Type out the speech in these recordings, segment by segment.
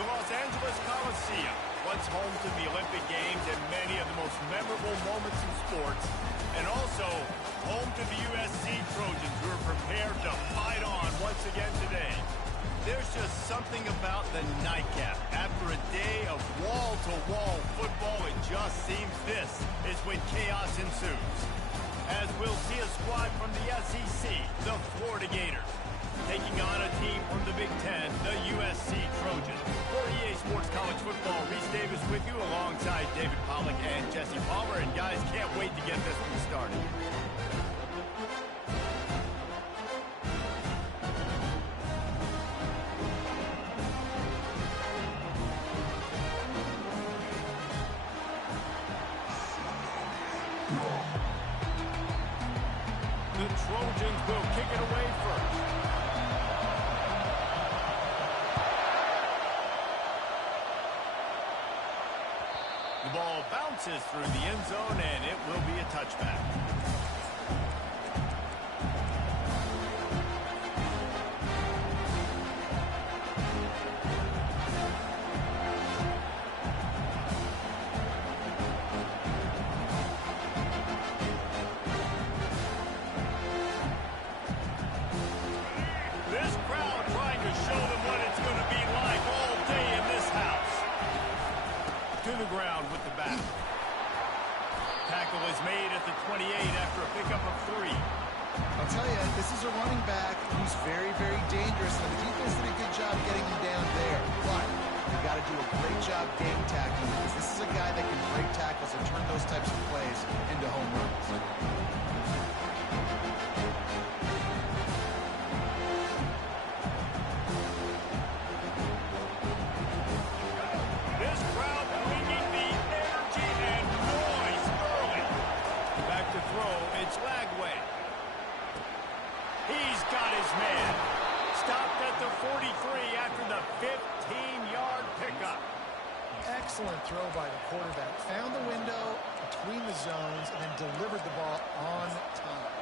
The Los Angeles Coliseum, once home to the Olympic Games and many of the most memorable moments in sports, and also home to the USC Trojans, who are prepared to fight on once again today. There's just something about the nightcap. After a day of wall-to-wall football, it just seems this is when chaos ensues. As we'll see a squad from the SEC, the Florida Gators, taking on a team from the Big Ten, the USC Trojans. For EA Sports College Football, Reese Davis with you alongside David Pollack and Jesse Palmer. And guys, can't wait to get this one started. The Trojans will kick it away first. The ball bounces through the end zone, and it will be a touchback. This crowd trying to show them what it's going to be like all day in this house. To the ground with the back. Tackle is made at the 28 after a pickup of 3. I'll tell you, this is a running back who's very, very dangerous, and the defense did a good job getting him down there. But you got to do a great job game tackling, because this is a guy that can break tackles and turn those types of plays into home runs. This crowd bringing the energy and noise early. Back to throw, it's Lagway. He's got his man. Stopped at the 43 after the 15-yard pickup. Excellent throw by the quarterback. Found the window between the zones and then delivered the ball on time.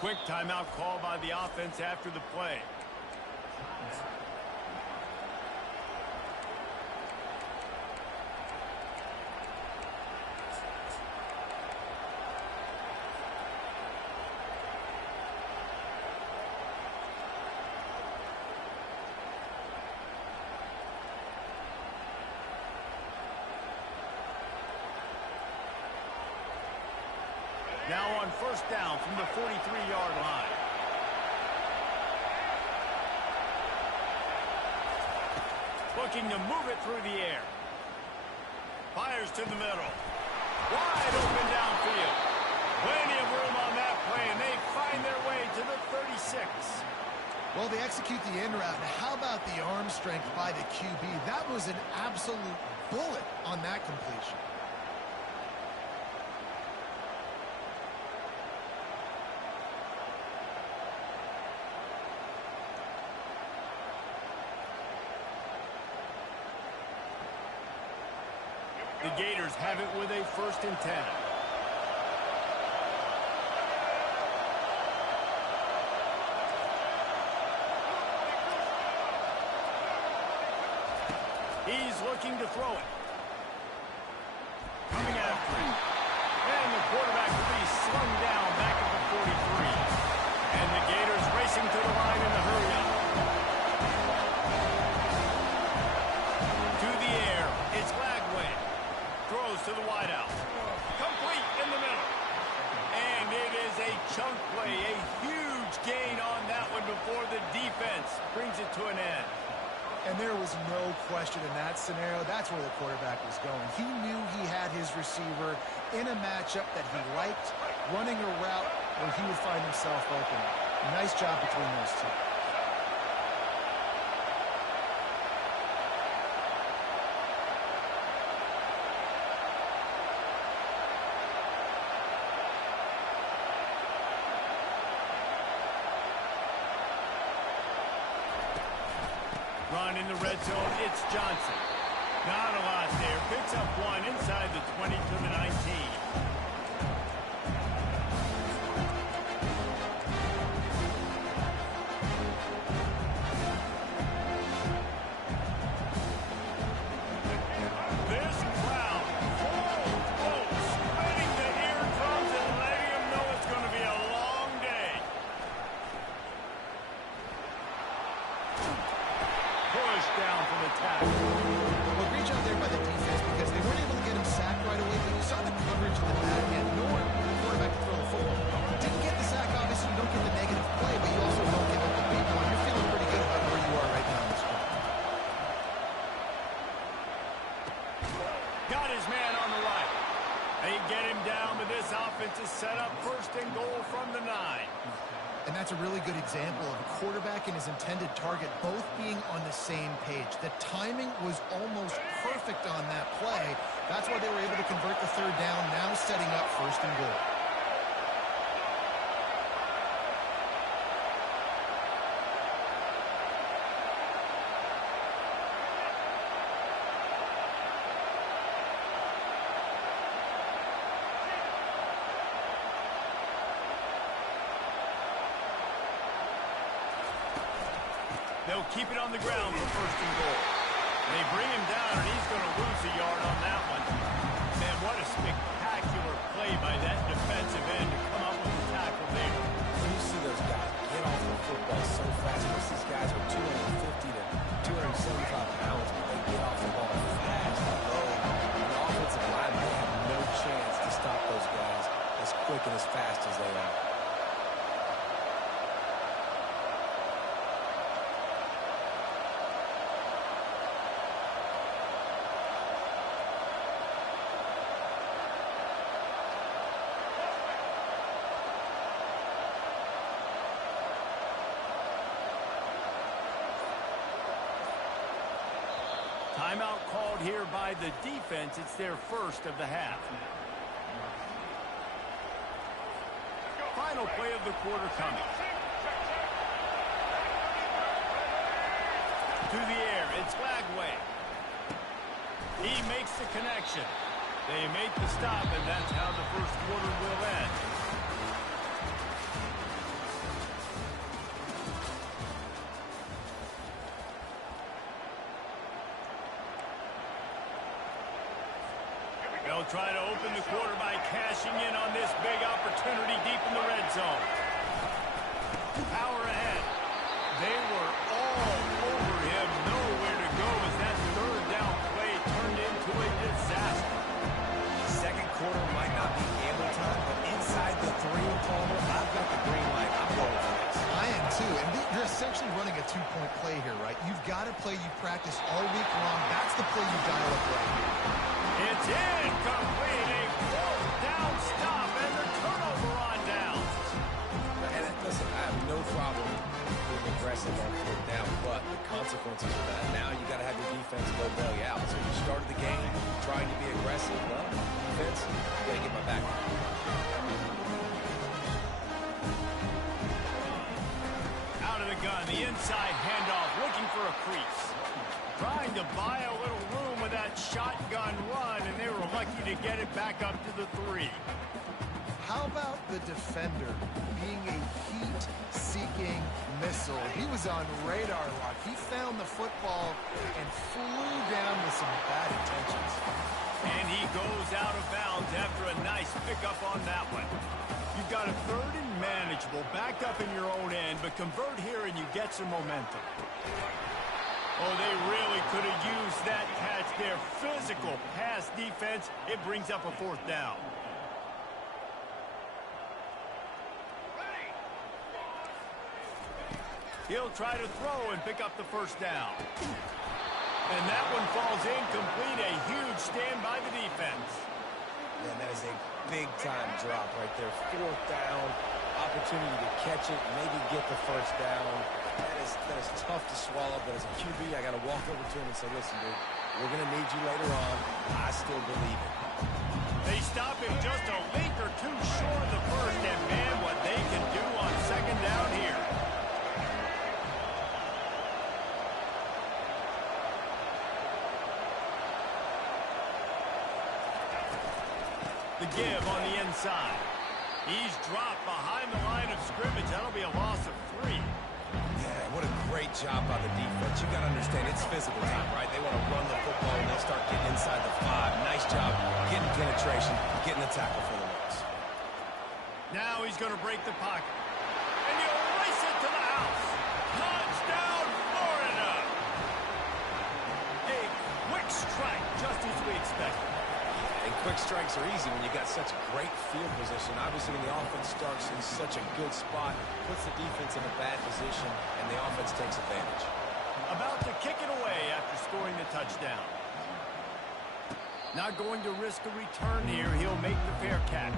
Quick timeout call by the offense after the play. Now on first down from the 43-yard line. Looking to move it through the air. Fires to the middle. Wide open downfield. Plenty of room on that play, and they find their way to the 36. Well, they execute the end route. Now, how about the arm strength by the QB? That was an absolute bullet on that completion. The Gators have it with a 1st and 10. He's looking to throw it. Coming after him. And the quarterback will be slung down back at the 43. And the Gators racing to the line in the hurry-up. To the air, it's Lagway. Throws to the wideout. Complete in the middle. And it is a chunk play, a huge gain on that one before the defense brings it to an end. And there was no question in that scenario. That's where the quarterback was going. He knew he had his receiver in a matchup that he liked, running a route where he would find himself open. Nice job between those two. run in the red zone. It's Johnson. Not a lot there. Picks up one inside the 20 to the 19. Well, great job there by the defense because they weren't able to get him sacked right away, but you saw the coverage in the back end, nor the quarterback to throw the football. Didn't get the sack, obviously, you don't get the negative play, but you also don't give up the big one. You're feeling pretty good about where you are right now in this one. Got his man on the right. They get him down, but this offense is set up first and goal from the 9. And that's a really good example of a quarterback and his intended target both being on the same page. The timing was almost perfect on that play. That's why they were able to convert the third down, now setting up first and goal. They'll keep it on the ground for first and goal. They bring him down, and he's going to lose a yard on that one. Man, what a spectacular play by that defensive end to come up with the tackle there. When you see those guys get off the football so fast, most of these guys are 250 to 275 pounds, but they get off the ball fast, low. And the offensive line might have no chance to stop those guys as quick and as fast as they are. Timeout called here by the defense. It's their first of the half. Final play of the quarter coming. To the air, it's Lagway. He makes the connection. They make the stop, and that's how the first quarter will end. They'll try to open the quarter by cashing in on this big opportunity deep in the red zone. Power ahead. They were all over him. Nowhere to go as that third down play turned into a disaster. Second quarter might not be gamble time, but inside the 3, Palmer, I've got the green light. I'm going for this. I am too, and you're essentially running a two-point play here, right? You've got a play you practice all week long. That's the play you dial up right here. It's incomplete. A fourth down stop and the turnover on downs. And listen, I have no problem being aggressive on fourth down, but the consequences of that, now you got to have your defense go bail you out. So you started the game trying to be aggressive. Well, defense, you got to get my back. Out of the gun, the inside handoff, looking for a crease. Trying to buy a little room with that shotgun run, and they were lucky to get it back up to the 3. How about the defender being a heat-seeking missile? He was on radar lock. He found the football and flew down with some bad intentions. And he goes out of bounds after a nice pickup on that one. You've got a third and manageable, back up in your own end, but convert here and you get some momentum. Oh, they really could have used that catch there. Physical pass defense. It brings up a fourth down. He'll try to throw and pick up the first down. And that one falls incomplete. A huge stand by the defense. Man, that is a big-time drop right there. Fourth down, opportunity to catch it, maybe get the first down. That is tough to swallow, but as a QB, I got to walk over to him and say, listen, dude, we're going to need you later on. I still believe it. They stop him just a link or two short of the first, and man, what they can do on second down here. The give on the inside. He's dropped behind the line of scrimmage. That'll be a loss of 3. Yeah, what a great job by the defense. You got to understand, it's physical time, right? They want to run the football, and they'll start getting inside the 5. Nice job getting penetration, getting the tackle for the loss. Now he's going to break the pocket. And he'll race it to the house. Touchdown, Florida! A quick strike, just as we expected. And quick strikes are easy when you got such great field position. Obviously, when the offense starts in such a good spot, puts the defense in a bad position, and the offense takes advantage. About to kick it away after scoring the touchdown. Not going to risk a return here. He'll make the fair catch.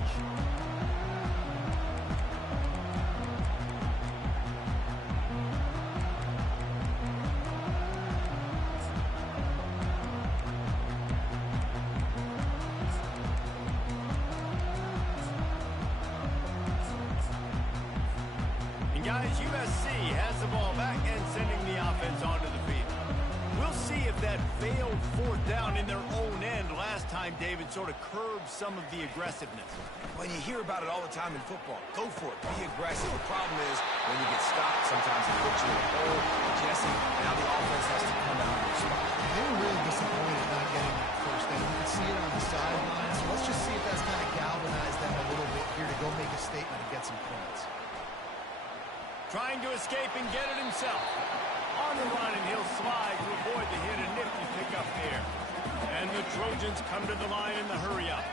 Guys, USC has the ball back and sending the offense onto the field. We'll see if that failed 4th down in their own end last time, David, sort of curbed some of the aggressiveness. Well, you hear about it all the time in football. Go for it. Be aggressive. The problem is when you get stopped, sometimes it puts you in a hole. Jesse, now the offense has to come out and respond. They were really disappointed not getting that 1st down. You can see it on the sidelines. So let's just see if that's kind of galvanized them a little bit here to go make a statement and get some points. Trying to escape and get it himself. On the run, and he'll slide to avoid the hit. A nifty pickup there. And the Trojans come to the line in the hurry up.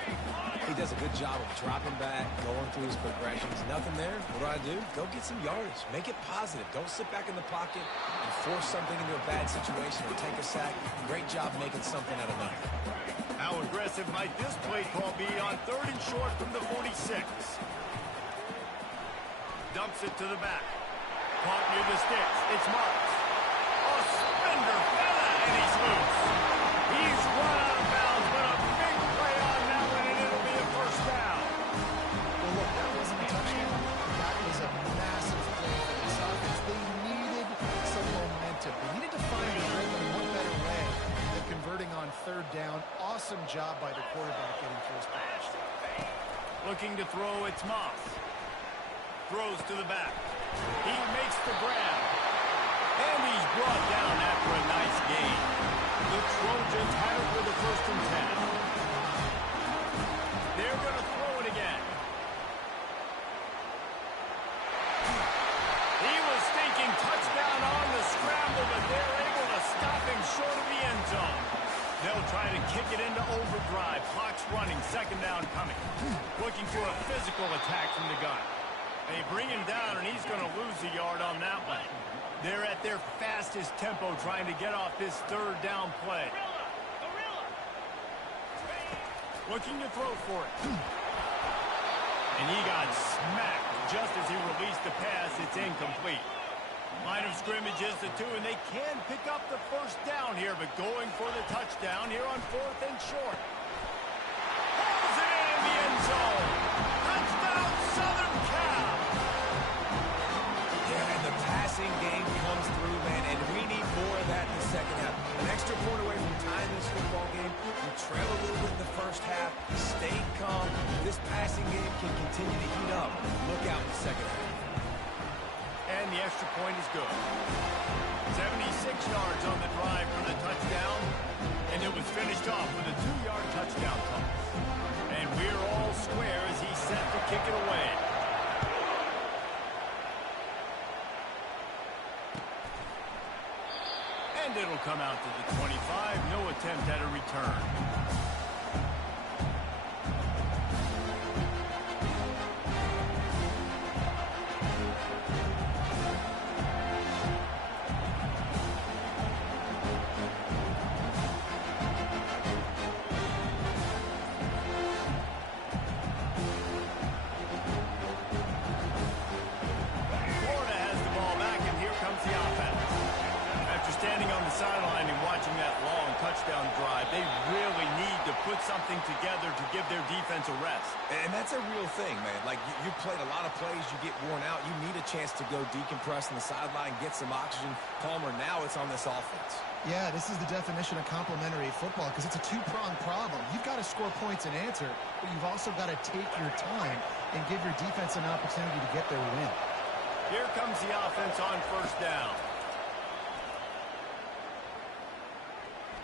He does a good job of dropping back, going through his progressions. Nothing there. What do? Go get some yardage. Make it positive. Don't sit back in the pocket and force something into a bad situation or take a sack. Great job making something out of nothing. How aggressive might this play call be on 3rd and short from the 46? Dumps it to the back. Caught near the sticks. It's Marks. A spender fella, and he's loose. He's run out of bounds, but a big play on that one, and it'll be a 1st down. Well, look, that wasn't a touchdown. That was a massive play for this offense. They needed some momentum. They needed to find a rhythm in one better way than converting on 3rd down. Awesome job by the quarterback getting first pass. Looking to throw, it's Moss. Throws to the back. He makes the grab. And he's brought down after a nice gain. The Trojans have it with a 1st and 10. They're going to throw it again. He was thinking touchdown on the scramble, but they're able to stop him short of the end zone. They'll try to kick it into overdrive. Clock's running, 2nd down coming. Looking for a physical attack from the gun. They bring him down, and he's going to lose a yard on that one. They're at their fastest tempo trying to get off this 3rd down play. Looking to throw for it. And he got smacked just as he released the pass. It's incomplete. Line of scrimmage is the 2, and they can pick up the 1st down here, but going for the touchdown here on 4th and short. Pulls it in the end zone. Touchdown, Southern Cal. Yeah, and the passing game comes through, man, and we need more of that in the 2nd half. An extra point away from tying this football game. You trail a little bit in the 1st half, stay calm. This passing game can continue to heat up. Look out in the 2nd half. And the extra point is good. 76 yards on the drive for the touchdown. And it was finished off with a 2-yard touchdown toss. And we're all square as he's set to kick it away. And it'll come out to the 25. No attempt at a return. Standing on the sideline and watching that long touchdown drive, they really need to something together to give their defense a rest. And that's a real thing, man. Like, you played a lot of plays, you get worn out, you need a chance to go decompress on the sideline, get some oxygen. Palmer, now it's on this offense. Yeah, this is the definition of complementary football because it's a two-pronged problem. You've got to score points and answer, but you've also got to take your time and give your defense an opportunity to get their win. Here comes the offense on first down.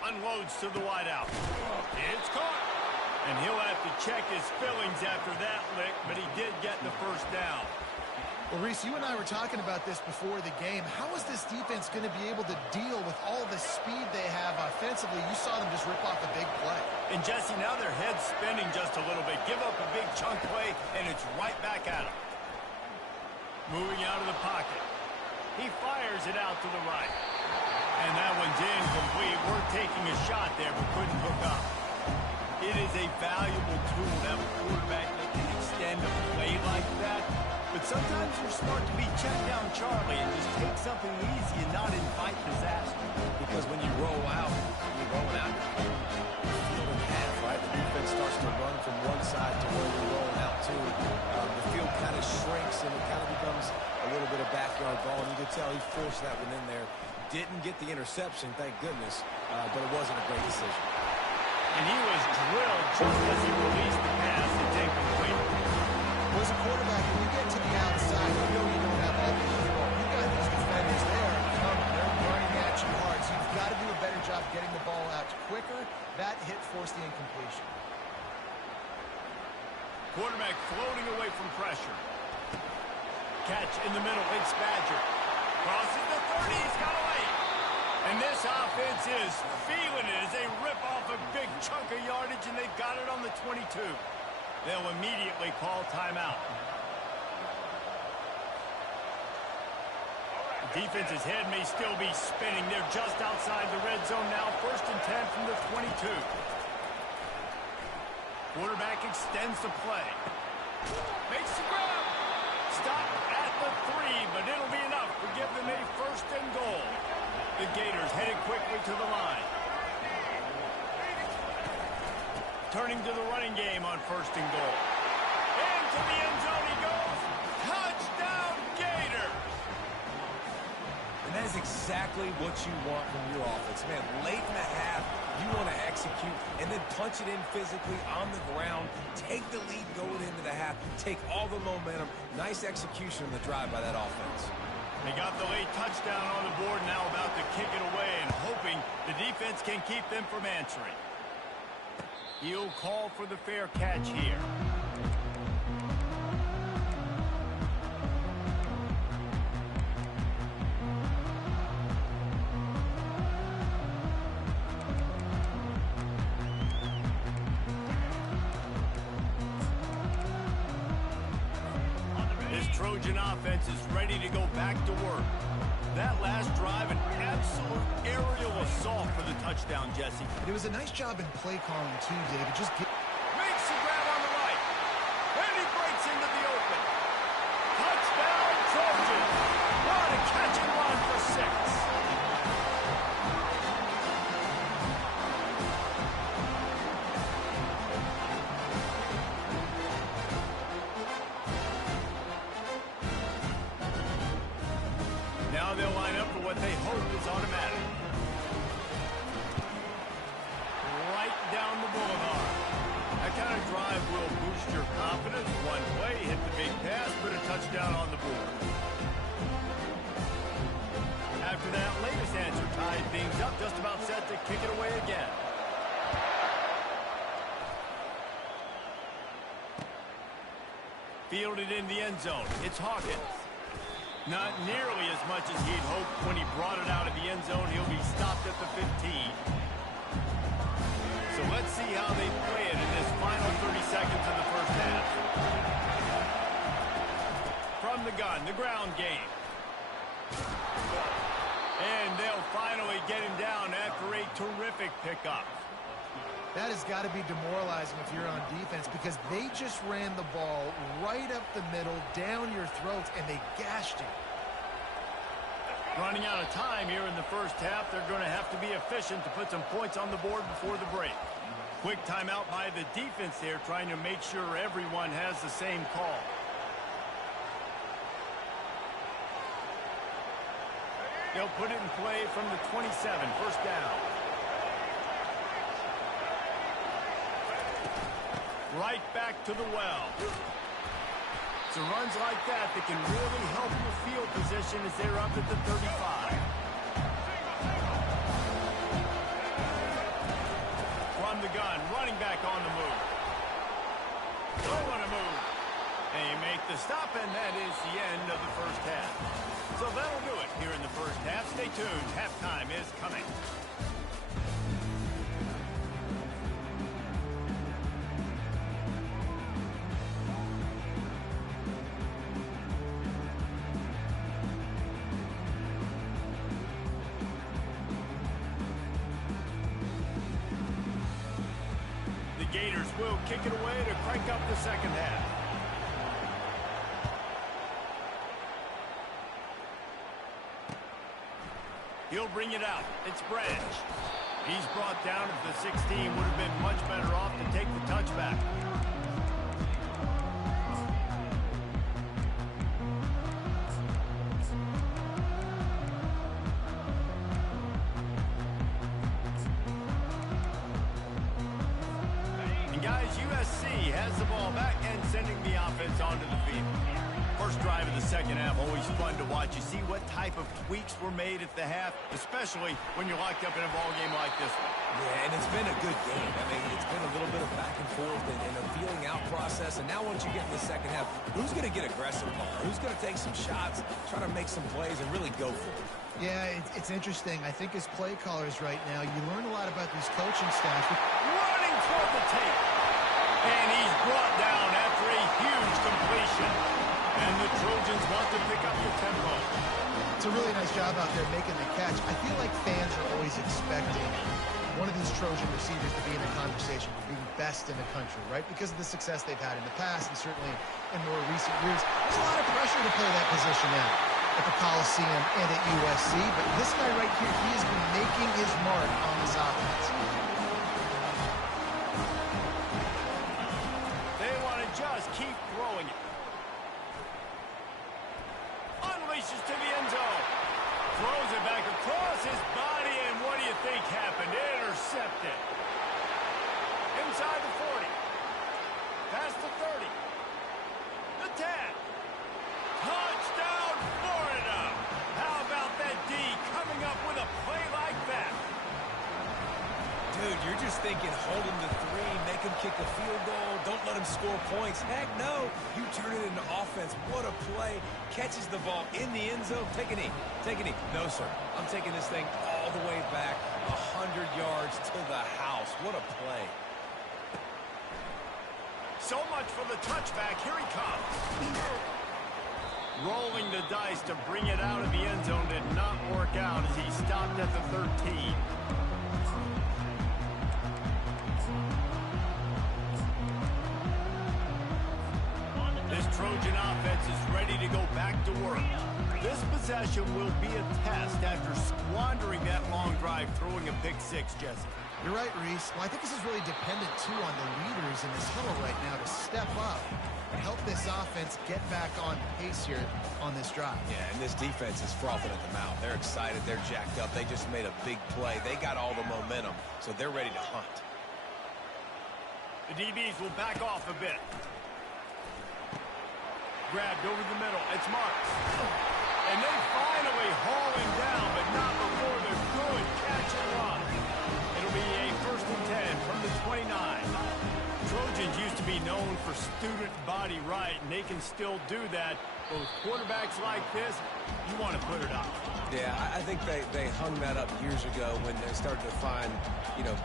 Unloads to the wideout. It's caught. And he'll have to check his fillings after that lick, but he did get the first down. Well, Reese, you and I were talking about this before the game. How is this defense going to be able to deal with all the speed they have offensively? You saw them just rip off a big play. And, Jesse, now their head's spinning just a little bit. Give up a big chunk play, and it's right back at him. Moving out of the pocket. He fires it out to the right. And that one's incomplete. We're taking a shot there, but couldn't hook up. It is a valuable tool to have a quarterback that can extend a play like that. But sometimes you're smart to be check down Charlie and just take something easy and not invite disaster. Because when you roll out, you're rolling out your field in half, right? The defense starts to run from one side to where you're rolling out to. The field kind of shrinks and it kind of becomes a little bit of backyard ball. And you can tell he forced that one in there. Didn't get the interception, thank goodness, but it wasn't a great decision. And he was drilled just as he released the pass. It's incomplete. Well, as a quarterback, when you get to the outside, you know you don't have all the control. You got these defenders there coming. They're running at you hard. So you've got to do a better job getting the ball out quicker. That hit forced the incompletion. Quarterback floating away from pressure. Catch in the middle. It's Badger. Crosses the 30. He's got away. And this offense is feeling it as they rip off a big chunk of yardage, and they've got it on the 22. They'll immediately call timeout. The defense's head may still be spinning. They're just outside the red zone now. 1st and 10 from the 22. Quarterback extends the play. Makes the grab. Stop at the 3, but it'll be enough to give them a 1st and goal. The Gators headed quickly to the line. Turning to the running game on 1st and goal. Into the end zone he goes. Touchdown, Gators! And that is exactly what you want from your offense. Man, late in the half, you want to execute and then punch it in physically on the ground. Take the lead going into the half. Take all the momentum. Nice execution on the drive by that offense. They got the late touchdown on the board, now about to kick it away and hoping the defense can keep them from answering. He'll call for the fair catch here. This Trojan offense is ready to go back to work. That last drive, an absolute aerial assault for the touchdown, Jesse. But it was a nice job in play calling, too, David. Makes the grab on the right. And he breaks into the open. Touchdown, Trojan. What a catch and run for 6. Now they'll line up for what they hope is automatic. Right down the boulevard. That kind of drive will boost your confidence. One play, hit the big pass, put a touchdown on the board. After that latest answer tied things up, just about set to kick it away again. Fielded in the end zone. It's Hawkins. Not nearly as much as he'd hoped when he brought it out of the end zone. He'll be stopped at the 15. So let's see how they play it in this final 30 seconds of the first half. From the gun, the ground game. And they'll finally get him down after a terrific pickup. That has got to be demoralizing if you're on defense because they just ran the ball right up the middle, down your throats, and they gashed you. Running out of time here in the first half. They're going to have to be efficient to put some points on the board before the break. Quick timeout by the defense there, trying to make sure everyone has the same call. They'll put it in play from the 27, first down. Right back to the well. So runs like that can really help your field position as they're up at the 35. From the gun, running back on the move. Throwing a move. They make the stop, and that is the end of the first half. So that'll do it here in the first half. Stay tuned. Halftime is coming. The Gators will kick it away to crank up the second half. He'll bring it out. It's Branch. He's brought down at the 16. Would have been much better off to take the touchback. And guys, USC has the ball back and sending the offense onto the field. First drive of the second half, always fun to watch. You see what type of tweaks were made at the half, especially when you're locked up in a ball game like this one. Yeah, and it's been a good game. I mean, it's been a little bit of back and forth and a feeling out process. And now once you get in the second half, who's going to get aggressive more? Who's going to take some shots, try to make some plays, and really go for it? Yeah, it's interesting. I think as play callers right now, you learn a lot about these coaching staff. Running toward the tape. And he's brought down after a huge completion. And the Trojans want to pick up the tempo. It's a really nice job out there making the catch. I feel like fans are always expecting one of these Trojan receivers to be in the conversation for being best in the country, right? Because of the success they've had in the past and certainly in more recent years. There's a lot of pressure to play that position now at the Coliseum and at USC. But this guy right here, he has been making his mark on this offense. They want to just keep throwing it. Unleashes to the end zone. Throws it back across his body, and what do you think happened? Intercepted. Inside the 40. Past the 30. The 10. Touchdown, Florida. How about that D coming up with a play like that? Dude, you're just thinking hold him to 3, make him kick a field goal, don't let him score points. Heck no, you turn it into offense. What a play. Catches the ball in the end zone. Take a knee. Take a knee. No, sir. I'm taking this thing all the way back 100 yards to the house. What a play. So much for the touchback. Here he comes. Rolling the dice to bring it out of the end zone did not work out as he stopped at the 13. This Trojan offense is ready to go back to work. This possession will be a test after squandering that long drive, throwing a pick six, Jesse. You're right, Reese. Well, I think this is really dependent, too, on the leaders in this huddle right now to step up and help this offense get back on pace here on this drive. Yeah, and this defense is frothing at the mouth. They're excited. They're jacked up. They just made a big play. They got all the momentum, so they're ready to hunt. The DBs will back off a bit. Grabbed over the middle. It's Marks. And they finally haul him down, but not before the good catch and run. It'll be a 1st and 10 from the 29. Trojans used to be known for student body right, and they can still do that. But with quarterbacks like this, you want to put it up. Yeah, I think they hung that up years ago when they started to find,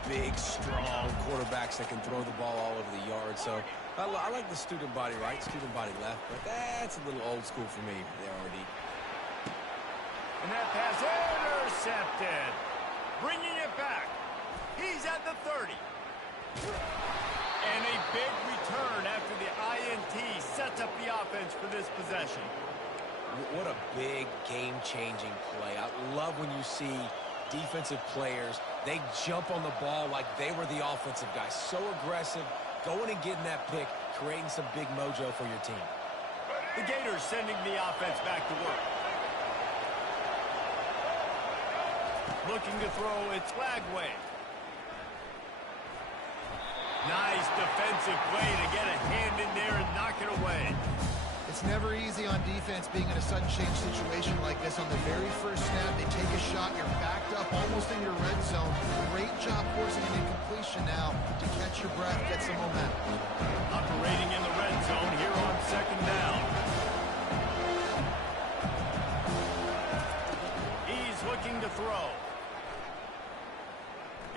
big, strong quarterbacks that can throw the ball all over the yard. So I like the student body right, student body left, but that's a little old school for me, the RD. And that pass intercepted. Bringing it back. He's at the 30. And a big return after the INT sets up the offense for this possession. What a big game-changing play. I love when you see defensive players They jump on the ball like they were the offensive guy. So aggressive, going and getting that pick, creating some big mojo for your team. The Gators sending the offense back to work. Looking to throw, it's Lagway. Nice defensive play to get a hand in there and knock it away. It's never easy on defense being in a sudden change situation like this. On the very first snap, they take a shot. You're backed up almost in your red zone. Great job forcing an incompletion now to catch your breath, get some momentum. Operating in the red zone here on second down. He's looking to throw.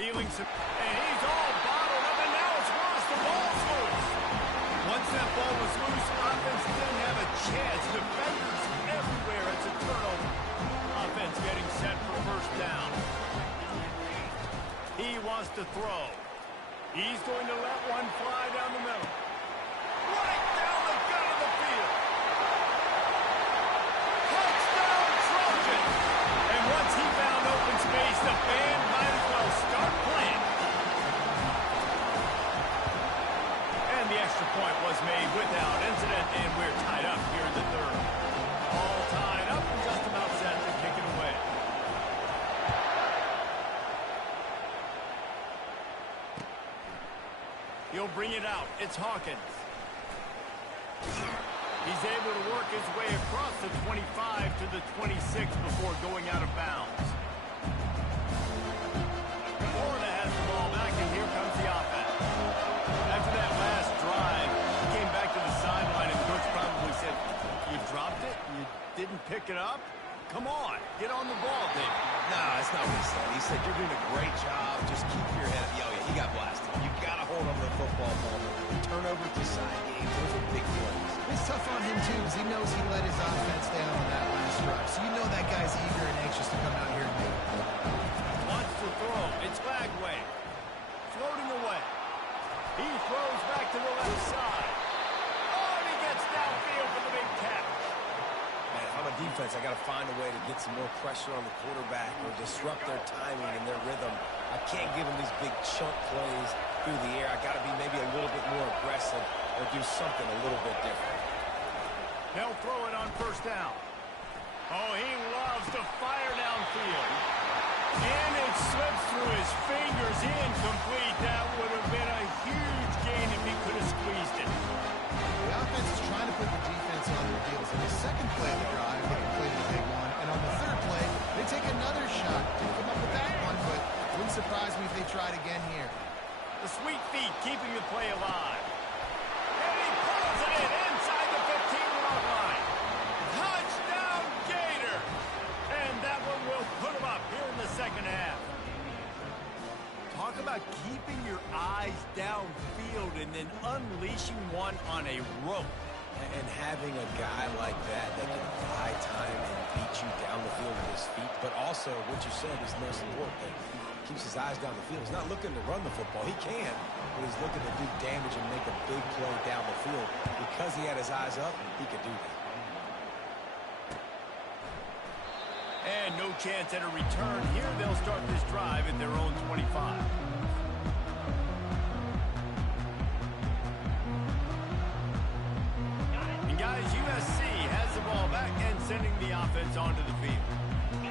Feeling some, and he's all bottled up, and now it's lost. The ball's loose. Once that ball was loose, offense didn't have a chance. Defenders everywhere. It's a turnover. Offense getting set for first down. He wants to throw. He's going to let one fly down the middle. Right down the gut of the field. Touchdown, Trojan! And once he found open space, the band might as well start playing. And the extra point was made without incident, and we're tied up here in the third. All tied up and just about set to kick it away. He'll bring it out. It's Hawkins. He's able to work his way across the 25 to the 26 before going out of bounds. Florida has the ball back, and here comes the offense. After that last drive, he came back to the sideline, and the coach probably said, "You dropped it? You didn't pick it up? Come on, get on the ball, David." No, that's not what he said. He said, "You're doing a great job. Just keep your head up." Yeah, he got blasted. You got to hold on to the football ball. Turnover to side games. Those are big plays. It's tough on him, too, because he knows he let his offense down on that last drive. So you know that guy's eager and anxious to come out here and make it. Wants to throw. It's Lagway. Floating away. He throws back to the left side. Oh, and he gets downfield for the big catch. Man, if I'm a defense, I got to find a way to get some more pressure on the quarterback or disrupt their timing and their rhythm. I can't give them these big chunk plays through the air. I got to be maybe a little bit more aggressive or do something a little bit different. They'll throw it on first down. Oh, he loves to fire downfield. And it slips through his fingers. Incomplete. That would have been a huge gain if he could have squeezed it. The offense is trying to put the defense on their heels. On the second play of the drive, they completed a big one. And on the third play, they take another shot. Didn't come up with that one, but wouldn't surprise me if they tried again here. The sweet feet keeping the play alive. And he pulls it in inside the 15-yard line. Touchdown, Gator! And that one will put him up here in the second half. Talk about keeping your eyes downfield and then unleashing one on a rope. And having a guy like that that can buy time and beat you down the field with his feet, but also what you said is the most important thing. He keeps his eyes down the field. He's not looking to run the football. He can, but he's looking to do damage and make a big play down the field. Because he had his eyes up, he could do that. And no chance at a return here. They'll start this drive at their own 25. And guys, USC has the ball back and sending the offense onto the field.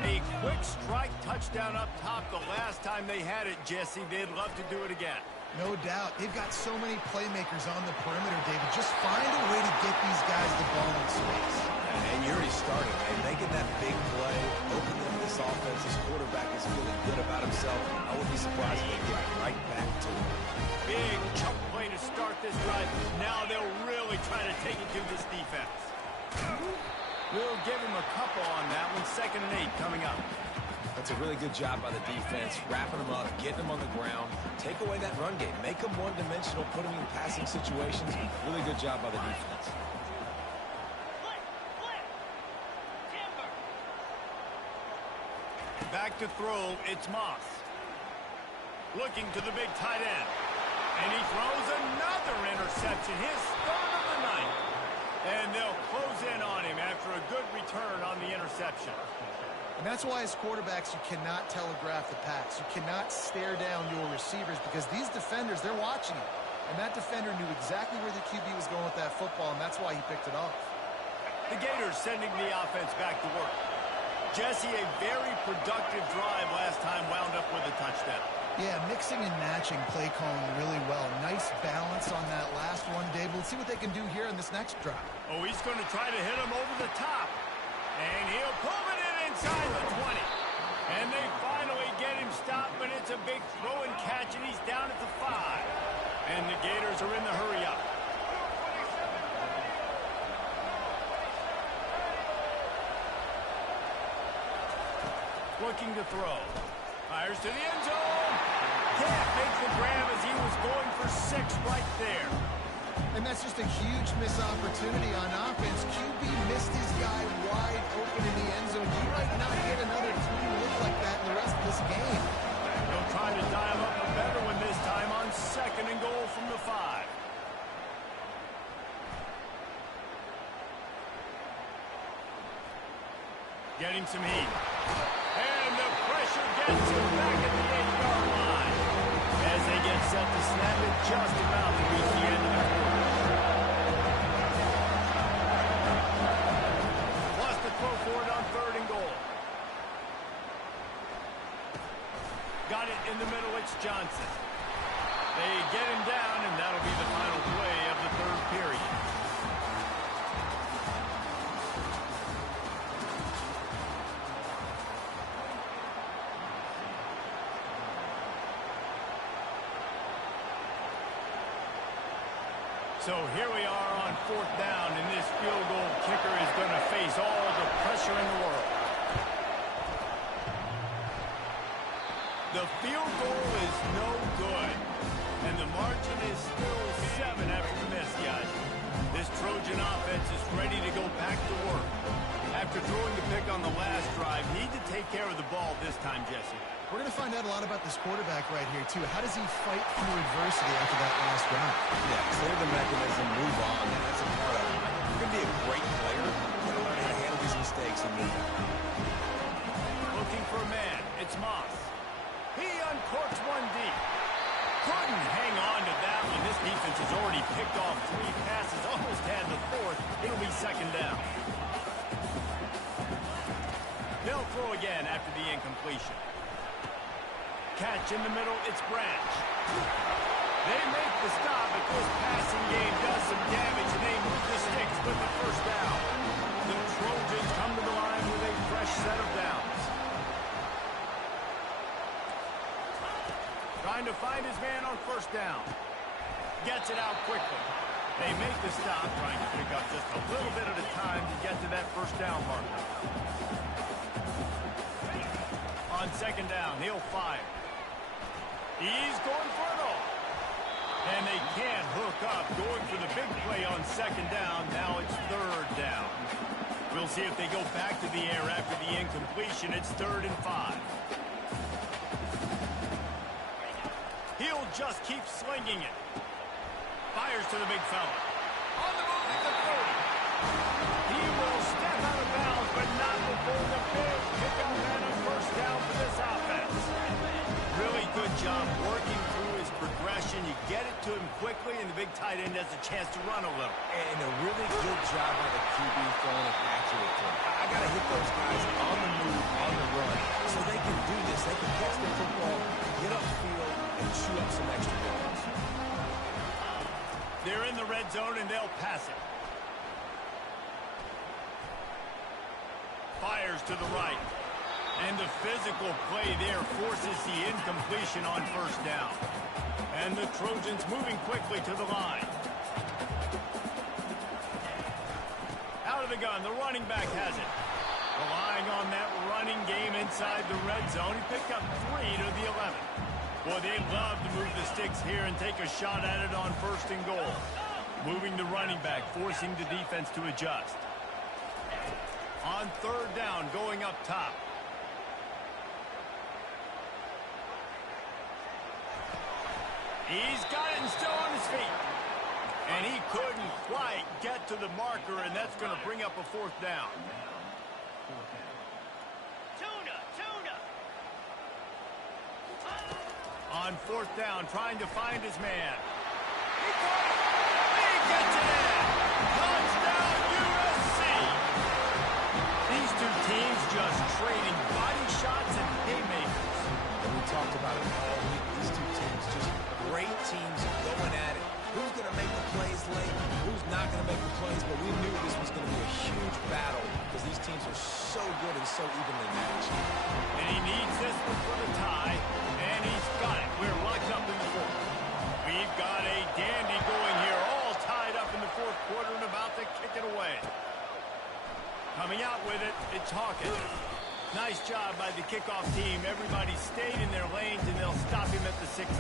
A quick strike touchdown up top the last time they had it, Jesse. They'd love to do it again. No doubt. They've got so many playmakers on the perimeter, David. Just find a way to get these guys the ball in space. And you already started, man. Making that big play, opening up this offense. This quarterback is feeling good about himself. I wouldn't be surprised if they give it right back to him. Big chunk play to start this drive. Now they'll really try to take it to this defense. We'll give him a couple on that one. 2nd and 8 coming up. That's a really good job by the defense, wrapping them up, getting them on the ground. Take away that run game. Make them one-dimensional, put them in passing situations. Really good job by the defense. Back to throw, it's Moss. Looking to the big tight end. And he throws another interception, his 3rd of the night. And they'll close in on him after a good return on the interception. And that's why as quarterbacks, you cannot telegraph the pass. You cannot stare down your receivers because these defenders, they're watching it. And that defender knew exactly where the QB was going with that football, and that's why he picked it off. The Gators sending the offense back to work. Jesse, a very productive drive last time, wound up with a touchdown. Yeah, mixing and matching play calling really well. Nice balance on that last one, Dave. Let's see what they can do here in this next drive. Oh, he's going to try to hit him over the top. And he'll pull it in inside the 20. And they finally get him stopped, but it's a big throw and catch, and he's down at the 5. And the Gators are in the hurry up. Looking to throw. Fires to the end zone. Can't make the grab as he was going for 6 right there. And that's just a huge missed opportunity on offense. QB missed his guy wide open in the end zone. You might not get another clean look like that in the rest of this game. They'll try to dial up a better one this time on 2nd and goal from the 5. Getting some heat. And the pressure gets him back at the 8-yard line. As they get set to snap it just about to reach the end of the quarter. Plus the throw for it on 3rd and goal. Got it in the middle, it's Johnson. They get him down, and that'll be the final play of the 3rd period. So here we are on 4th down, and this field goal kicker is going to face all the pressure in the world. The field goal is no good, and the margin is still 7 after the miss, guys. This Trojan offense is ready to go back to work. After throwing the pick on the last drive, need to take care of the ball this time, Jesse. We're going to find out a lot about this quarterback right here, too. How does he fight through adversity after that last drive? Yeah, clear the mechanism, move on. That's a part of it. You're going to be a great player. You're going to learn how to handle these mistakes and move on. Looking for a man. It's Moss. He uncorks one deep. Couldn't hang on to that one. This defense has already picked off 3 passes, almost had the 4th. It'll be 2nd down. They'll throw again after the incompletion. Catch in the middle, it's Branch. They make the stop, but this passing game does some damage, and they move the sticks with the 1st down. The Trojans come to the line with a fresh set of downs. Trying to find his man on 1st down. Gets it out quickly. They make the stop, trying to pick up just a little bit at a time to get to that 1st down marker. On 2nd down, he'll fire. He's going for it all. And they can't hook up. Going for the big play on 2nd down. Now it's 3rd down. We'll see if they go back to the air after the incompletion. It's 3rd and 5. He'll just keep slinging it. Fires to the big fella. On the move at the 30. He will step out of bounds, but not before the big pickup and a 1st down for this offense. Really good job working through his progression. You get it to him quickly, and the big tight end has a chance to run a little. And a really good job by the QB throwing it accurate to him. I got to hit those guys on the move, on the run, so they can do this. They can catch the football, get upfield, and chew up some extra yards. They're in the red zone, and they'll pass it. Fires to the right. And the physical play there forces the incompletion on 1st down. And the Trojans moving quickly to the line. Out of the gun, the running back has it. Relying on that running game inside the red zone. He picked up 3 to the 11. Boy, they'd love to move the sticks here and take a shot at it on 1st and goal. Moving the running back, forcing the defense to adjust. On 3rd down, going up top. He's got it and still on his feet. And he couldn't quite get to the marker, and that's going to bring up a 4th down. on fourth down, trying to find his man. He gets it in! Touchdown, USC! These two teams just trading body shots and haymakers. And we talked about it all week. These two teams, just great teams going at it. Who's going to make the plays late? Who's not going to make the plays? But we knew this was going to be a huge battle because these teams are so good and so evenly matched. And he needs this one for the tie, and he's got it. We're locked up in the fourth. We've got a dandy going here, all tied up in the fourth quarter and about to kick it away. Coming out with it, it's Hawkins. Nice job by the kickoff team. Everybody stayed in their lanes, and they'll stop him at the 16.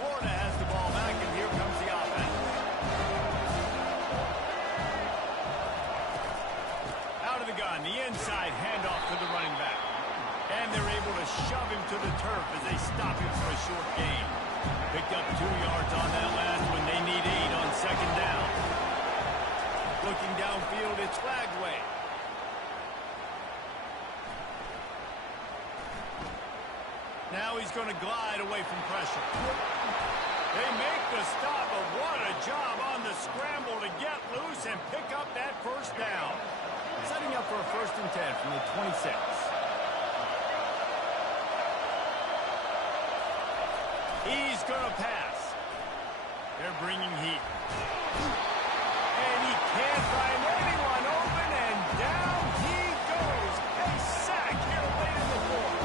Florida has the ball back, and here comes the offense. Out of the gun, the inside handoff to the running back. And they're able to shove him to the turf as they stop him for a short gain. Picked up 2 yards on that last one. They need 8 on second down. Looking downfield, it's Lagway. Now he's going to glide away from pressure. They make the stop, but what a job on the scramble to get loose and pick up that first down. Setting up for a 1st and 10 from the 26. He's going to pass. They're bringing heat. And he can't find anyone open, and down he goes. A sack here late in the fourth.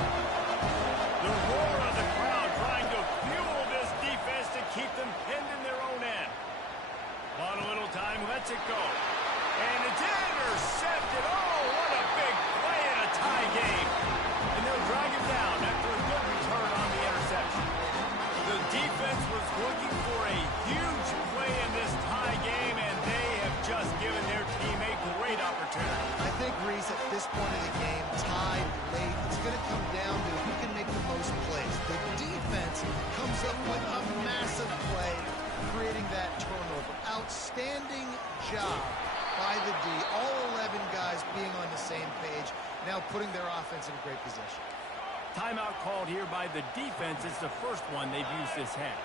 The roar of the crowd trying to fuel this defense to keep them pinned in their own end. On a little time, lets it go. And it's intercepted. Oh, what a big play in a tie game. And they'll drag him down after a good return on the interception. The defense was looking for a huge play in this tie game, and they have just given their team a great opportunity. I think, Reese, at this point of the game, tied late, it's going to come down to who can make the most plays. The defense comes up with a massive play, creating that turnover. Outstanding job by the D. All 11 guys being on the same page, now putting their offense in a great position. Timeout called here by the defense. It's the first one they've used this half.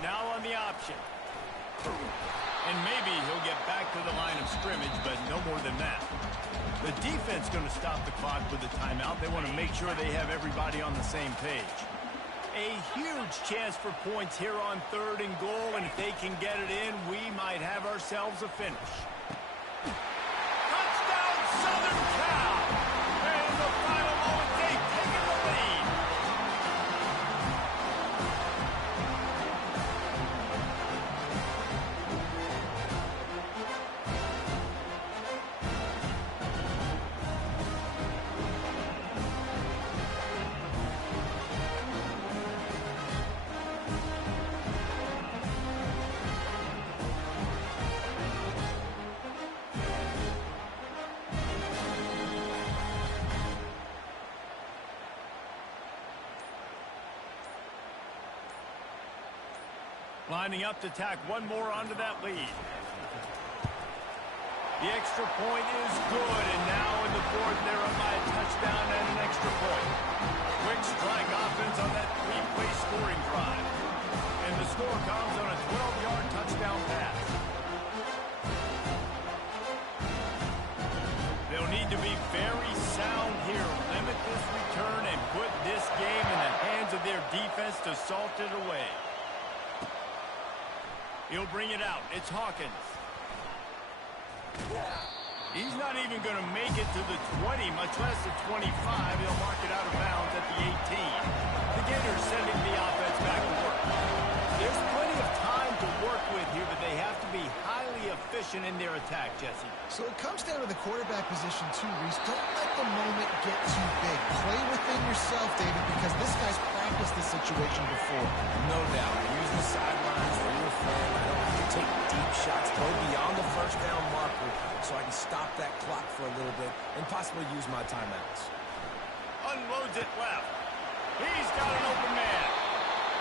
Now on the option. And maybe he'll get back to the line of scrimmage, but no more than that. The defense going to stop the clock with the timeout. They want to make sure they have everybody on the same page. A huge chance for points here on 3rd and goal, and if they can get it in, we might have ourselves a finish. Touchdown, Southern Cal! And in the final moment, they've taken the lead. Lining up to tack one more onto that lead. The extra point is good, and now in the fourth, they're up by a touchdown and an extra point. Quick strike offense on that 3-play scoring drive. And the score comes on a 12-yard touchdown pass. They'll need to be very sound here. Limit this return and put this game in the hands of their defense to salt it away. He'll bring it out. It's Hawkins. He's not even going to make it to the 20, much less the 25. He'll mark it out of bounds at the 18. The Gators sending the offense back to work. There's plenty of time to work with here, but they have to be highly efficient in their attack, Jesse. So it comes down to the quarterback position too, Reese. Don't let the moment get too big. Play within yourself, David, because this guy's practiced this situation before. No doubt. Use the sidelines or your friend. I don't have to take deep shots. Go beyond the first down marker so I can stop that clock for a little bit and possibly use my timeouts. Unloads it left. He's got an open man.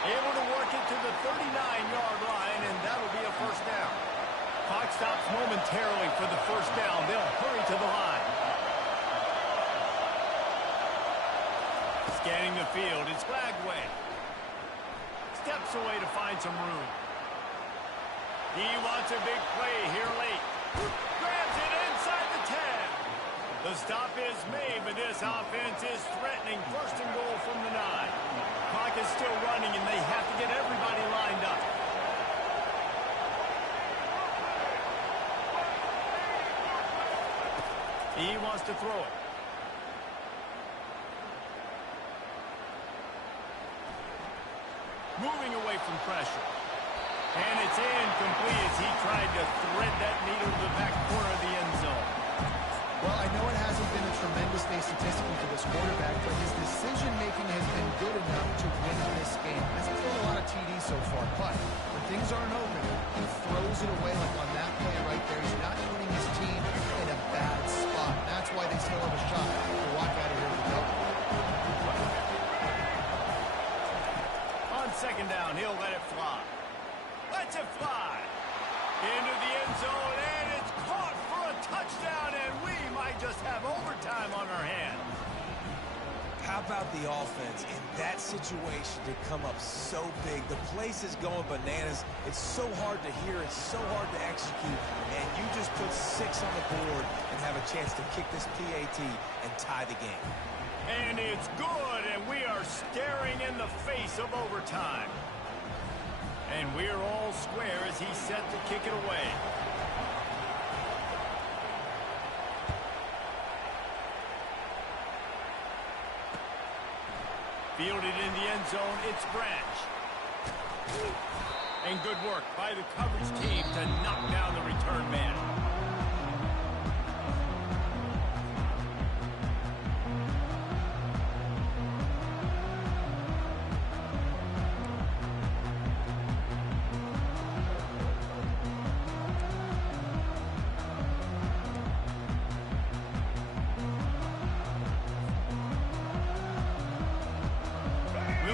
Able to work it to the 39-yard line, and that'll be a first down. Clock stops momentarily for the first down. They'll hurry to the line. Scanning the field, it's Flagway. Steps away to find some room. He wants a big play here late. Grabs it inside the 10. The stop is made, but this offense is threatening. First and goal from the 9. Clock is still running, and they have to get everybody lined up. He wants to throw it. Moving away from pressure. And it's incomplete as he tried to thread that needle to the back corner of the end zone. Well, I know it hasn't been a tremendous day statistically for this quarterback, but his decision-making has been good enough to win this game. Hasn't thrown a lot of TDs so far, but when things aren't open, he throws it away like on that play right there. He's not putting his team in a bad spot. That's why they still have a shot to walk out of here with a double. On second down, he'll let it fly. Lets it fly. Into the end zone, and it's caught for a touchdown, and we might just have overtime on our hands. How about the offense in that situation to come up so big? The place is going bananas. It's so hard to hear. It's so hard to execute. And you just put 6 on the board and have a chance to kick this PAT and tie the game. And it's good, and we are staring in the face of overtime. And we're all square as he's set to kick it away. Fielded in the end zone, it's Branch. And good work by the coverage team to knock down the return man.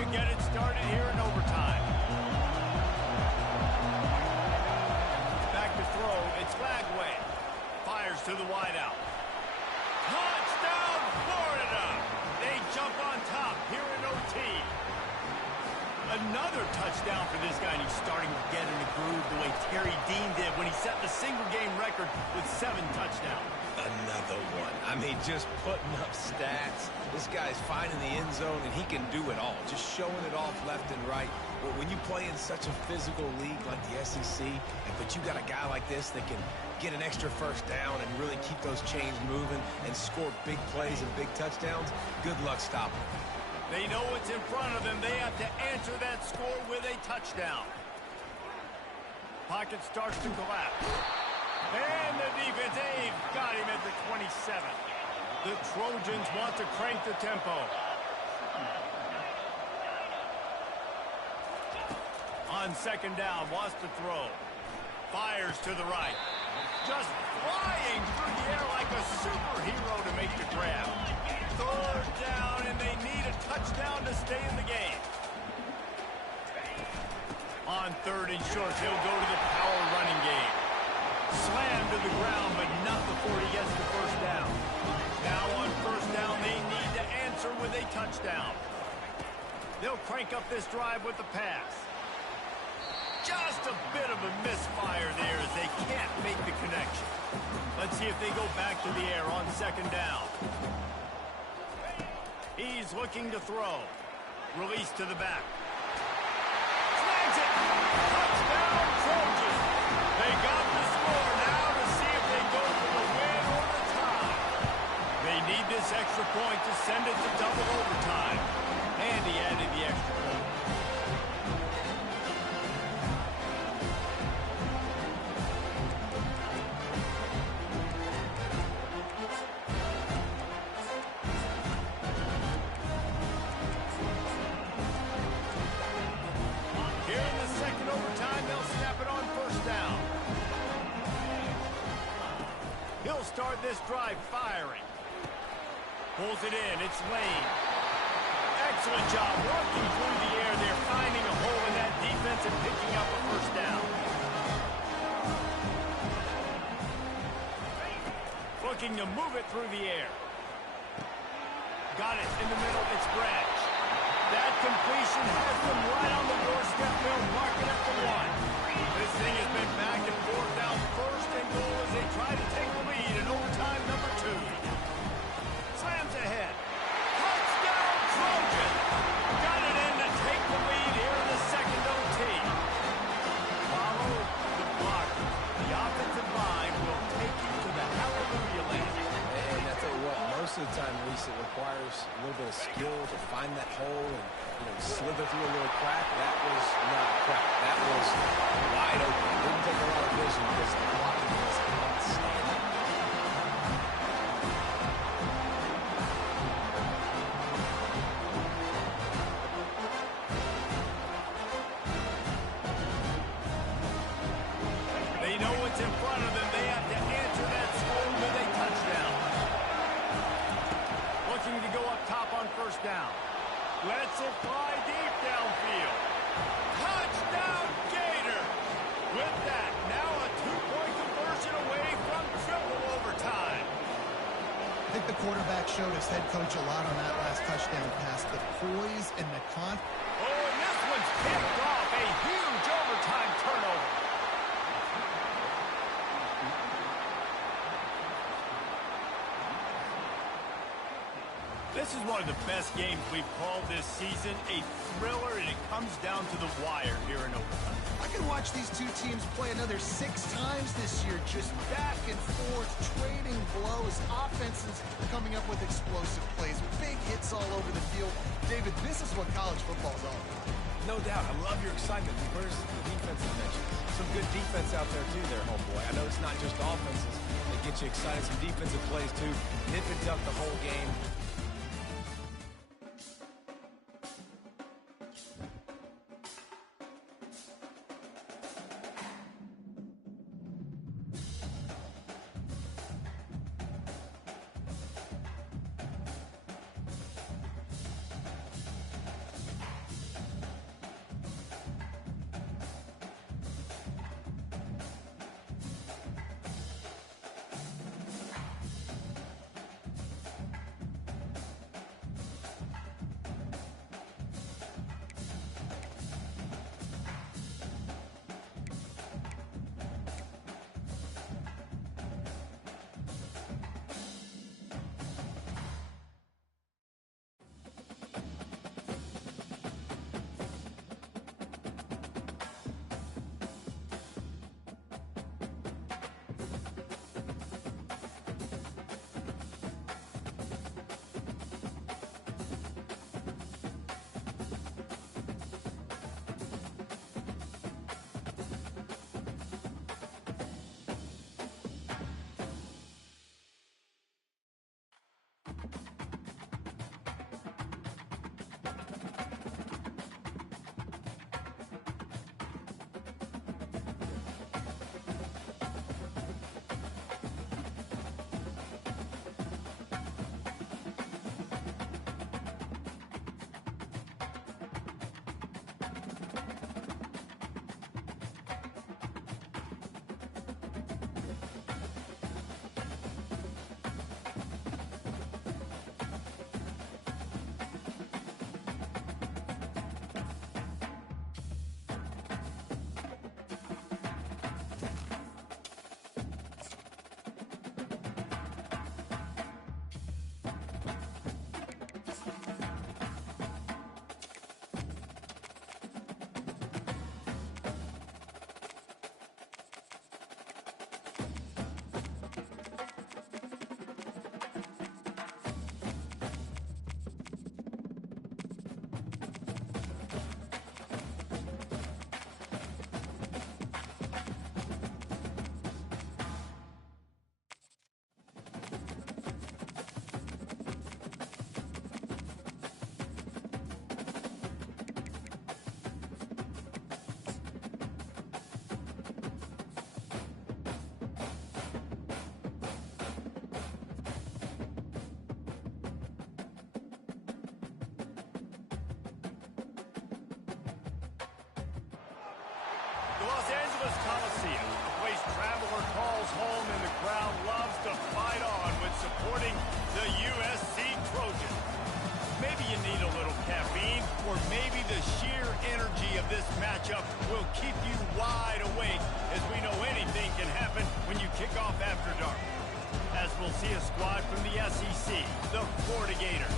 Get it started here in overtime. Back to throw. It's Flagway. Fires to the wideout. Touchdown, Florida! They jump on top here in OT. Another touchdown for this guy, and he's starting to get in the groove the way Terry Dean did when he set the single-game record with 7 touchdowns. Another one. I mean, just putting up stats. This guy's finding the end zone, and he can do it all. Just showing it off left and right. But when you play in such a physical league like the SEC, but you got a guy like this that can get an extra first down and really keep those chains moving and score big plays and big touchdowns, good luck stopping them. They know what's in front of them. They have to answer that score with a touchdown. Pocket starts to collapse. And the defense, they've got him at the 27. The Trojans want to crank the tempo. On second down, wants to throw. Fires to the right. Just flying through the air like a superhero to make the grab. Third down, and they need a touchdown to stay in the game. On third and short, they'll go to the power running game. Slam to the ground, but not before he gets the first down. Now on first down, they need to answer with a touchdown. They'll crank up this drive with the pass. Just a bit of a misfire there as they can't make the connection. Let's see if they go back to the air on second down. He's looking to throw. Release to the back. Snags it! Touchdown, Trojans! They got the score now to see if they go for the win or the tie. They need this extra point to send it to double overtime. And he added the extra point. Here in the second overtime, they'll snap it on first down. He'll start this drive firing. Pulls it in. It's Lane. Excellent job working through the air there, finding a hole in that defense and picking up a first down. looking to move it through the air. Got it in the middle. It's Branch. That completion has them right on the doorstep. They'll mark it at the 1. This thing has been back and forth now. First and goal as they try to take the lead in overtime number 2. Slams ahead. Touchdown, Trojan. Got it in to take the lead here in the second OT. Follow the block. The offensive line will take you to the hallelujah landing. And I tell you what, most of the time, Reese, it requires a little bit of skill to find that hole and, slither through a little crack. That was not a crack. That was wide open. It didn't take a lot of vision because the blocking was outstanding. They know what's in front of them. They have to answer that score with a touchdown. Looking to go up top on first down. Lets it fly deep downfield. Touchdown, Gator! With that, now a 2-point conversion away from triple overtime. I think the quarterback showed his head coach a lot on that last touchdown pass. The poise and the confidence. Oh, and this one's picked off. A huge overtime turnover. This is one of the best games we've called this season. A thriller, and it comes down to the wire here in overtime. I could watch these two teams play another 6 times this year, just back and forth, trading blows, offenses coming up with explosive plays, big hits all over the field. David, this is what college football is all about. No doubt. I love your excitement. Where's the defensive mention? Some good defense out there, too, there, homeboy. I know it's not just offenses that get you excited. Some defensive plays, too. Nip and tuck the whole game. supporting the USC Trojans. Maybe you need a little caffeine, or maybe the sheer energy of this matchup will keep you wide awake, as we know anything can happen when you kick off after dark. As we'll see a squad from the SEC, the Florida Gators,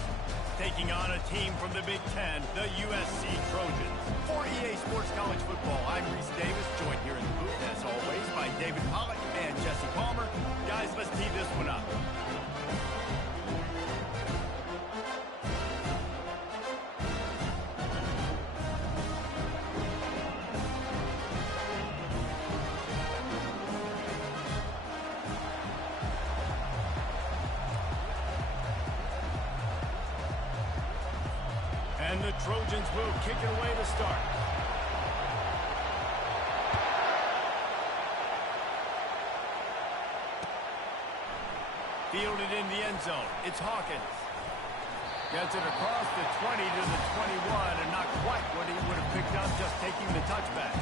taking on a team from the Big Ten, the USC Trojans. For EA Sports College Football, I'm Reese Davis, joined here in the booth, as always, by David Pollack and Jesse Palmer. Guys, let's tee this one up. And the Trojans will kick it away to start. Fielded in the end zone. It's Hawkins. Gets it across the 20 to the 21, and not quite what he would have picked up just taking the touchback.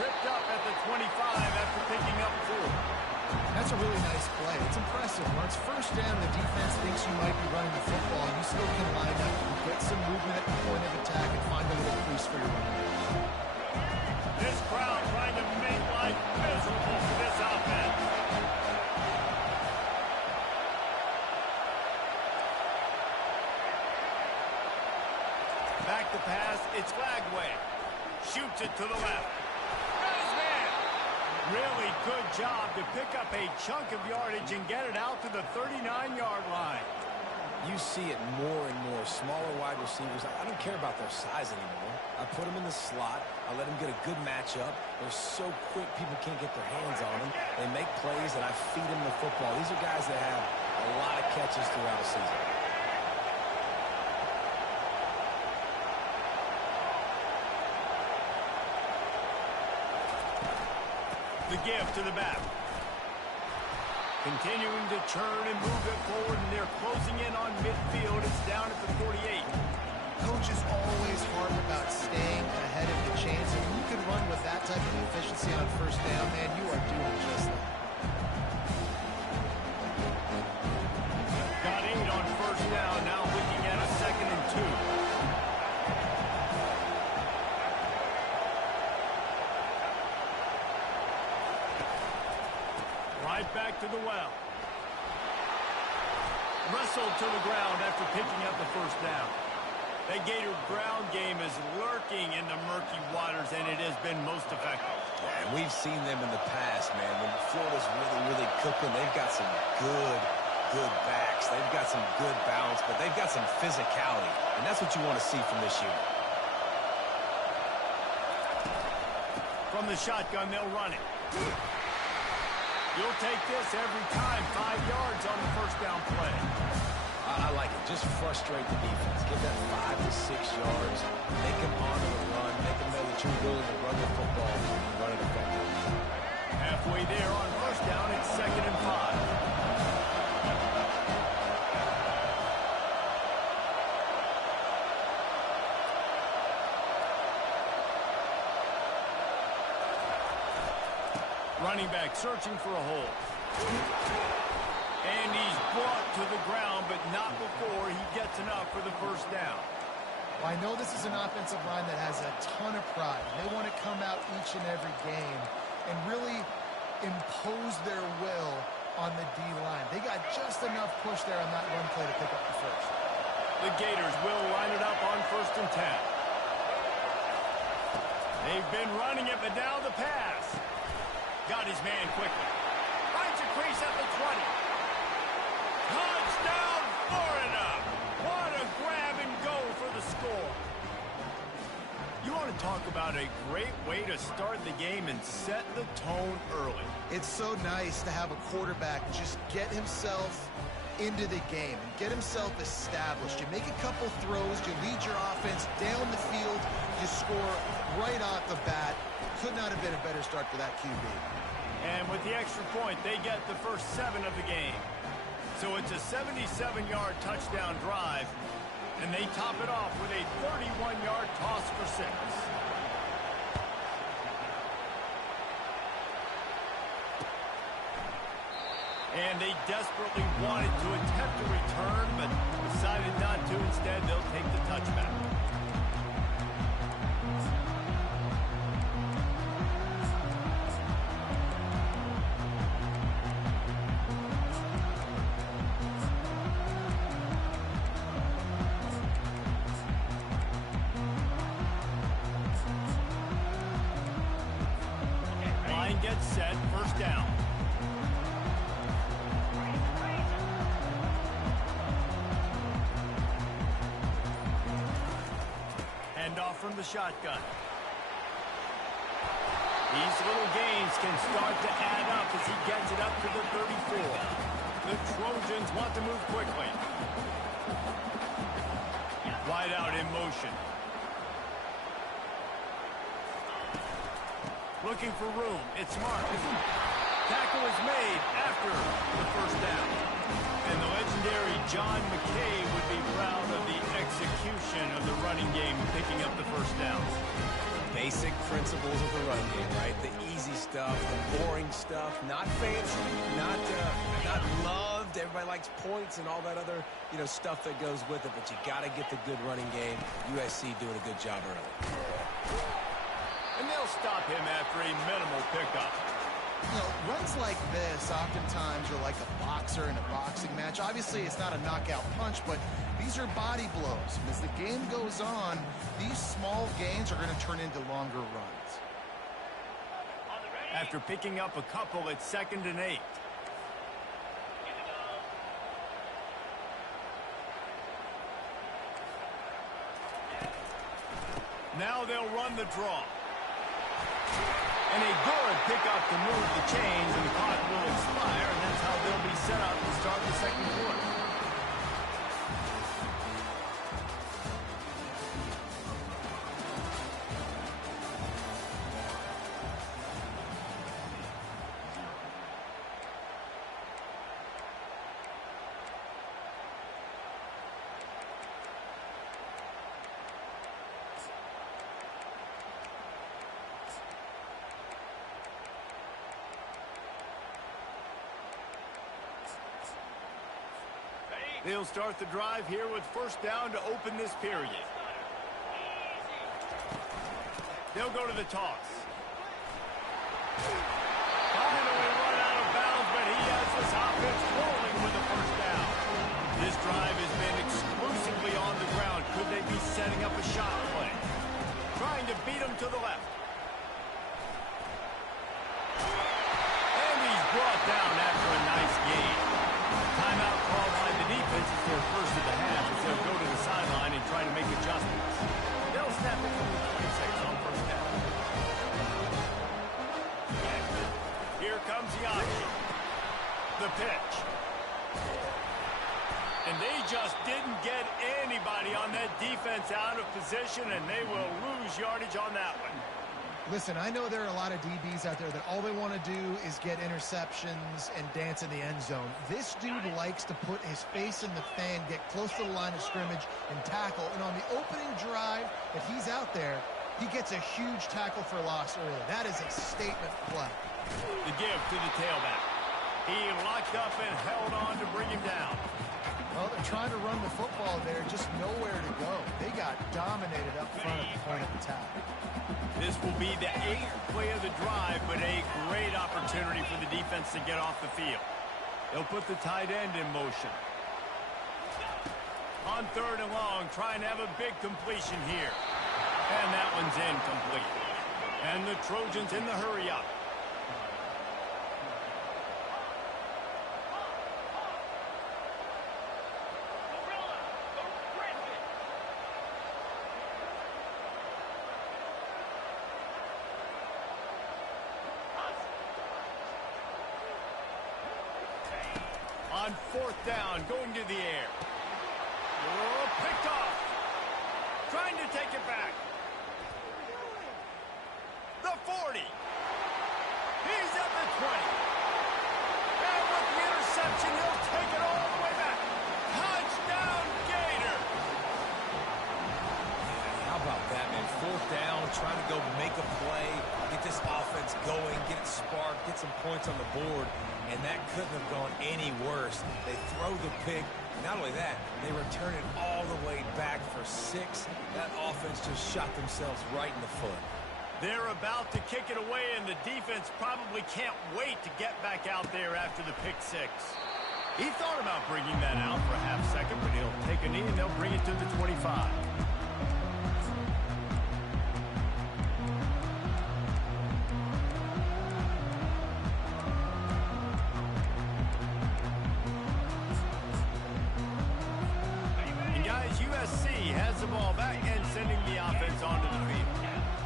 Tripped up at the 25 after picking up 4. That's a really nice play. It's impressive. When it's first down, the defense thinks you might be running the football. You still can line up, get some movement at the point of attack, and find a little crease for your running back. This crowd trying to make life miserable for this offense. Back to pass. It's Flagway. Shoots it to the left. Really good job to pick up a chunk of yardage and get it out to the 39-yard line. You see it more and more. Smaller wide receivers, I don't care about their size anymore. I put them in the slot. I let them get a good matchup. They're so quick, people can't get their hands on them. They make plays, and I feed them the football. These are guys that have a lot of catches throughout a season. The give to the back. Continuing to churn and move it forward, and they're closing in on midfield. It's down at the 48. Coaches always harp about staying ahead of the chains, and you can run with that type of efficiency on first down, man, you are doing just that. Got 8 on first down, now looking at a 2nd and 2. Back to the well. Wrestled to the ground after picking up the first down. The Gator ground game is lurking in the murky waters, and it has been most effective. Yeah, and we've seen them in the past, man. When Florida's really cooking, they've got some good backs. They've got some good balance, but they've got some physicality, and that's what you want to see from this unit. From the shotgun, they'll run it. You'll take this every time. 5 yards on the first down play. I like it. Just frustrate the defense. Give that 5 to 6 yards. Make them honor the run. Make them know that you're willing to run the football and run it effectively. Halfway there on first down, it's 2nd and 5. Running back searching for a hole. And he's brought to the ground, but not before he gets enough for the first down. Well, I know this is an offensive line that has a ton of pride. They want to come out each and every game and really impose their will on the D-line. They got just enough push there on that run play to pick up the first. The Gators will line it up on 1st and 10. They've been running it, but now the pass. Got his man quickly. Finds a crease at the 20. Touchdown, Florida! What a grab and go for the score. You want to talk about a great way to start the game and set the tone early. It's so nice to have a quarterback just get himself into the game and get himself established. You make a couple throws, you lead your offense down the field, you score right off the bat. Could not have been a better start for that QB. And with the extra point, they get the first 7 of the game. So it's a 77-yard touchdown drive, and they top it off with a 31-yard toss for 6. And they desperately wanted to attempt a return, but decided not to. Instead, they'll take the touchback. Line gets set, first down. From the shotgun. These little gains can start to add up as he gets it up to the 34. The Trojans want to move quickly. Wide out in motion. Looking for room. It's Marcus. Tackle is made after the first down. And the legendary John McKay would be proud of the execution of the running game, picking up the first down. Basic principles of the run game, right? The easy stuff, the boring stuff, not fancy, not loved. Everybody likes points and all that other, stuff that goes with it. But you got to get the good running game. USC doing a good job early. And they'll stop him after a minimal pickup. Runs like this oftentimes are like a boxer in a boxing match. Obviously, it's not a knockout punch, but these are body blows. And as the game goes on, these small gains are going to turn into longer runs. After picking up a couple, it's 2nd and 8. Now they'll run the draw. And a good pickup to move the chains, and the clock will expire, and that's how they'll be set up to start the second quarter. They'll start the drive here with first down to open this period. They'll go to the toss. Finally run out of bounds, but he has this offense rolling with the first down. This drive has been exclusively on the ground. Could they be setting up a shot play? Trying to beat him to the left. And he's brought down after a nice gain. Timeout called by the defense is their first of the half, as they'll go to the sideline and try to make adjustments. They'll snap it from the 26 on first down. Here comes the option. The pitch. And they just didn't get anybody on that defense out of position, and they will lose yardage on that one. Listen, I know there are a lot of DBs out there that all they want to do is get interceptions and dance in the end zone. This dude likes to put his face in the fan, get close to the line of scrimmage, and tackle. And on the opening drive that he's out there, he gets a huge tackle for loss early. That is a statement play. The give to the tailback. He locked up and held on to bring him down. Well, they're trying to run the football there, just nowhere to go. They got dominated up front at the point of attack. This will be the 8th play of the drive, but a great opportunity for the defense to get off the field. They'll put the tight end in motion. On 3rd and long, trying to have a big completion here. And that one's incomplete. And the Trojans in the hurry up. On fourth down, going to the air. Oh, picked off. Trying to take it back. The 40. He's at the 20. And with the interception, he'll take it all the way back. Touchdown, Gator. How about that, man? Fourth down, trying to go make a play, get this offense going, get it sparked, get some points on the board, and that couldn't have gone any worse. They throw the pick. Not only that, they return it all the way back for 6. That offense just shot themselves right in the foot. They're about to kick it away, and the defense probably can't wait to get back out there after the pick 6. He thought about bringing that out for a half second, but he'll take a knee, and they'll bring it to the 25. Has the ball back and sending the offense onto the field.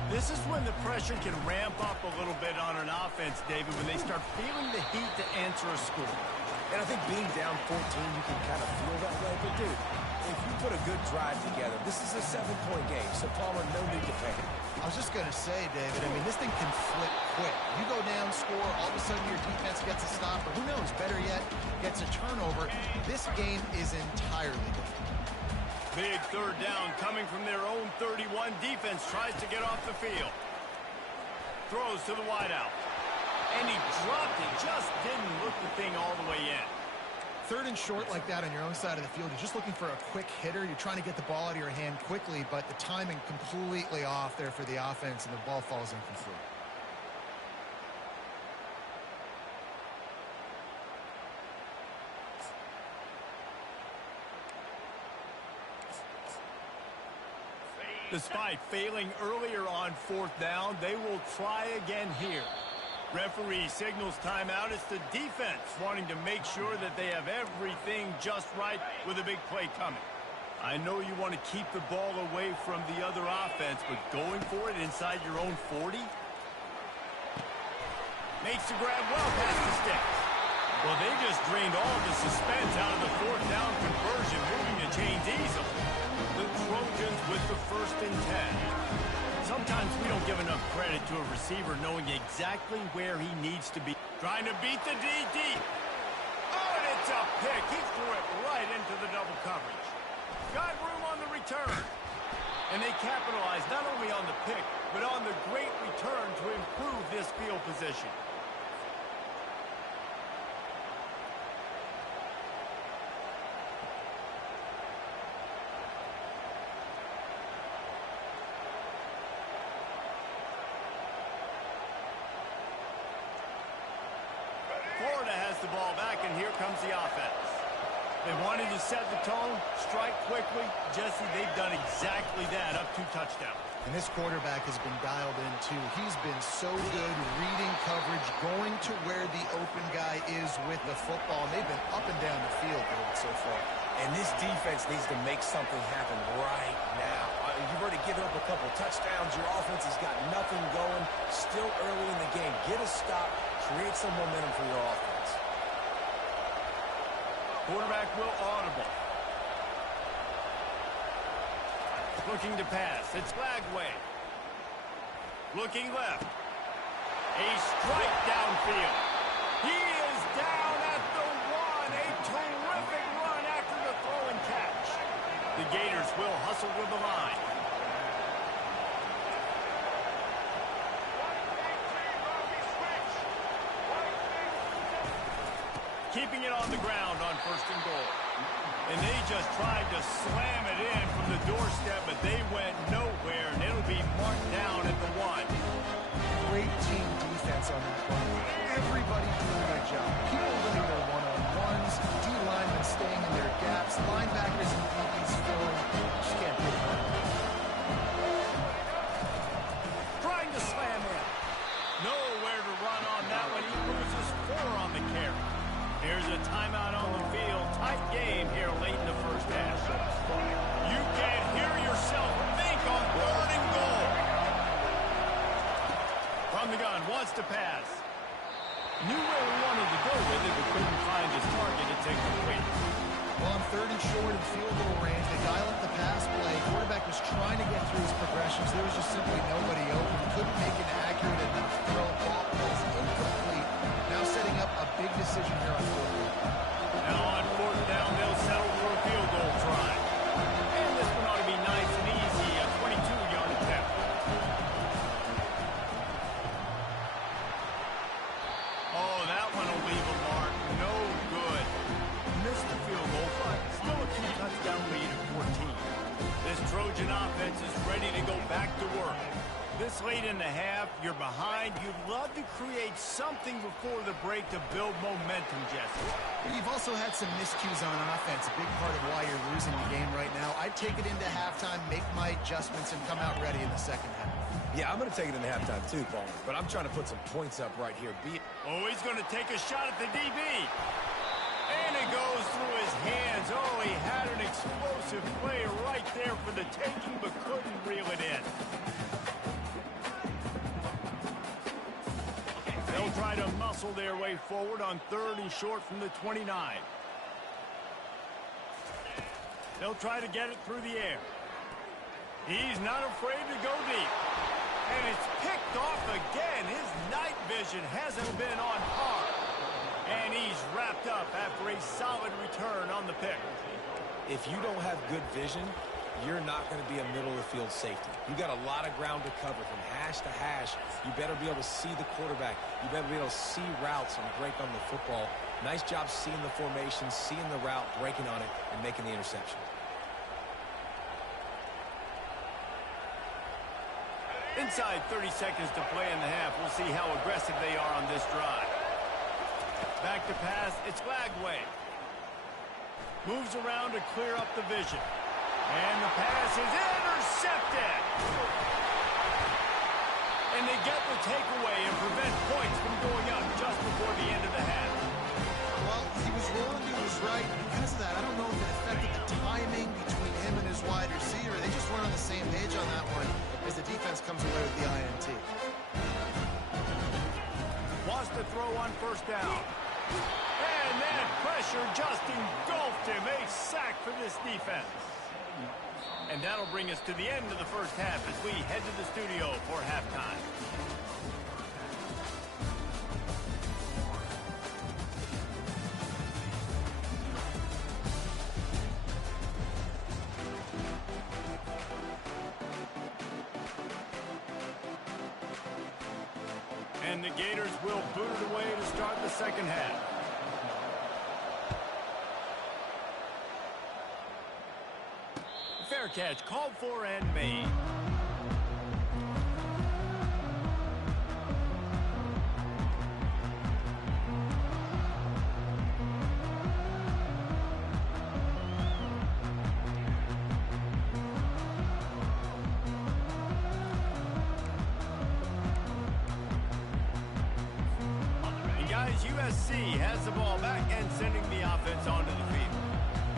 This is when the pressure can ramp up a little bit on an offense, David, when they start feeling the heat to answer a score. And I think being down 14, you can kind of feel that way. But, dude, if you put a good drive together, this is a 7-point game, so Palmer, no need to panic. I was just going to say, David, I mean, this thing can flip quick. You go down, score, all of a sudden your defense gets a stop, or who knows, better yet, gets a turnover. This game is entirely different. Big third down coming from their own 31. Defense tries to get off the field. Throws to the wideout. And he dropped it. Just didn't look the thing all the way in. Third and short like that on your own side of the field. You're just looking for a quick hitter. You're trying to get the ball out of your hand quickly, but the timing completely off there for the offense, and the ball falls incomplete. Despite failing earlier on fourth down, they will try again here. Referee signals timeout. It's the defense wanting to make sure that they have everything just right with a big play coming. I know you want to keep the ball away from the other offense, but going for it inside your own 40? Makes the grab well past the sticks. Well, they just drained all the suspense out of the fourth down conversion, moving the chains easily. The Trojans with the 1st and 10. Sometimes we don't give enough credit to a receiver knowing exactly where he needs to be. Trying to beat the DD. Oh, and it's a pick. He threw it right into the double coverage. Got room on the return. And they capitalized not only on the pick, but on the great return to improve this field position. Florida has the ball back, and here comes the offense. They wanted to set the tone, strike quickly. Jesse, they've done exactly that, up 2 touchdowns. And this quarterback has been dialed in, too. He's been so good reading coverage, going to where the open guy is with the football. They've been up and down the field so far. And this defense needs to make something happen right now. You've already given up a couple touchdowns. Your offense has got nothing going. Still early in the game. Get a stop. Create some momentum for your offense. Quarterback will audible. Looking to pass. It's Lagway. Looking left. A strike downfield. He is down at the 1. A terrific run after the throw and catch. The Gators will hustle to the line. Keeping it on the ground on 1st and goal. And they just tried to slam it in from the doorstep, but they went nowhere, and it'll be marked down at the 1. Great team defense on that one. Everybody doing their job. People winning their one-on-ones, D-linemen staying in their gaps, linebackers and DBs filling. Just can't pick one. Trying to slam in. Nowhere to run on that one. He loses 4 on the carry. Here's a timeout on the field. Tight game here late in the first half. You can't hear yourself think on 3rd and goal. From the gun, wants to pass. Knew where he wanted to go with it, but couldn't find his target. It's incomplete. Well, on 3rd and short and field goal range, they dial up the pass play. Quarterback was trying to get through his progressions. There was just simply nobody open. He couldn't make an accurate enough throw. Ball was incomplete. Now setting up a big decision here on 4th down. Now on 4th down, they'll settle for a field goal try. And this one ought to be nice and easy, a 22-yard attempt. Oh, that one will leave a mark. No good. Missed the field goal, but still a 2-touchdown lead at 14. This Trojan offense is ready to go back to work. This late in the half, you're behind. You'd love to create something before the break to build momentum, Jesse. You've also had some miscues on offense, a big part of why you're losing the game right now. I'd take it into halftime, make my adjustments, and come out ready in the second half. Yeah, I'm going to take it into halftime too, Paul. But I'm trying to put some points up right here. Oh, he's going to take a shot at the DB. And it goes through his hands. Oh, he had an explosive play right there for the taking, but couldn't reel it in. They'll try to muscle their way forward on 3rd and short from the 29. They'll try to get it through the air. He's not afraid to go deep. And it's picked off again. His night vision hasn't been on par. And he's wrapped up after a solid return on the pick. If you don't have good vision, you're not going to be a middle-of-the-field safety. You got a lot of ground to cover from hash to hash. You better be able to see the quarterback. You better be able to see routes and break on the football. Nice job seeing the formation, seeing the route, breaking on it, and making the interception. Inside 30 seconds to play in the half. We'll see how aggressive they are on this drive. Back to pass. It's Lagway. Moves around to clear up the vision. And the pass is intercepted. And they get the takeaway and prevent points from going up just before the end of the half. Well, he was rolling to his right. Because of that, I don't know if it affected the timing between him and his wide receiver. They just weren't on the same page on that one as the defense comes away with the INT. Wants to throw on 1st down. And that pressure just engulfed him. A sack for this defense. And that'll bring us to the end of the first half as we head to the studio for halftime. And the Gators will boot it away to start the second half. Fair catch called for and made. And guys, USC has the ball back and sending the offense onto the field.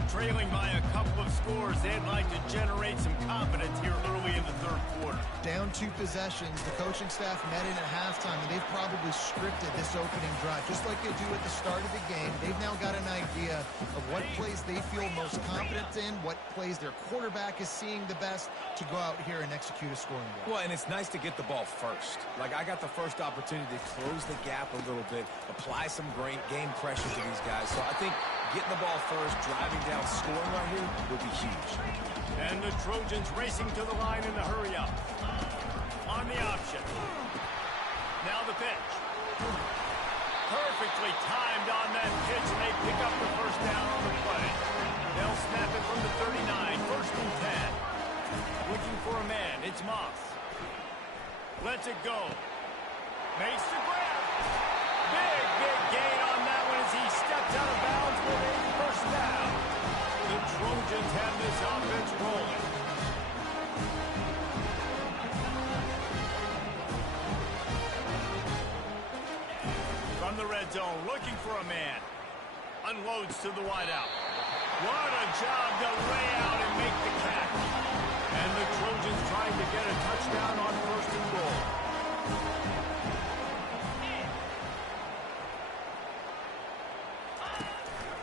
Trailing by a couple of scores, they'd like to generate some confidence here early in the 3rd quarter. Down 2 possessions, the coaching staff met in at halftime, and they've probably scripted this opening drive. Just like they do at the start of the game, they've now got an idea of what plays they feel most confident in, what plays their quarterback is seeing the best to go out here and execute a scoring drive. Well, and it's nice to get the ball first. Like, I got the first opportunity to close the gap a little bit, apply some great game pressure to these guys. So I think getting the ball first, driving down, scoring right here would be huge. And the Trojans racing to the line in the hurry up. On the option. Now the pitch. Perfectly timed on that pitch, and they pick up the 1st down on the play. They'll snap it from the 39, 1st and 10. Looking for a man, it's Moss. Lets it go. Makes the grab. Big gain on that one as he stepped out of bounds with a 1st down. The Trojans have this offense rolling. From the red zone, looking for a man. Unloads to the wideout. What a job to lay out and make the catch. And the Trojans trying to get a touchdown on 1st and goal.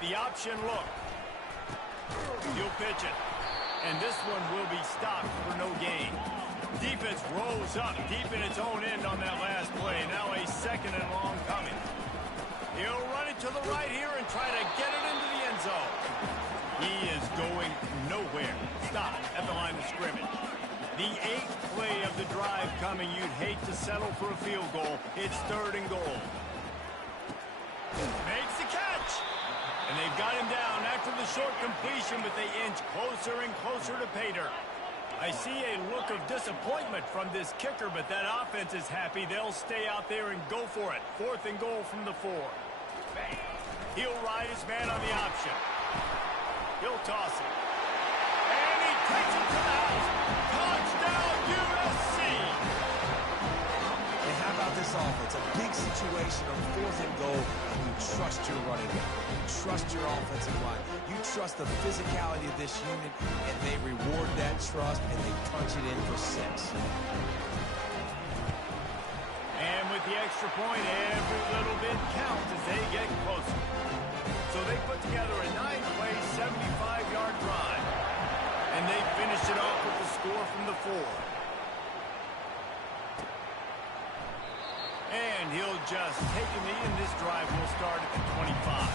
The option look. He'll pitch it. And this one will be stopped for no gain. Defense rolls up deep in its own end on that last play. Now a second and long coming. He'll run it to the right here and try to get it into the end zone. He is going nowhere. Stop at the line of scrimmage. The 8th play of the drive coming. You'd hate to settle for a field goal. It's 3rd and goal. Makes the catch. And they've got him down after the short completion, but they inch closer and closer to pay dirt. I see a look of disappointment from this kicker, but that offense is happy. They'll stay out there and go for it. 4th and goal from the 4. He'll ride his man on the option. He'll toss it. And he takes it to the house. Touchdown, USC! And how about this offense? A big situation on 4th and goal, and you trust your running back. You trust your offensive line. You trust the physicality of this unit, and they reward that trust, and they punch it in for 6. And with the extra point, every little bit counts as they get closer. So they put together a 9-play, 75-yard drive. And they finish it off with the score from the 4. And he'll just take a knee, and this drive will start at the 25.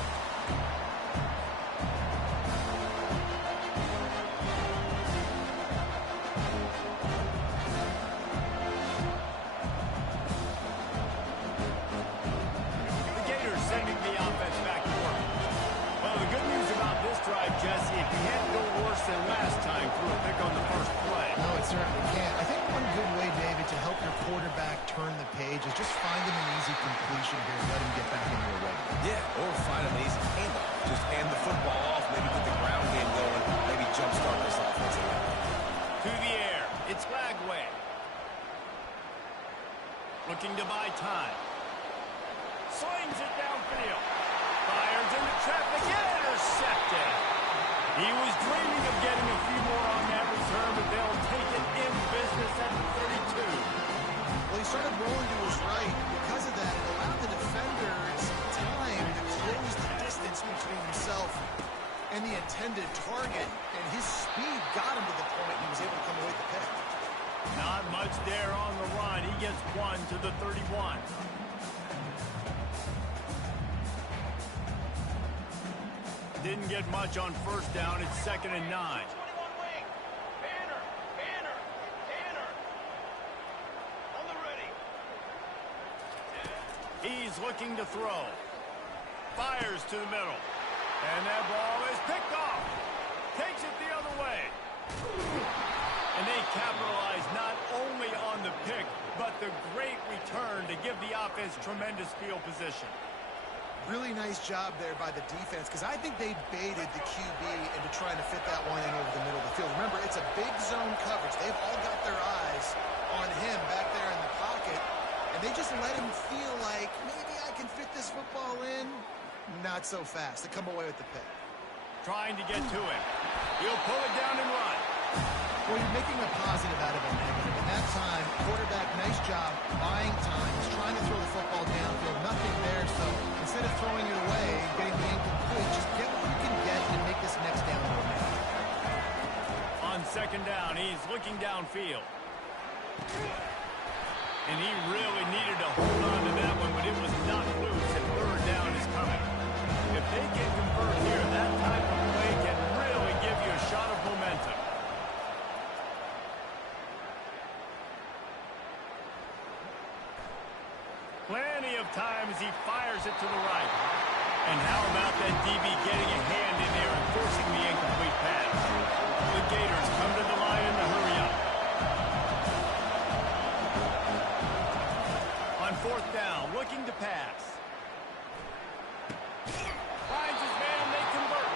Jesse, if you can't go worse than last time through a pick on the first play. No, it certainly can't. I think one good way, David, to help your quarterback turn the page is just find him an easy completion here and let him get back in your way. Yeah, or find him an easy handoff. Just hand the football off, maybe get the ground game going, maybe jumpstart this offensive line. To the air. It's Lagway. Looking to buy time. Slings it downfield. Fires into traffic. Intercepted. He was dreaming of getting a few more on that return, but they'll take it in business at the 32. Well, he started rolling to his right. Because of that, it allowed the defenders time to close the distance between himself and the intended target. And his speed got him to the point he was able to come away with the pick. Not much there on the run. He gets 1 to the 31. Didn't get much on first down. It's 2nd and 9. Banner. On the ready. He's looking to throw. Fires to the middle. And that ball is picked off. Takes it the other way. And they capitalize not only on the pick, but the great return to give the offense tremendous field position. Really nice job there by the defense, because I think they baited the QB into trying to fit that one in over the middle of the field. Remember, it's a big zone coverage. They've all got their eyes on him back there in the pocket, and they just let him feel like, maybe I can fit this football in. Not so fast. They come away with the pick. Trying to get to him. He'll pull it down and run. Well, you're making a positive out of a negative. In that time, quarterback, nice job, buying time. He's trying to throw the football downfield. Nothing there, so instead of throwing it away and getting the incomplete, just get what you can get and make this next down more manageable. On 2nd down, he's looking downfield. And he really needed to hold on to that one, but it was not loose, and 3rd down is coming. If they can convert here, that type of play can really give you a shot of momentum. Plenty of time as he fires it to the right. And how about that DB getting a hand in there and forcing the incomplete pass? The Gators come to the line in a hurry up. On 4th down, looking to pass. Finds his man, they convert.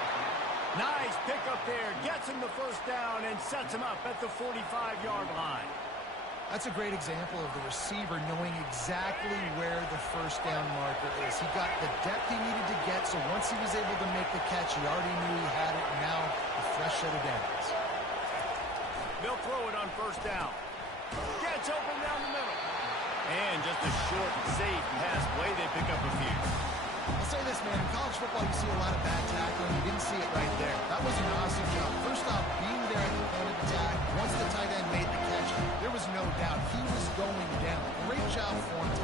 Nice pickup there, gets him the 1st down and sets him up at the 45-yard line. That's a great example of the receiver knowing exactly where the 1st down marker is. He got the depth he needed to get, so once he was able to make the catch, he already knew he had it, and now a fresh set of downs. They'll throw it on 1st down. Gets open down the middle. And just a short, safe pass play, they pick up a few. I'll say this, man. In college football, you see a lot of bad tackling. You didn't see it right there. That was an awesome job. First off, being there at the point of attack. Once the tight end made the catch, there was no doubt he was going down. Great job for him.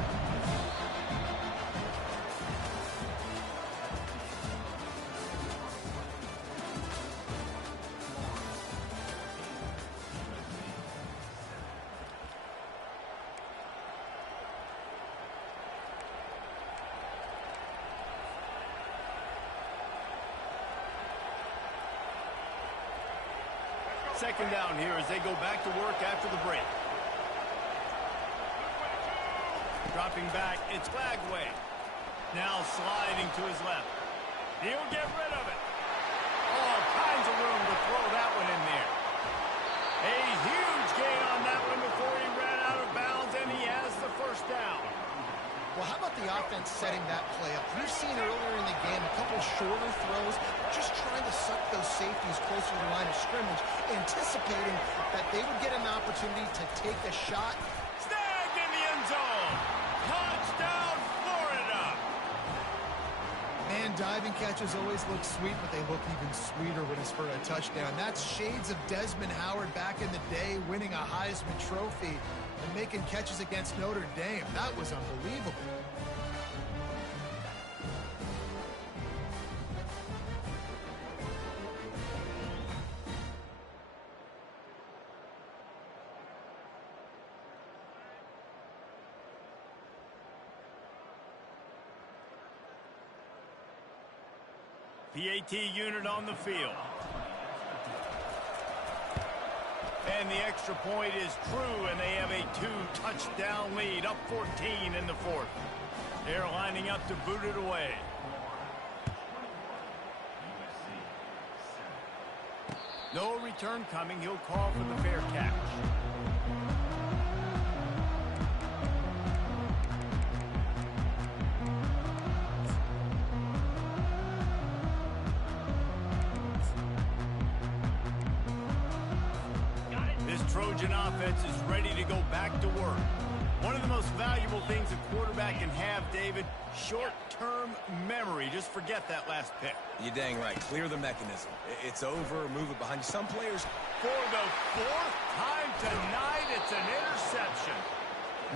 Second down here as they go back to work after the break. Dropping back, it's Flagway. Now sliding to his left. He'll get rid of it. All kinds of room to throw that one in there. A huge gain on that one before he ran out of bounds, and he has the first down. Well, how about the offense setting that play up? We've seen earlier in the game a couple shorter throws, just trying to suck those safeties closer to the line of scrimmage, anticipating that they would get an opportunity to take a shot. Snagged in the end zone. Touchdown, Florida. Man, diving catches always look sweet, but they look even sweeter when it's for a touchdown. That's shades of Desmond Howard back in the day, winning a Heisman Trophy and making catches against Notre Dame. That was unbelievable. PAT unit on the field. And the extra point is true, and they have a 2-touchdown lead, up 14 in the fourth. They're lining up to boot it away. No return coming. He'll call for the fair catch. Trojan offense is ready to go back to work. One of the most valuable things a quarterback can have, David, short-term memory. Just forget that last pick. You're dang right. Clear the mechanism. It's over. Move it behind you. Some players... For the fourth time tonight, it's an interception.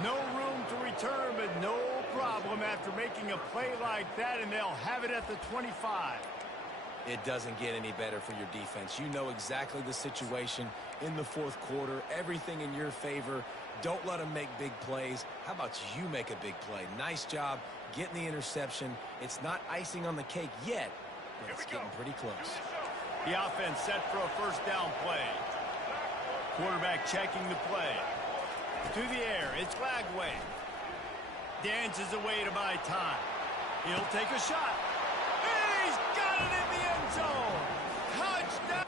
No room to return, but no problem after making a play like that, and they'll have it at the 25. It doesn't get any better for your defense. You know exactly the situation in the fourth quarter. Everything in your favor. Don't let them make big plays. How about you make a big play? Nice job getting the interception. It's not icing on the cake yet, but it's getting pretty close. The offense set for a first down play. Quarterback checking the play. To the air, it's Flagway. Dances away to buy time. He'll take a shot. He's got it in the end zone. Touchdown.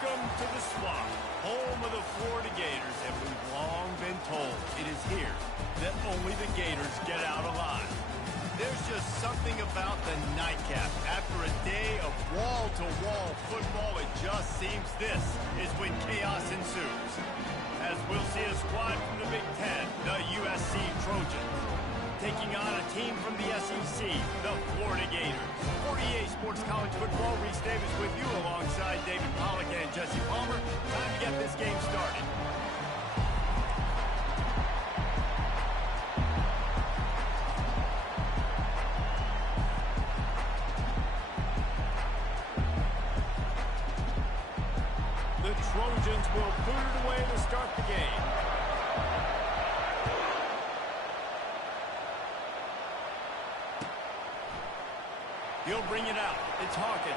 Welcome to the Swamp, home of the Florida Gators, and we've long been told it is here that only the Gators get out alive. There's just something about the nightcap. After a day of wall-to-wall football, it just seems this is when chaos ensues. As we'll see a squad from the Big Ten, the USC Trojans, taking on a team from the SEC, the Florida Gators. 48 Sports College Football, Reese Davis with you alongside David Pollack and Jesse Palmer. Time to get this game started. The Trojans will put it away to start the game. He'll bring it out. It's Hawkins.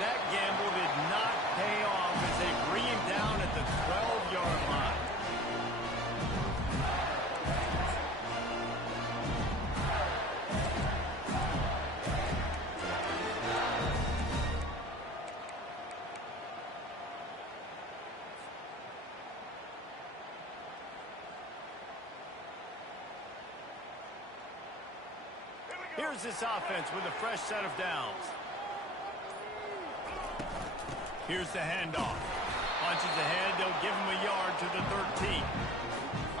That gamble did not pay off as they bring him down at the 12-yard line. Here's this offense with a fresh set of downs. Here's the handoff. Punches ahead, they'll give him a yard to the 13.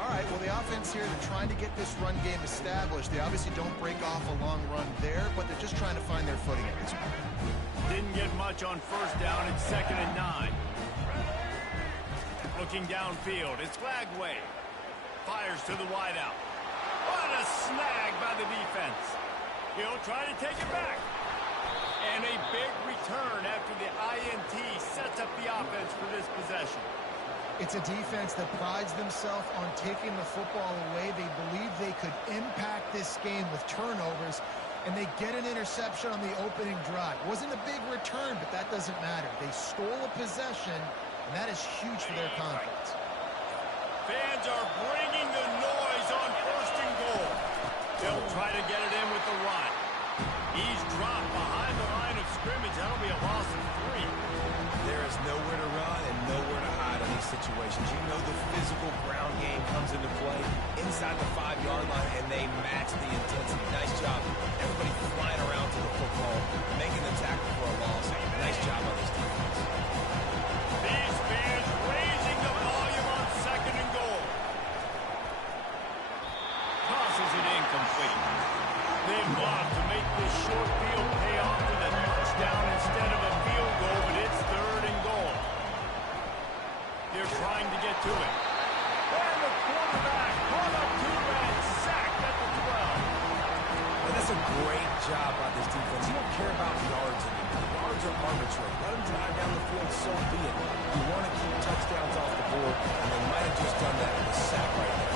All right, well, the offense here, they're trying to get this run game established. They obviously don't break off a long run there, but they're just trying to find their footing at this point. Didn't get much on first down. It's 2nd and 9. Looking downfield, it's Glagway. Fires to the wideout. What a snag by the defense. He'll try to take it back. And a big return after the INT sets up the offense for this possession. It's a defense that prides themselves on taking the football away. They believe they could impact this game with turnovers, and they get an interception on the opening drive. Wasn't a big return, but that doesn't matter. They stole a possession, and that is huge for their confidence. Fans are bringing the noise on 1st and goal. They'll try to get it in with the run. He's dropped behind the line of scrimmage. That'll be a loss of 3. There is nowhere to run and nowhere to hide in these situations. You know the physical ground game comes into play inside the 5-yard line, and they match the intensity. Nice job. Everybody flying around to the football, making the tackle for a loss. Nice job on this defense. These fans raising the volume on 2nd and goal. Tosses it incomplete. They've got to make this short field pay off with a touchdown instead of a field goal, but it's 3rd and goal. They're trying to get to it. And the quarterback caught up to and sacked at the 12. And that's a great job by this defense. You don't care about yards anymore. Yards are arbitrary. Let them drive down the field, so be it. You want to keep touchdowns off the board, and they might have just done that with a sack right there.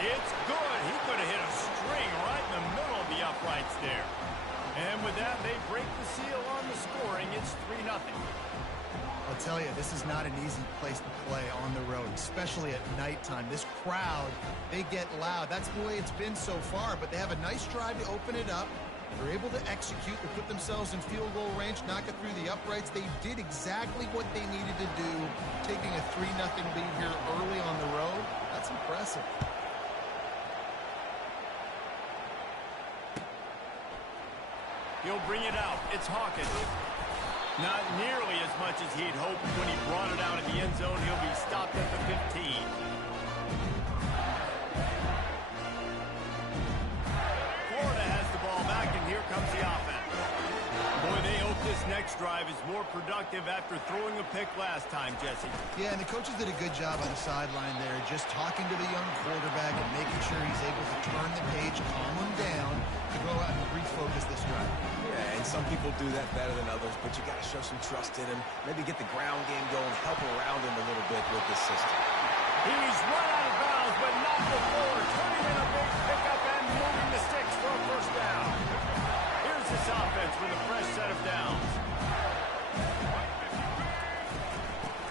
It's good. He could have hit a string right in the middle of the uprights there. And with that, they break the seal on the scoring. It's 3-0. I'll tell you, this is not an easy place to play on the road, especially at nighttime. This crowd, they get loud. That's the way it's been so far, but they have a nice drive to open it up. They're able to execute. They put themselves in field goal range, knock it through the uprights. They did exactly what they needed to do, taking a 3-0 lead here early on the road. That's impressive. He'll bring it out. It's Hawkins. Not nearly as much as he'd hoped when he brought it out of the end zone. He'll be stopped at the 15. Florida has the ball back, and here comes the offense. Boy, they hope this next next drive is more productive after throwing a pick last time, Jesse. Yeah, and the coaches did a good job on the sideline there, just talking to the young quarterback and making sure he's able to turn the page, calm him down, to go out and refocus this drive. Yeah, and some people do that better than others, but you got to show some trust in him, maybe get the ground game going, help around him a little bit with this system. He's run out of bounds, but not before turning in a big pickup and moving the sticks for a first down. Here's this offense with a fresh set of downs.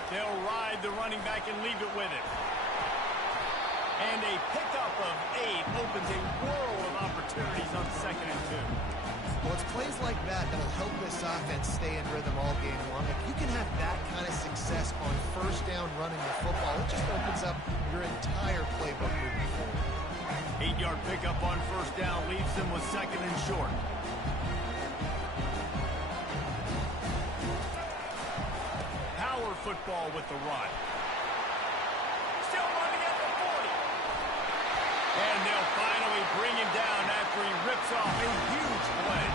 They'll ride the running back and leave it with him. And a pickup of 8 opens a world of opportunities on 2nd and 2. Well, it's plays like that that'll help this offense stay in rhythm all game long. If you can have that kind of success on first down running the football, it just opens up your entire playbook moving forward. 8-yard pickup on first down leaves them with 2nd and short. Power football with the run. Still running at the 40. And they'll finally bring him down after he rips off a huge play.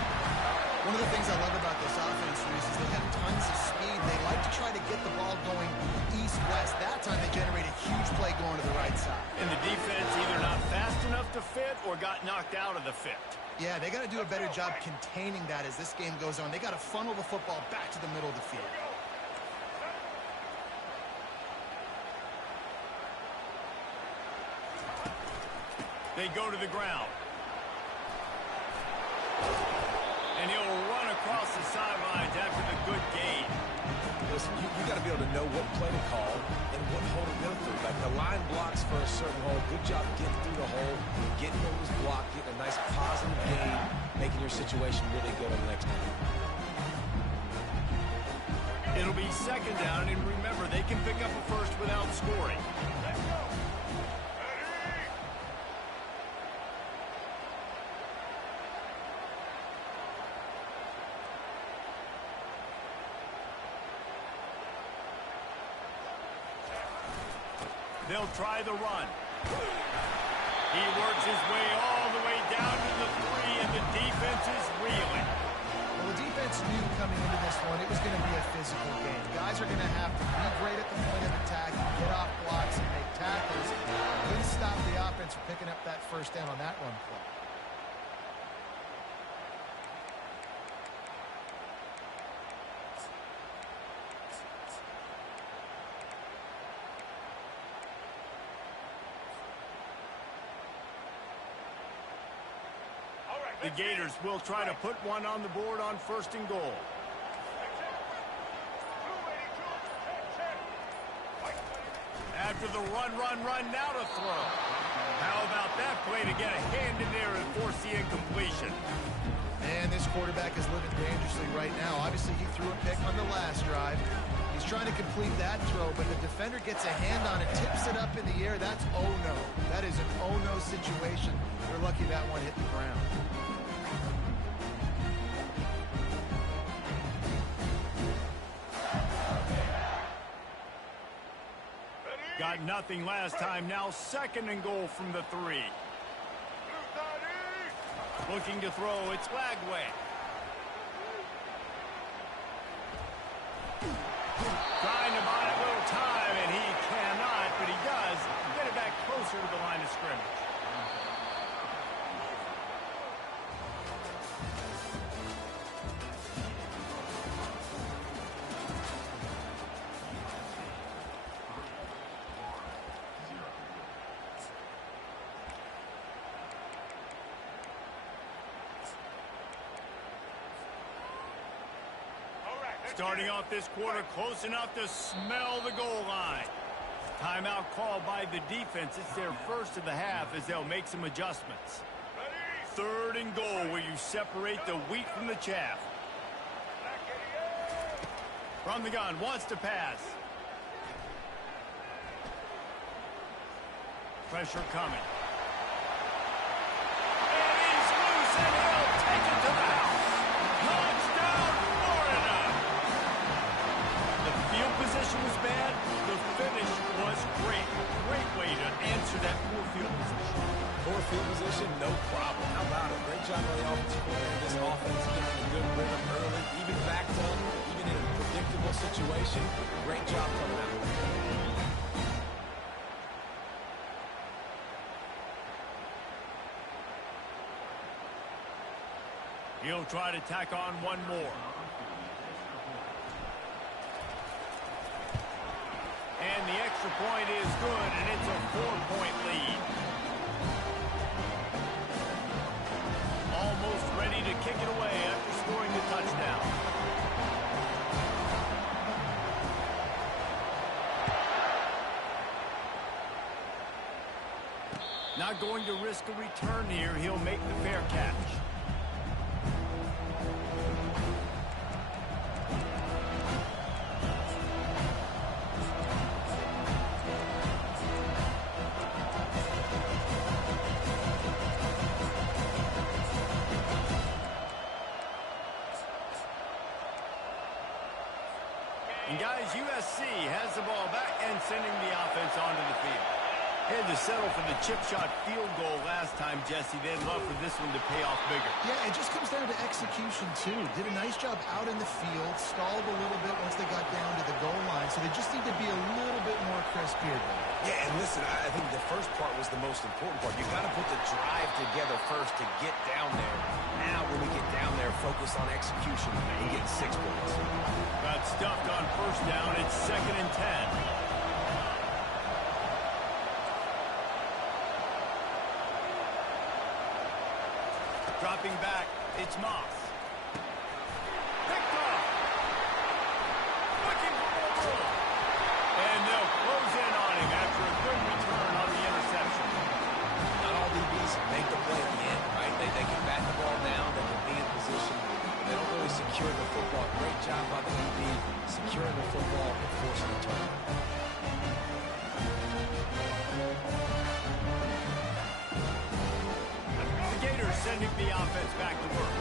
One of the things I love about this offense, Reese, is they have tons of speed. They like to try to get the ball going east-west. That time they generate a huge play going to the right side. And the defense either not fast enough to fit or got knocked out of the fit. Yeah, they got to do a better job containing that as this game goes on. They got to funnel the football back to the middle of the field. They go to the ground. And he'll run across the sidelines after the good gain. Listen, you got to be able to know what play to call and what hole to go through. Like the line blocks for a certain hole. Good job getting through the hole, getting what was blocked, getting a nice positive gain, making your situation really good on the next time. It'll be 2nd down, and remember, they can pick up a first without scoring. They'll try the run. He works his way all the way down to the 3, and the defense is reeling. Well, the defense knew coming into this one it was going to be a physical game. Guys are going to have to be great at the point of attack, get off blocks, and make tackles. Couldn't stop the offense from picking up that first down on that run play. The Gators will try to put one on the board on 1st and goal. After the run, now to throw. How about that play to get a hand in there and force the incompletion? Man, this quarterback is living dangerously right now. Obviously, he threw a pick on the last drive. He's trying to complete that throw, but the defender gets a hand on it, tips it up in the air. That's oh-no. That is an oh-no situation. They're lucky that one hit the ground. Got nothing last time. Now 2nd and goal from the 3. Looking to throw. It's Lagway. Trying to buy a little time, and he cannot, but he does get it back closer to the line of scrimmage. Starting off this quarter close enough to smell the goal line. Timeout called by the defense. It's their first of the half as they'll make some adjustments. 3rd and goal where you separate the wheat from the chaff. From the gun, wants to pass. Pressure coming. And he's loose and he'll take it to the house. Touchdown, Florida! The field position was bad. The finish was great. Great way to answer that poor field position. Poor field position, no problem. How about it? Great job by the offensive coordinator. This offense getting a good rhythm early, even it backed up, even in a predictable situation. Great job coming out. He'll try to tack on one more. And the extra point is good, and it's a 4-point lead. Almost ready to kick it away after scoring the touchdown. Not going to risk a return here. He'll make the fair catch. And guys, USC has the ball back and sending the offense onto the field. They had to settle for the chip shot field goal last time, Jesse. They'd love for this one to pay off bigger. Yeah, it just comes down to execution, too. Did a nice job out in the field, stalled a little bit once they got down to the goal line, so they just need to be a little bit more crisp here. Yeah, and listen, I think the first part was the most important part. You got to put the drive together first to get down there. Now, when we get down there, focus on execution and get 6 points. Got stuffed on first down. It's 2nd and 10. Dropping back, it's Moss. Picked off. Looking for more room. And they'll close in on him after a good return on the interception. Not all DBs make the play at the end, right? They can bat the ball down, they can be in position. They don't really secure the football. Great job by the DB securing the football and forcing the turnover. Sending the offense back to work.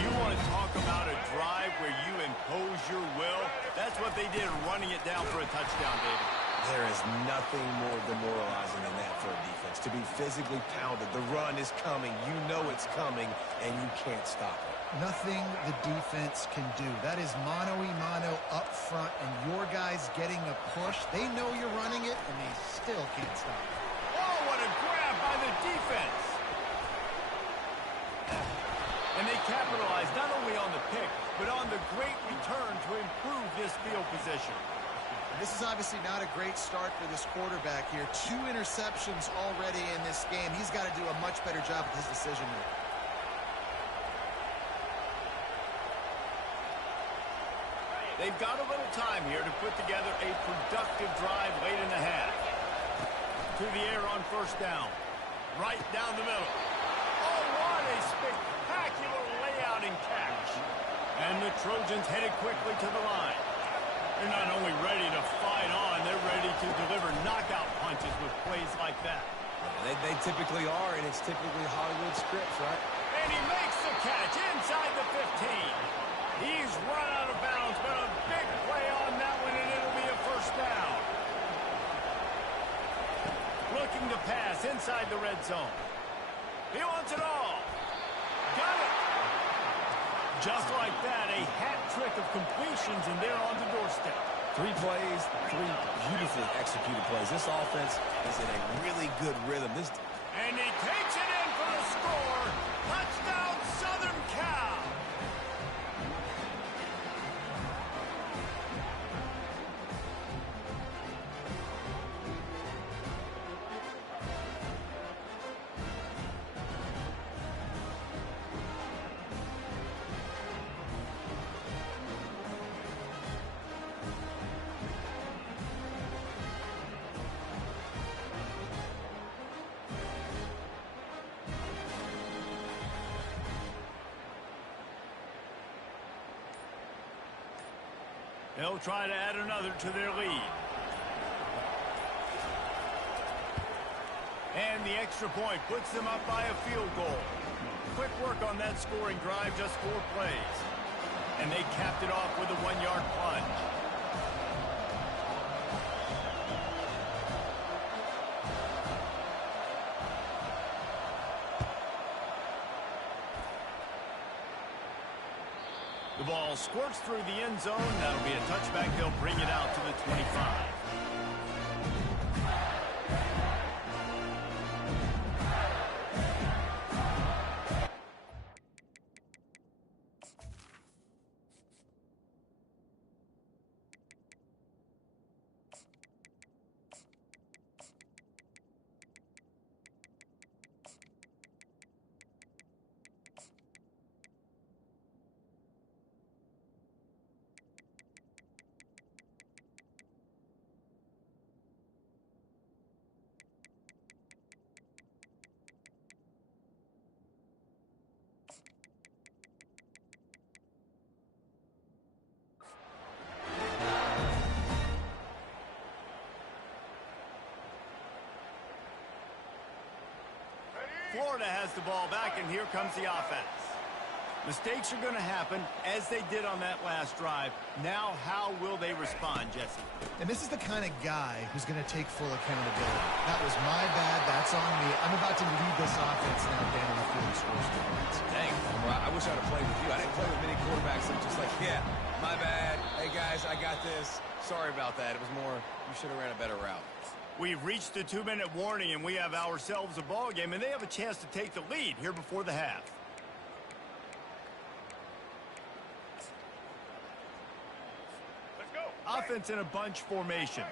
You want to talk about a drive where you impose your will? That's what they did, running it down for a touchdown, David. There is nothing more demoralizing than that for a defense. To be physically pounded. The run is coming. You know it's coming, and you can't stop it. Nothing the defense can do. That is mano-a-mano up front, and your guys getting a push. They know you're running it, and they still can't stop it. Oh, what a grab by the defense. And they capitalized not only on the pick, but on the great return to improve this field position. This is obviously not a great start for this quarterback here. 2 interceptions already in this game. He's got to do a much better job with his decision making. They've got a little time here to put together a productive drive late in the half. To the air on first down. Right down the middle. Oh, what a spectacular layout and catch. And the Trojans headed quickly to the line. They're not only ready to fight on, they're ready to deliver knockout punches with plays like that. Yeah, they typically are, and it's typically Hollywood scripts, right? And he makes the catch inside the 15. He's run out of bounds, but a big play on that one, and it'll be a first down. Looking to pass inside the red zone. He wants it all. Got it. Just like that, a hat trick of completions, and they're on the doorstep. 3 plays, 3 beautifully executed plays. This offense is in a really good rhythm. And he takes it in for the score. Touchdown, Southern Cal. They'll try to add another to their lead. And the extra point puts them up by a field goal. Quick work on that scoring drive, just 4 plays. And they capped it off with a 1-yard plunge. The ball squirts through the end zone. That'll be a touchback. They'll bring it out to the 25. Florida has the ball back, and here comes the offense. Mistakes are going to happen, as they did on that last drive. Now, how will they respond, Jesse? And this is the kind of guy who's going to take full accountability. That was my bad. That's on me. I'm about to lead this offense now down the field scores for points. Dang, I wish I'd have played with you. I didn't play with many quarterbacks that were just like, yeah, my bad. Hey, guys, I got this. Sorry about that. It was more, you should have ran a better route. We've reached the 2-minute warning, and we have ourselves a ball game, and they have a chance to take the lead here before the half. Let's go. Offense in a bunch formation.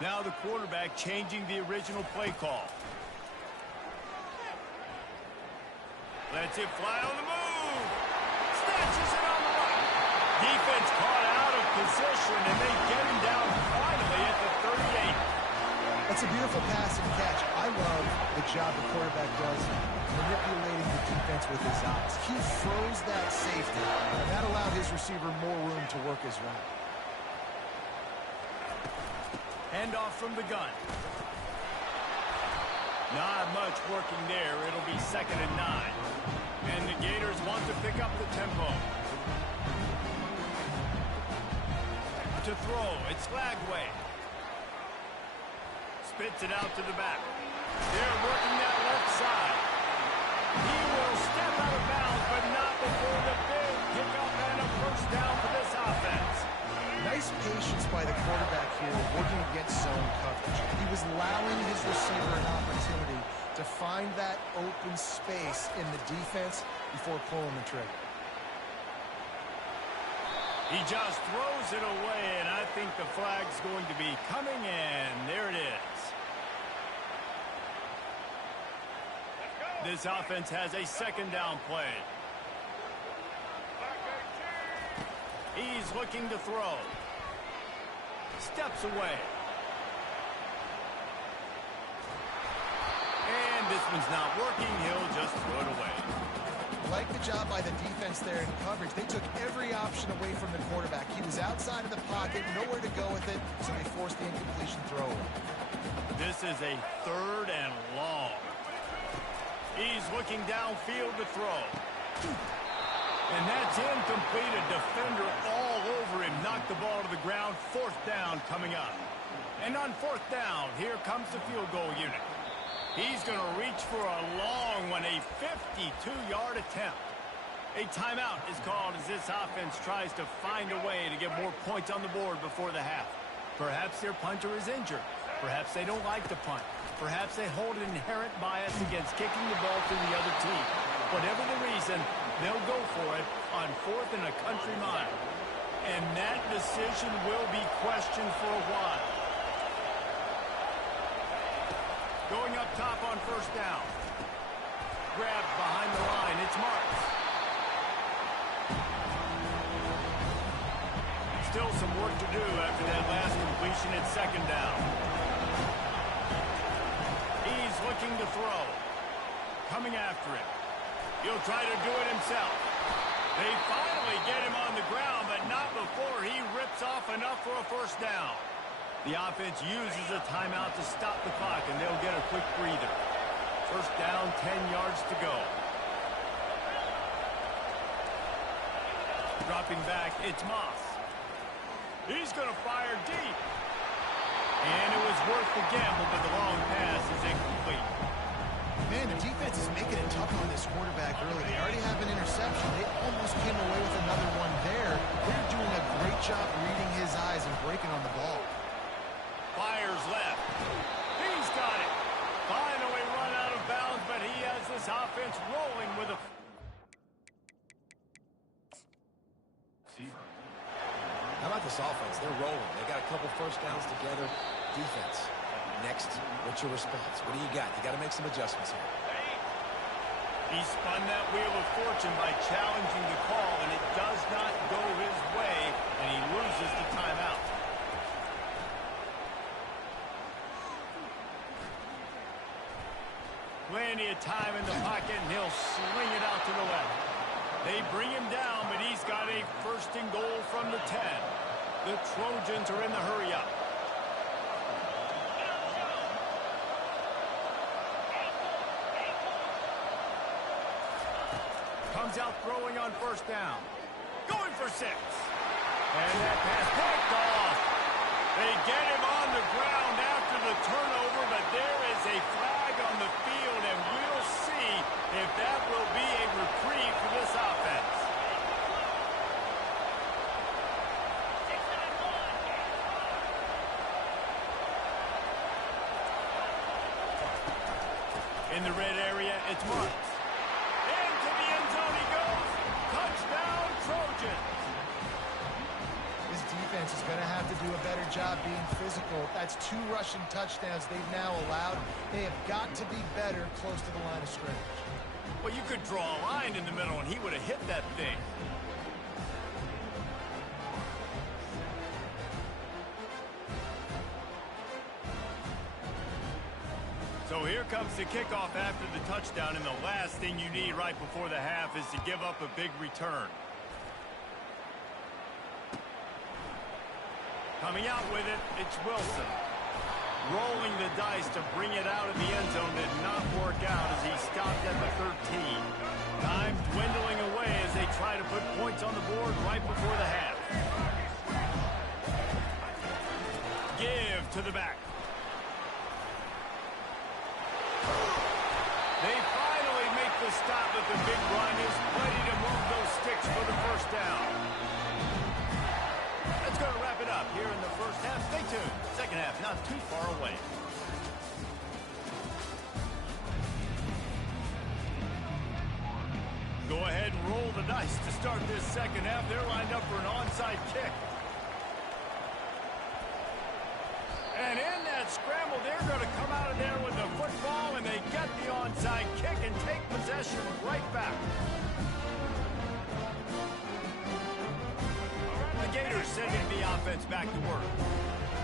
Now the quarterback changing the original play call. Lets it fly on the move. Snatches it on the right. Defense caught out of position, and they get him down finally at the 38. That's a beautiful pass and catch. I love the job the quarterback does manipulating the defense with his eyes. He froze that safety, and that allowed his receiver more room to work his route. Handoff from the gun. Not much working there. It'll be 2nd and 9. And the Gators want to pick up the tempo. To throw, it's Flagway. Spits it out to the back. They're working that left side. He will step out of bounds, but not before the big pickup and a first down for this offense. Nice patience by the quarterback here, working against zone coverage. He was allowing his receiver an opportunity to find that open space in the defense before pulling the trigger. He just throws it away, and I think the flag's going to be coming in. There it is. This offense has a 2nd down play. He's looking to throw. Steps away. And this one's not working. He'll just throw it away. Like the job by the defense there in coverage. They took every option away from the quarterback. He was outside of the pocket, nowhere to go with it, so they forced the incompletion throw. This is a 3rd and long. He's looking downfield to throw. And that's incomplete. A defender all over him. Knocked the ball to the ground. 4th down coming up. And on 4th down, here comes the field goal unit. He's going to reach for a long one, a 52-yard attempt. A timeout is called as this offense tries to find a way to get more points on the board before the half. Perhaps their punter is injured. Perhaps they don't like to punt. Perhaps they hold an inherent bias against kicking the ball to the other team. Whatever the reason, they'll go for it on 4th and a country mile. And that decision will be questioned for a while. Going up top on 1st down. Grabbed behind the line. It's Marks. Still some work to do after that last completion at 2nd down. He's looking to throw. Coming after him. He'll try to do it himself. They finally get him on the ground, but not before he rips off enough for a 1st down. The offense uses a timeout to stop the clock, and they'll get a quick breather. 1st down, 10 yards to go. Dropping back, it's Moss. He's going to fire deep. And it was worth the gamble, but the long pass is incomplete. Man, the defense is making it tough on this quarterback early. They already have an interception. They almost came away with another one there. They're doing a great job reading his eyes and breaking on the ball. Fires left. He's got it. Finally run out of bounds, but he has this offense rolling with a... How about this offense? They're rolling. They got a couple first downs together. Defense. Next, what's your response? What do you got? You got to make some adjustments here. He spun that wheel of fortune by challenging the call, and it does not go his way, and he loses the timeout. Plenty of time in the pocket, and he'll sling it out to the left. They bring him down, but he's got a first and goal from the 10. The Trojans are in the hurry-up. Comes out throwing on first down. Going for 6. And that pass picked off. They get him on the ground after the turnover, but there is a flag on the field, and we'll see if that will be a reprieve for this offense. In the red area, it's Marks. Into the end zone he goes. Touchdown, Trojans. This defense is going to have to do a better job being physical. That's 2 rushing touchdowns they've now allowed. They have got to be better close to the line of scrimmage. Well, you could draw a line in the middle, and he would have hit that thing. So here comes the kickoff after the touchdown, and the last thing you need right before the half is to give up a big return. Coming out with it, it's Wilson. Rolling the dice to bring it out of the end zone did not work out as he stopped at the 13. Time dwindling away as they try to put points on the board right before the half. Give to the back. They finally make the stop, but the big run is ready to move those sticks for the first down. That's going to wrap it up here in the first half. Stay tuned. Second half not too far away. Go ahead and roll the dice to start this second half. They're lined up for an onside kick. And in that scramble, they're going to come out of there with the football, and they get the onside kick and take possession right back. The Gators sending the offense back to work.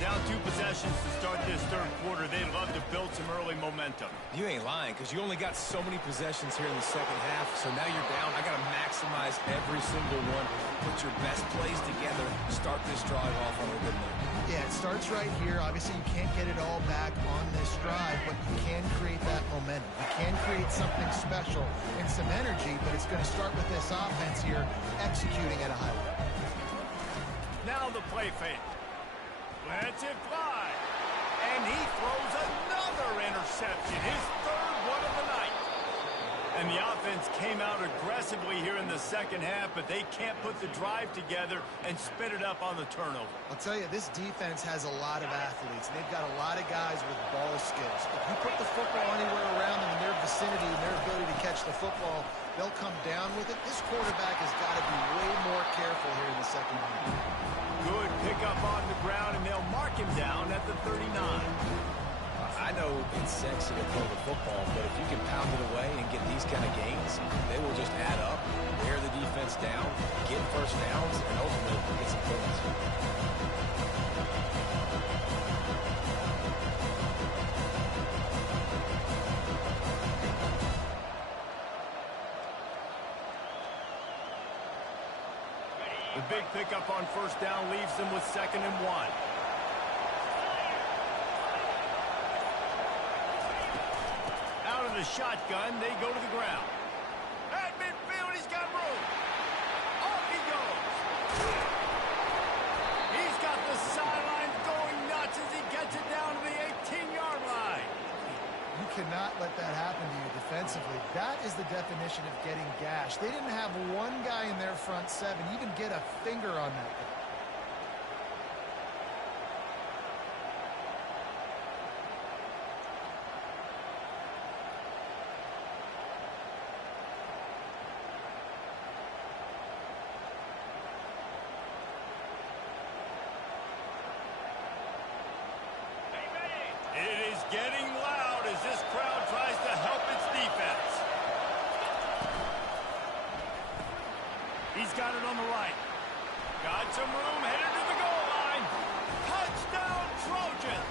Down 2 possessions to start this third quarter. They'd love to build some early momentum. You ain't lying, because you only got so many possessions here in the second half, so now you're down. I got to maximize every single one. Put your best plays together. Start this drive off on a good note. Yeah, it starts right here. Obviously, you can't get it all back on this drive, but you can create that momentum. You can create something special and some energy, but it's going to start with this offense here executing at a high level. Now the play fake. Lets it fly. And he throws another interception, his third one of the night. And the offense came out aggressively here in the second half, but they can't put the drive together and spit it up on the turnover. I'll tell you, this defense has a lot of athletes, and they've got a lot of guys with ball skills. If you put the football anywhere around them in their vicinity and their ability to catch the football, they'll come down with it. This quarterback has got to be way more careful here in the second half. Good pickup on the ground, and they'll mark him down at the 39. I know it's sexy to throw the football, but if you can pound it away and get these kind of gains, they will just add up, wear the defense down, get first downs, and ultimately get some points. The big pickup on first down leaves them with 2nd and 1. Out of the shotgun, they go to the ground. At midfield, he's got room. Off he goes. He's got the sideline going nuts as he gets it down to the 18-yard line. You cannot let that happen to you. defensively. That is the definition of getting gashed. They didn't have one guy in their front seven even get a finger on that guy. It is getting loud as this crowd tries to help its defense. He's got it on the right. Got some room, headed to the goal line. Touchdown, Trojans!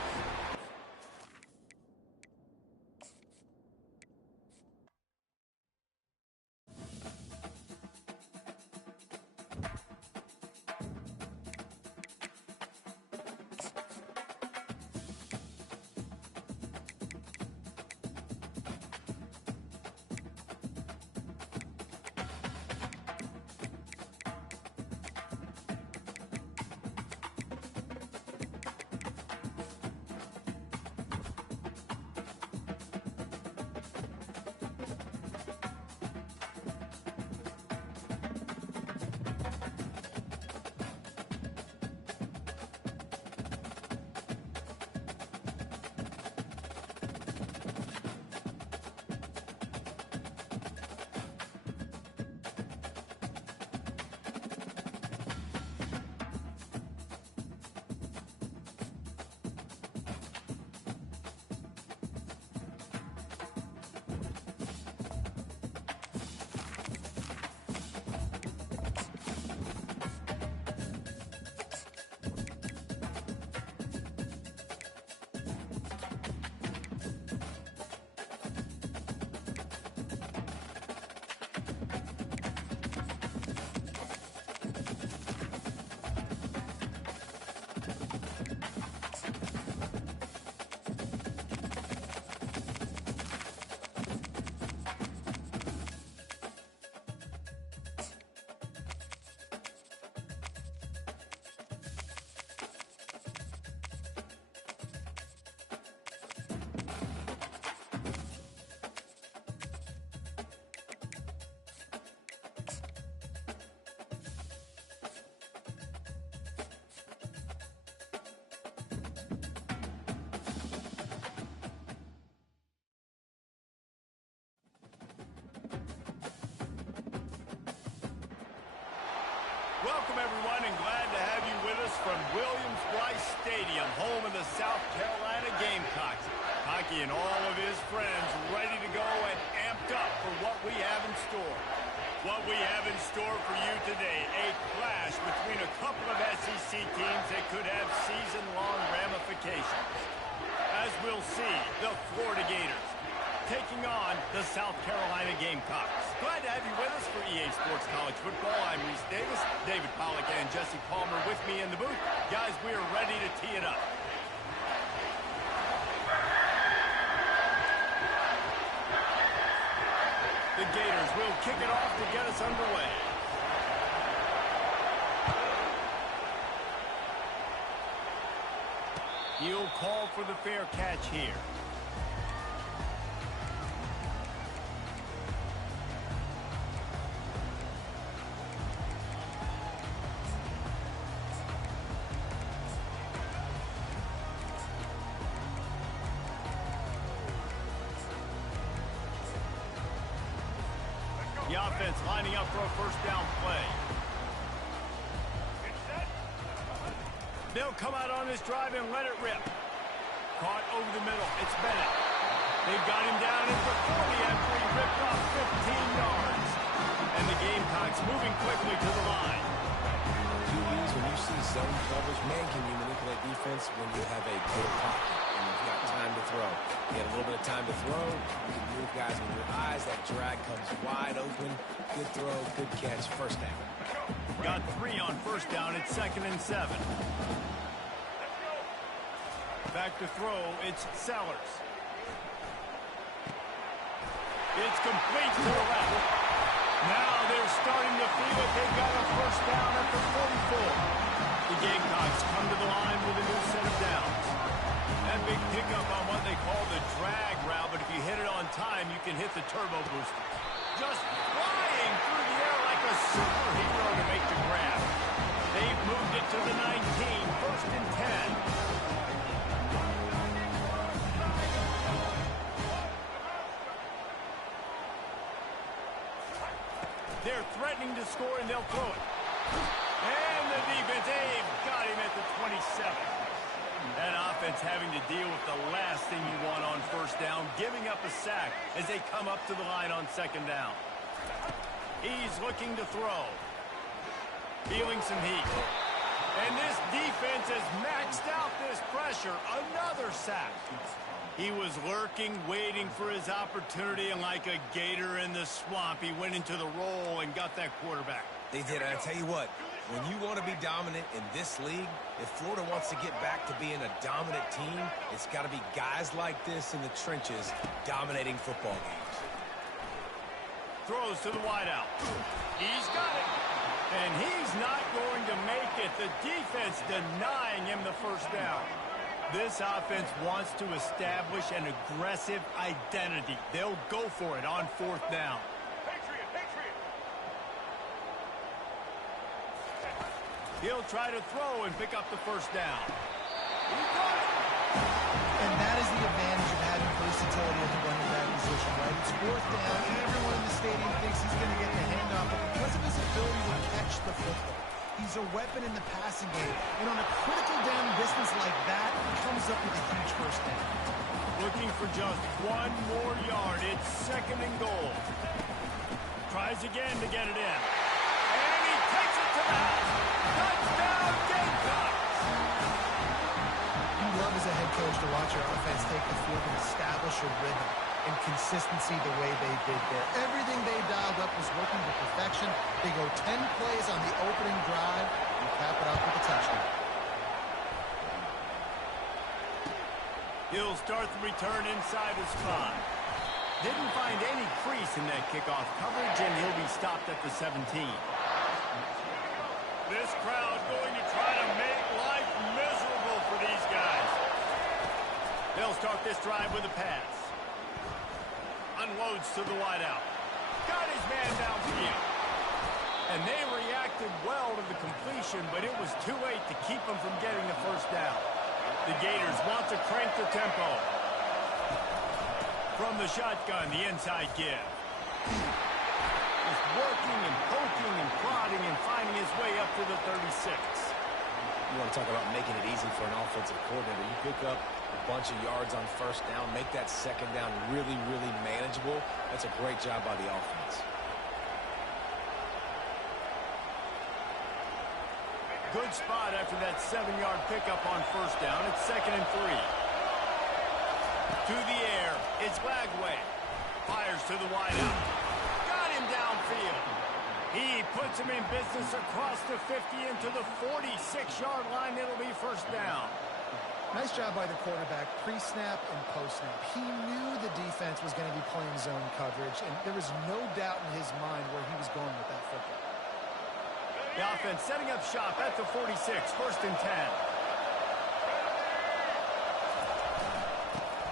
Welcome, everyone, and glad to have you with us from Williams-Brice Stadium, home of the South Carolina Gamecocks. Hockey and all of his friends ready to go and amped up for what we have in store. What we have in store for you today, a clash between a couple of SEC teams that could have season-long ramifications. As we'll see, the Florida Gators taking on the South Carolina Gamecocks. Glad to have you with us for EA Sports College Football. I'm Reese Davis, David Pollack and Jesse Palmer with me in the booth. Guys, we are ready to tee it up. The Gators will kick it off to get us underway. He'll call for the fair catch here. The offense lining up for a first down play. They'll come out on this drive and let it rip. Caught over the middle. It's Bennett. They've got him down at the 40 after he ripped off 15 yards. And the Gamecocks moving quickly to the line. QBs, when you see zone coverage, man, can you manipulate defense when you have a good pocket and you've got time to throw. You get a little bit of time to throw. You can move guys with your eyes. That drag comes wide open. Good throw, good catch, first down. Got 3 on first down. It's 2nd and 7. Back to throw. It's Sellers. It's complete to the left. Now they're starting to feel it. They've got a first down at the 44. The Gamecocks come to the line with a new set of downs. That big pickup on what they call the drag route, but if you hit it on time, you can can hit the turbo booster. Just flying through the air like a superhero to make the grab. They've moved it to the 19, 1st and 10. They're threatening to score, and they'll throw it. And the defense, they've got him at the 27. That offense having to deal with the last thing you want on 1st down, giving up a sack as they come up to the line on 2nd down. He's looking to throw. Feeling some heat. And this defense has maxed out this pressure. Another sack. He was lurking, waiting for his opportunity, and like a gator in the swamp, he went into the roll and got that quarterback. They did, and I tell you what, when you want to be dominant in this league, if Florida wants to get back to being a dominant team, it's got to be guys like this in the trenches dominating football games. Throws to the wideout. He's got it. And he's not going to make it. The defense denying him the 1st down. This offense wants to establish an aggressive identity. They'll go for it on 4th down. He'll try to throw and pick up the 1st down. He got it. And that is the advantage of having versatility at the running back position, right? It's 4th down. Everyone in the stadium thinks he's going to get the handoff, but because of his ability to catch the football, he's a weapon in the passing game. And on a critical down distance like that, he comes up with a huge 1st down. Looking for just 1 more yard. It's 2nd and goal. Tries again to get it in. And he takes it to the house. Touchdown, Gamecocks! You love as a head coach to watch your offense take the field and establish a rhythm and consistency the way they did there. Everything they dialed up was working to perfection. They go 10 plays on the opening drive and cap it off with a touchdown. He'll start the return inside his 5. Didn't find any crease in that kickoff coverage, and he'll be stopped at the 17. This crowd going to try to make life miserable for these guys. They'll start this drive with a pass. Unloads to the wideout. Got his man downfield. And they reacted well to the completion, but it was too late to keep them from getting the 1st down. The Gators want to crank the tempo. From the shotgun, the inside give. Just working and poking and prodding and finding his way up to the 36. You want to talk about making it easy for an offensive coordinator. You pick up a bunch of yards on 1st down, make that 2nd down really, really manageable. That's a great job by the offense. Good spot after that 7-yard pickup on 1st down. It's 2nd and 3. To the air, it's Lagway. Fires to the wideout. Got him downfield. He puts him in business across the 50 into the 46-yard line. It'll be 1st down. Nice job by the quarterback, pre-snap and post-snap. He knew the defense was going to be playing zone coverage, and there was no doubt in his mind where he was going with that football. The offense setting up shop at the 46, 1st and 10.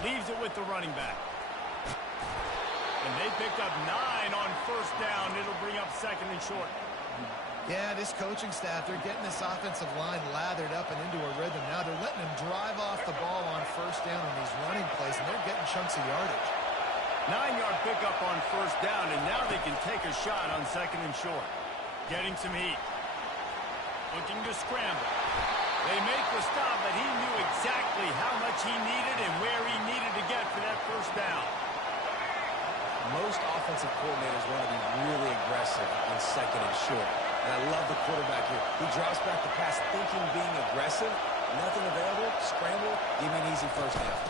Leaves it with the running back. And they picked up 9 on 1st down. It'll bring up 2nd and short. Yeah, this coaching staff, they're getting this offensive line lathered up and into a rhythm. Now they're letting them drive off the ball on 1st down in these running plays, and they're getting chunks of yardage. 9-yard pickup on 1st down, and now they can take a shot on 2nd and short. Getting some heat. Looking to scramble. They make the stop, but he knew exactly how much he needed and where he needed to get for that 1st down. Most offensive coordinators want to be really aggressive on 2nd and short. And I love the quarterback here. He drops back the pass thinking being aggressive. Nothing available. Scramble. Give me an easy 1st down.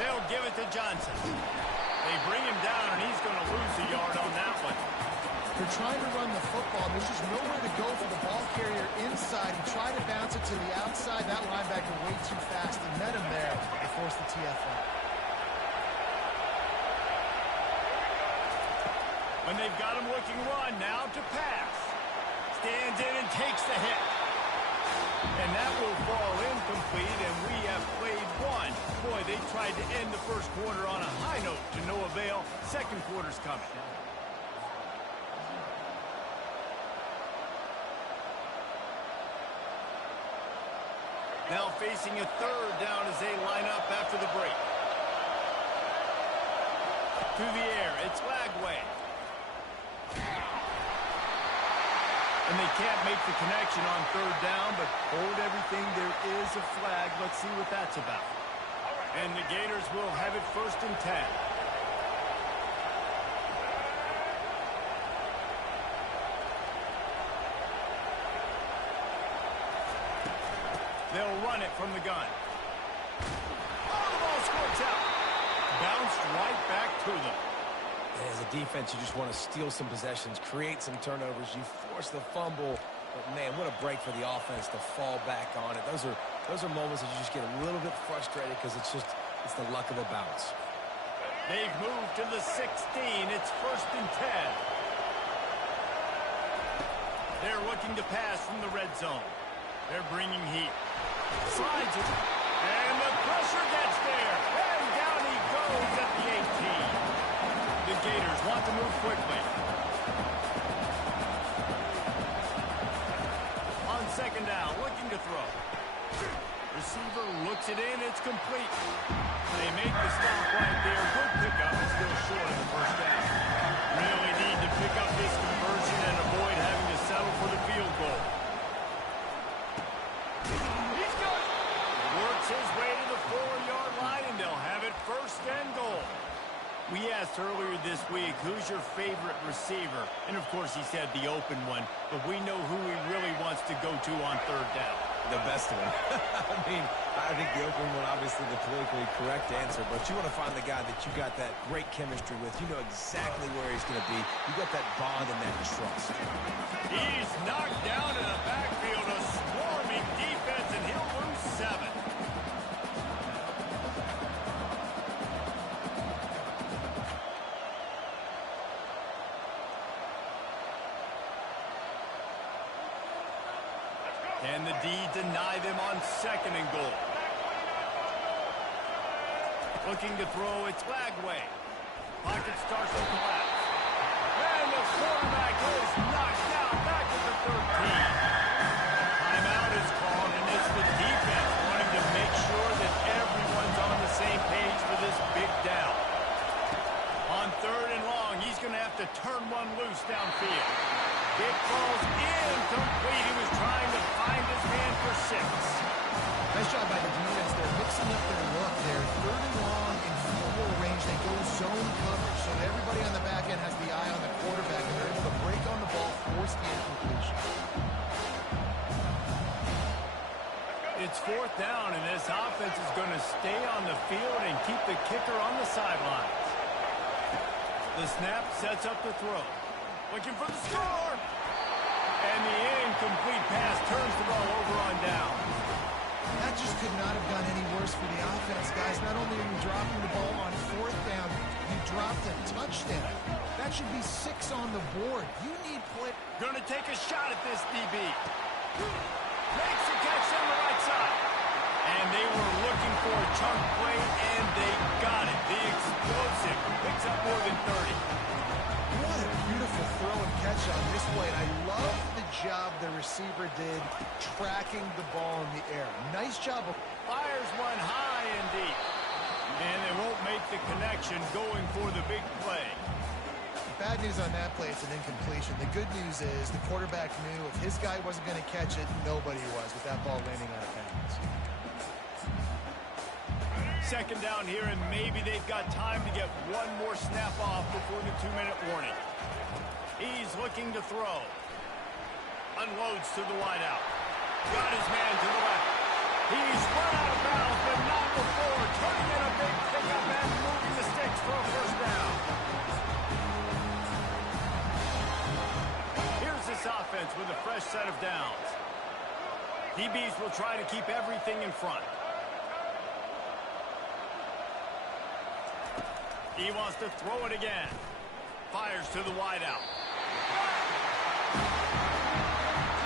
They'll give it to Johnson. They bring him down, and he's going to lose a yard on that one. They're trying to run the football. There's just nowhere to go for the ball carrier inside. He tried to bounce it to the outside. That linebacker way too fast. He met him there and forced the TFL. When they've got him looking run, now to pass. Stands in and takes the hit. And that will fall incomplete, and we have played one. Boy, they tried to end the first quarter on a high note to no avail. Second quarter's coming. Now facing a third down as they line up after the break. Through the air, it's Lagway. And they can't make the connection on third down, but hold everything. There is a flag. Let's see what that's about. And the Gators will have it 1st and 10. They'll run it from the gun. Oh, the ball squirts out. Bounced right back to them. As a defense, you just want to steal some possessions, create some turnovers. You force the fumble. But, man, what a break for the offense to fall back on it. Those are moments that you just get a little bit frustrated because it's the luck of the bounce. They've moved to the 16. It's 1st and 10. They're looking to pass from the red zone. They're bringing heat. Slides it. And the pressure gets there. And down he goes at the 18. The Gators want to move quickly. On 2nd down, looking to throw. Receiver looks it in. It's complete. They make the stop right there. Good pickup. Still short of the 1st down. Really need to pick up this conversion and avoid having to settle for the field goal. He's got it. Works his way to the 4-yard line, and they'll have it 1st and goal. We asked earlier this week, who's your favorite receiver? And, of course, he said the open one. But we know who he really wants to go to on 3rd down. The best one. I think the open one, obviously the politically correct answer, but you want to find the guy that you got that great chemistry with. You know exactly where he's going to be. You got that bond and that trust. He's knocked down in the backfield, a swarming defense, and he'll lose 7. And the D deny them on 2nd and goal. Looking to throw, it's Lagway. Pocket starts to collapse. And the quarterback is knocked down back at the 13. Timeout is called, and it's the defense wanting to make sure that everyone's on the same page for this big down. On 3rd and long, he's going to have to turn one loose downfield. It falls incomplete. He was trying to find his man for 6. Nice job by the defense. They're mixing up their look. They're 3rd and long in field goal range. They go zone coverage, so everybody on the back end has the eye on the quarterback, and they're able to break on the ball, force the incompletion. It's 4th down, and this offense is going to stay on the field and keep the kicker on the sidelines. The snap sets up the throw. Looking for the score. And the incomplete pass turns the ball over on down. That just could not have gone any worse for the offense, guys. Not only are you dropping the ball on 4th down, you dropped a touchdown. That should be 6 on the board. You need play. Going to take a shot at this DB. Makes the catch on the right side. And they were looking for a chunk play, and they got it. The explosive picks up more than 30. What a beautiful throw and catch on this play. And I love the job the receiver did tracking the ball in the air. Nice job. Fires one high and deep. And they won't make the connection going for the big play. Bad news on that play, it's an incompletion. The good news is the quarterback knew if his guy wasn't going to catch it, nobody was with that ball landing out of bounds. 2nd down here, and maybe they've got time to get one more snap off before the 2-minute warning. He's looking to throw. Unloads to the wideout. Got his man to the left. He's run out of bounds, but not before. Turning in a big pickup and moving the sticks for a 1st down. Here's this offense with a fresh set of downs. DBs will try to keep everything in front. He wants to throw it again. Fires to the wideout.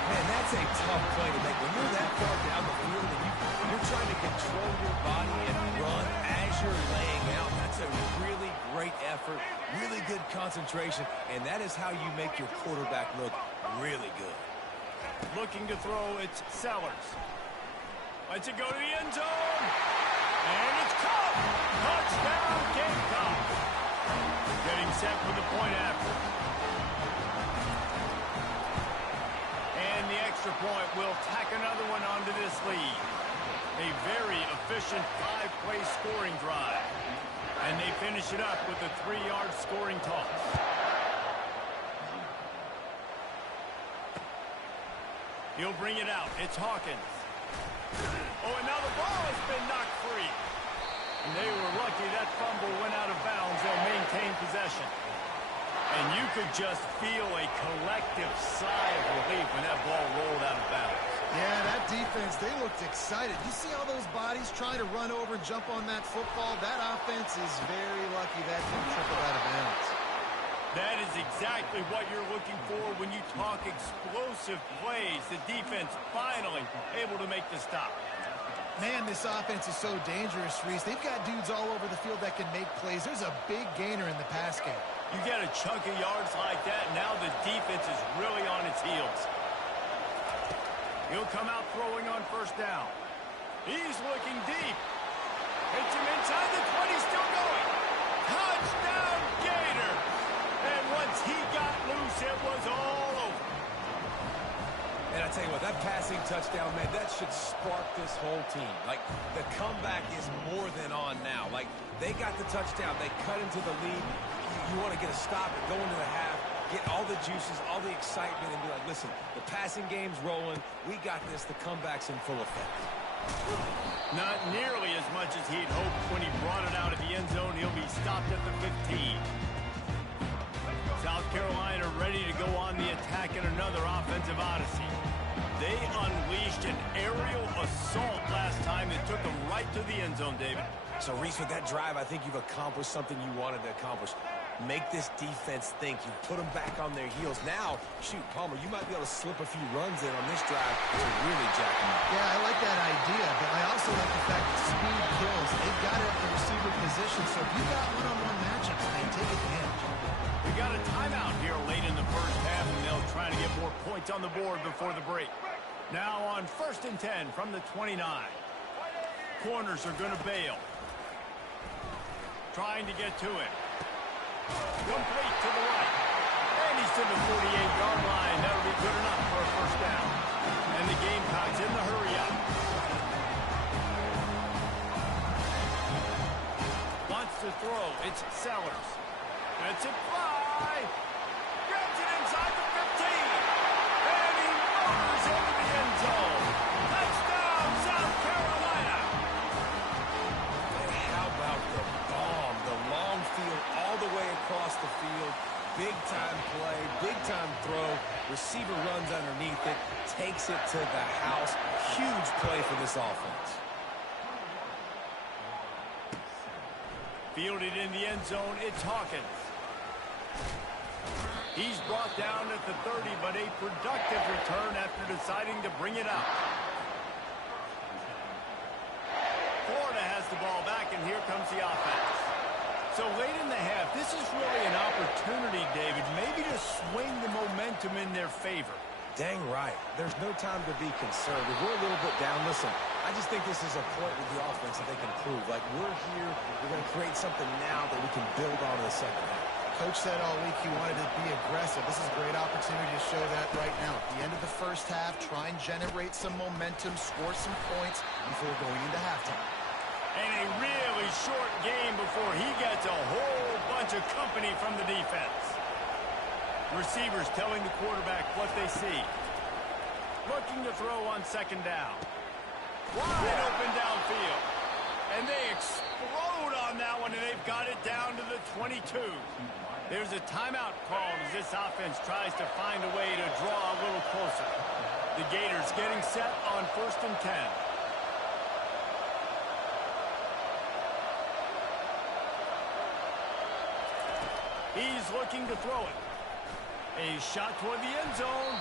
Man, that's a tough play to make. When you're that far down the field and you're trying to control your body and run as you're laying out. That's a really great effort, really good concentration, and that is how you make your quarterback look really good. Looking to throw, it's Sellers. Lets it go to the end zone. And it's caught. Touchdown, Gamecocks. Getting set for the point after. And the extra point will tack another one onto this lead. A very efficient 5-play scoring drive. And they finish it up with a 3-yard scoring toss. He'll bring it out. It's Hawkins. Oh, and now the ball has been knocked free. And they were lucky that fumble went out of bounds. They'll maintain possession. And you could just feel a collective sigh of relief when that ball rolled out of bounds. Yeah, that defense, they looked excited. You see all those bodies trying to run over and jump on that football? That offense is very lucky that didn't trickle out of bounds. That is exactly what you're looking for when you talk explosive plays. The defense finally able to make the stop. Man, this offense is so dangerous, Reese. They've got dudes all over the field that can make plays. There's a big gainer in the pass game. You get a chunk of yards like that, now the defense is really on its heels. He'll come out throwing on first down. He's looking deep. Hits him inside the 20, still going. Touchdown, Gator! And once he got loose, it was all over. And I tell you what, that passing touchdown, man, that should spark this whole team. Like, the comeback is more than on now. Like, they got the touchdown. They cut into the lead. You want to get a stop and go into the half, get all the juices, all the excitement, and be like, listen, the passing game's rolling. We got this. The comeback's in full effect. Not nearly as much as he'd hoped when he brought it out of the end zone. He'll be stopped at the 15. South Carolina ready to go on the attack in another offensive odyssey. They unleashed an aerial assault last time that took them right to the end zone, David. So, Reese, with that drive, I think you've accomplished something you wanted to accomplish. Make this defense think. You put them back on their heels. Now, shoot, Palmer, you might be able to slip a few runs in on this drive to really jack them up. Yeah, I like that idea, but I also like the fact that speed kills. They've got it at the receiver position, so if you got one-on-one matchups, man, take advantage. We got a timeout here late in the first half, and they'll try to get more points on the board before the break. Now on 1st and 10 from the 29. Corners are going to bail. Trying to get to him. Complete to the right. And he's to the 48-yard line. That'll be good enough for a first down. And the Gamecocks in the hurry-up. Wants to throw. It's Sellers. Lets it fly. Grabs it inside the 15. And he motors into the end zone. Touchdown, South Carolina. And how about the bomb? The long field all the way across the field. Big-time play, big-time throw. Receiver runs underneath it, takes it to the house. Huge play for this offense. Fielded in the end zone, it's Hawkins. He's brought down at the 30, but a productive return after deciding to bring it out. Florida has the ball back, and here comes the offense. So late in the half, this is really an opportunity, David, maybe to swing the momentum in their favor. Dang right. There's no time to be conservative. We're a little bit down. Listen, I just think this is a point with the offense that they can prove. Like, we're here, we're going to create something now that we can build on in the second half. Coach said all week he wanted to be aggressive. This is a great opportunity to show that right now. At the end of the first half, try and generate some momentum, score some points before going into halftime. And a really short game before he gets a whole bunch of company from the defense. Receivers telling the quarterback what they see. Looking to throw on second down. Wide open downfield. And they explode on that one, and they've got it down to the 22. There's a timeout called as this offense tries to find a way to draw a little closer. The Gators getting set on 1st and 10. He's looking to throw it. A shot toward the end zone.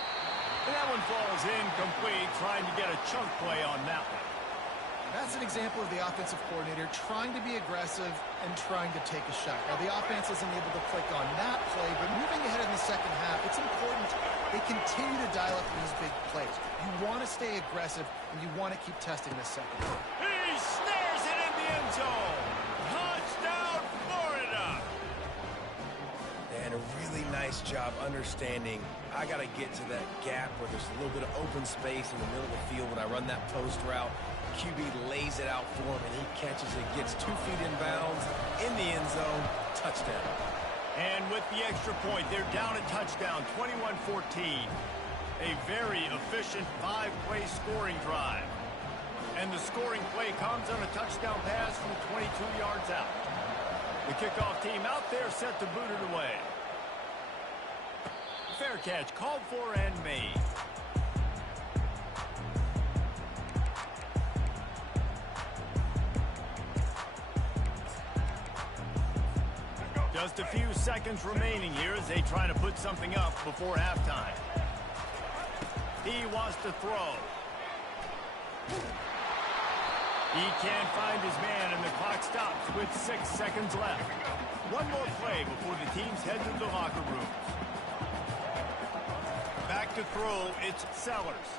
And that one falls incomplete, trying to get a chunk play on that one. That's an example of the offensive coordinator trying to be aggressive and trying to take a shot. Now, the offense isn't able to click on that play, but moving ahead in the second half, it's important they continue to dial up these big plays. You want to stay aggressive, and you want to keep testing this second half. He snares it in the end zone. Touchdown, Florida. And a really nice job understanding I got to get to that gap where there's a little bit of open space in the middle of the field when I run that post route. QB lays it out for him, and he catches it, gets 2 feet in bounds, in the end zone, touchdown. And with the extra point, they're down a touchdown, 21-14. A very efficient 5-play scoring drive. And the scoring play comes on a touchdown pass from 22 yards out. The kickoff team out there set to boot it away. Fair catch called for and made. Just a few seconds remaining here as they try to put something up before halftime. He wants to throw. He can't find his man, and the clock stops with 6 seconds left. One more play before the teams head to the locker rooms. Back to throw, it's Sellers.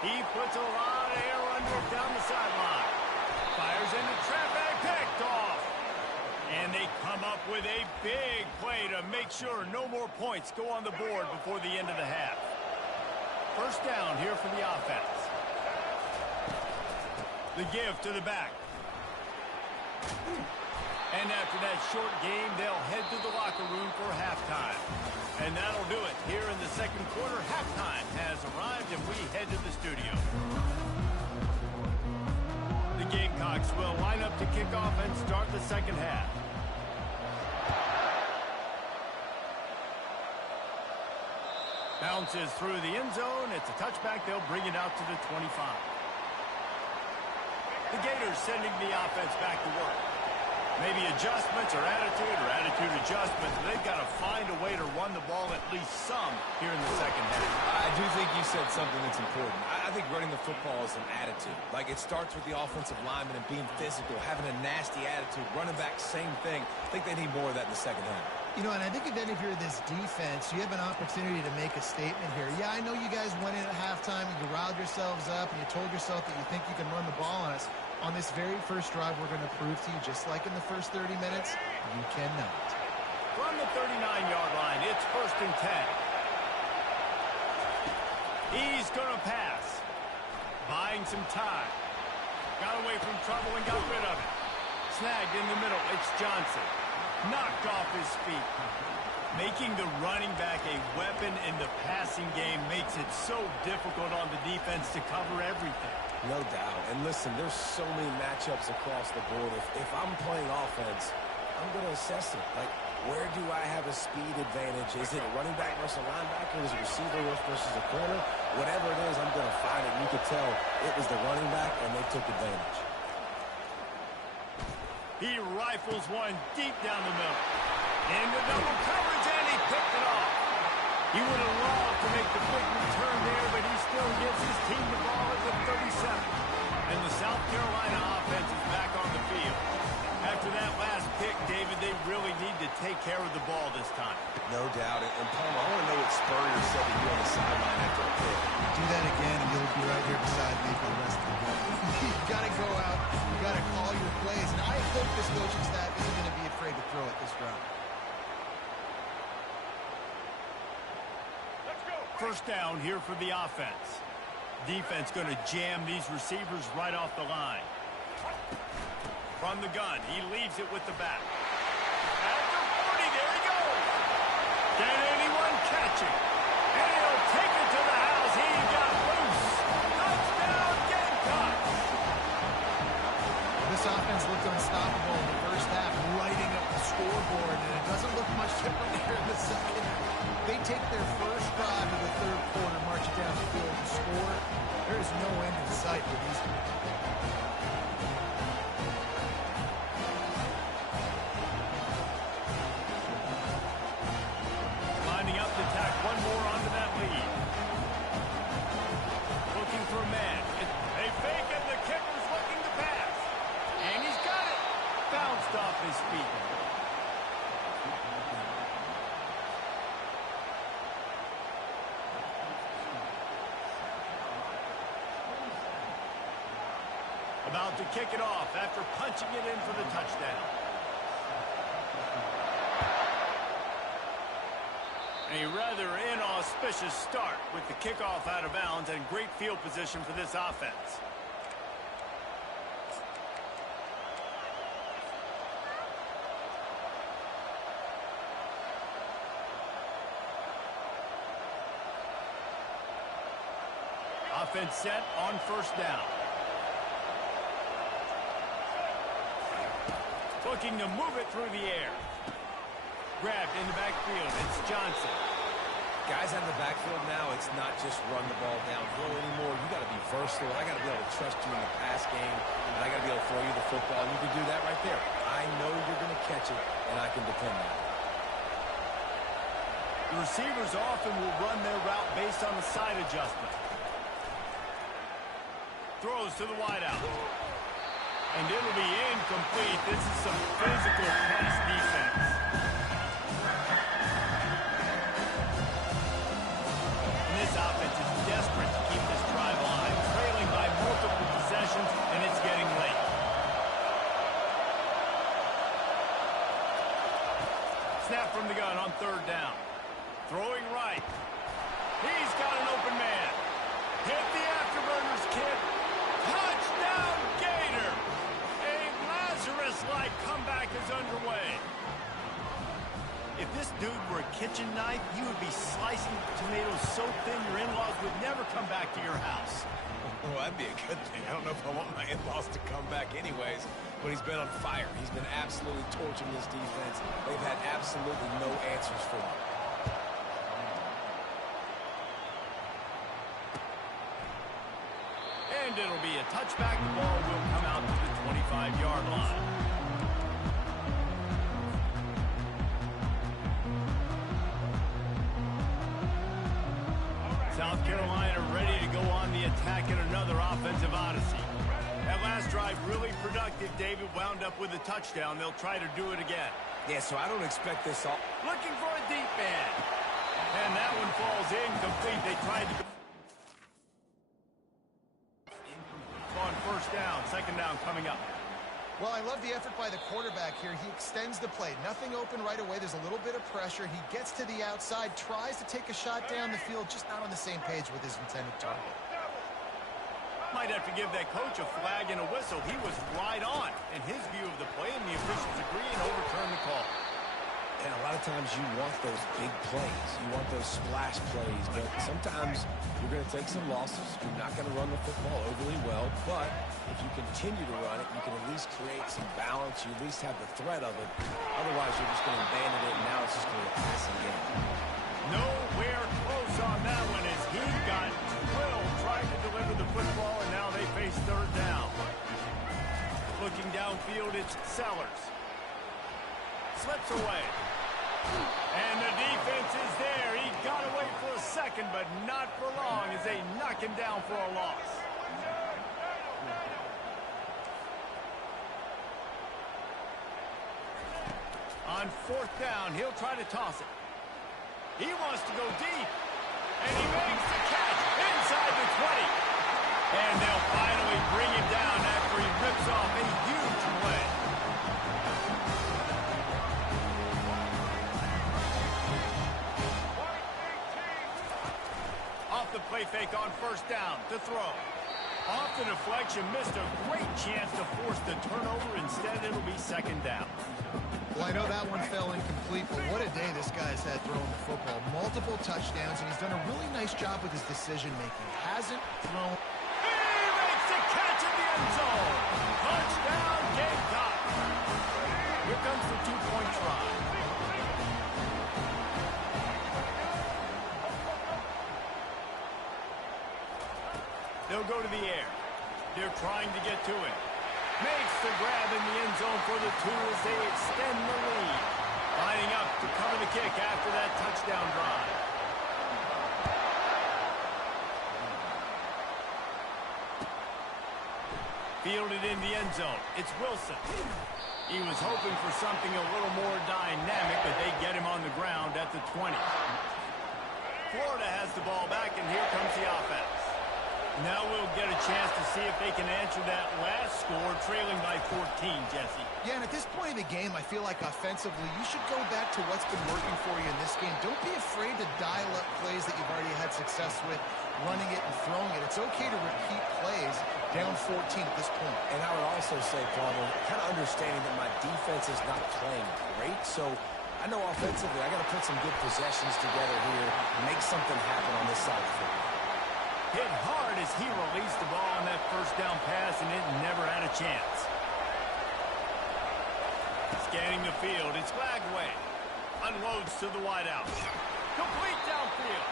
He puts a lot of air under it down the sideline. Fires into traffic, picked off. And they come up with a big play to make sure no more points go on the board before the end of the half. First down here for the offense. The give to the back. And after that short game, they'll head to the locker room for halftime. And that'll do it. Here in the second quarter, halftime has arrived, and we head to the studio. The Gamecocks will line up to kick off and start the second half. Bounces through the end zone. It's a touchback. They'll bring it out to the 25. The Gators sending the offense back to work. Maybe adjustments or attitude adjustments. They've got to find a way to run the ball at least some here in the second half. I do think you said something that's important. I think running the football is an attitude. Like, it starts with the offensive lineman and being physical, having a nasty attitude. Running back, same thing. I think they need more of that in the second half. You know, and I think then if you're this defense, you have an opportunity to make a statement here. Yeah, I know you guys went in at halftime and you riled yourselves up and you told yourself that you think you can run the ball on us. On this very first drive, we're going to prove to you, just like in the first 30 minutes, you cannot. From the 39-yard line, it's 1st and 10. He's going to pass. Buying some time. Got away from trouble and got rid of it. Snagged in the middle. It's Johnson. Knocked off his feet. Making the running back a weapon in the passing game makes it so difficult on the defense to cover everything. No doubt. And listen, there's so many matchups across the board. If I'm playing offense, I'm going to assess it. Like, where do I have a speed advantage? Is it a running back versus a linebacker? Is it a receiver versus a corner? Whatever it is, I'm going to find it. You could tell it was the running back, and they took advantage. He rifles one deep down the middle. Into double coverage, and he picked it off. He would have loved to make the quick return there, but he still gives his team the ball at the 37. And the South Carolina offense is back on the field. After that last pick, David, they really need to take care of the ball this time. No doubt. And Palmer, I want to know what Spurrier said to you on the sideline after a pick. Do that again, and you'll be right here beside me for the rest of the game. You've got to go out. You've got to call your plays. And I hope this coaching staff isn't going to be afraid to throw it this round. First down here for the offense. Defense going to jam these receivers right off the line. From the gun, he leaves it with the back. At the 40, there he goes. Can anyone catch him? And he'll take it to the house. He got loose. Touchdown, Gamecocks. This offense looked unstoppable in the first half, lighting up the scoreboard, and it doesn't look much different here in the second. They take their first drive of the third quarter, march it down the field and score. There is no end in sight for these guys. Lining up to tack one more onto that lead. Looking for a man. They fake, and the kicker's looking about to kick it off after punching it in for the touchdown. A rather inauspicious start with the kickoff out of bounds and great field position for this offense. Offense set on first down. Looking to move it through the air. Grabbed in the backfield. It's Johnson. Guys out of the backfield now, it's not just run the ball downhill anymore. You got to be versatile. I got to be able to trust you in the pass game, and I got to be able to throw you the football. And you can do that right there. I know you're going to catch it, and I can depend on it. The receivers often will run their route based on the side adjustment. Throws to the wideout. And it'll be incomplete. This is some physical pass defense. And this offense is desperate to keep this drive alive, trailing by multiple possessions, and it's getting late. Snap from the gun on third down. Throwing right. He's got an open man. Hit the afterburners, kid. Touchdown, Gator! A Lazarus-like comeback is underway. If this dude were a kitchen knife, you would be slicing tomatoes so thin your in-laws would never come back to your house. Well, that'd be a good thing. I don't know if I want my in-laws to come back anyways, but he's been on fire. He's been absolutely torching this defense. They've had absolutely no answers for him. And it'll be a touchback. The ball will come out to the 25-yard line. South Carolina ready to go on the attack in another offensive odyssey. That last drive really productive. David wound up with a touchdown. They'll try to do it again. Yeah, so I don't expect this all. Looking for a deep man. And that one falls incomplete. They tried to go on first down. Second down coming up. Well, I love the effort by the quarterback here. He extends the play. Nothing open right away. There's a little bit of pressure. He gets to the outside, tries to take a shot down the field, just not on the same page with his intended target. Might have to give that coach a flag and a whistle. He was right on in his view of the play, and the officials agree and overturn the call. And a lot of times you want those big plays. You want those splash plays. But sometimes you're going to take some losses. You're not going to run the football overly well. But if you continue to run it, you can at least create some balance. You at least have the threat of it. Otherwise, you're just going to abandon it, and now it's just going to be a passing game. Nowhere close on that one as he got drilled trying to deliver the football, and now they face third down. Looking downfield, it's Sellers. Slips away. And the defense is there. He got away for a second, but not for long as they knock him down for a loss. On fourth down, he'll try to toss it. He wants to go deep. And he makes the catch inside the 20. And they'll finally bring him down after he rips off a huge play. Off the play fake on first down to throw. Off the deflection, missed a great chance to force the turnover. Instead, it'll be second down. Well, I know that one fell incomplete, but what a day this guy's had throwing the football. Multiple touchdowns, and he's done a really nice job with his decision-making. Hasn't thrown... He makes the catch in the end zone. Touchdown, Gamecock. Here comes the two-point try. They'll go to the air. They're trying to get to it. Makes the grab in the end zone for the two as they extend the lead. Lining up to cover the kick after that touchdown drive. Fielded in the end zone. It's Wilson. He was hoping for something a little more dynamic, but they get him on the ground at the 20. Florida has the ball back, and here comes the offense. Now we'll get a chance to see if they can answer that last score, trailing by 14, Jesse. Yeah, and at this point in the game, I feel like offensively, you should go back to what's been working for you in this game. Don't be afraid to dial up plays that you've already had success with, running it and throwing it. It's okay to repeat plays down 14 at this point. And I would also say, Palmer, kind of understanding that my defense is not playing great, so I know offensively I got to put some good possessions together here, make something happen on this side of the football. Hit hard as he released the ball on that first down pass, and it never had a chance. Scanning the field, it's Lagway. Unloads to the wideout. Complete downfield.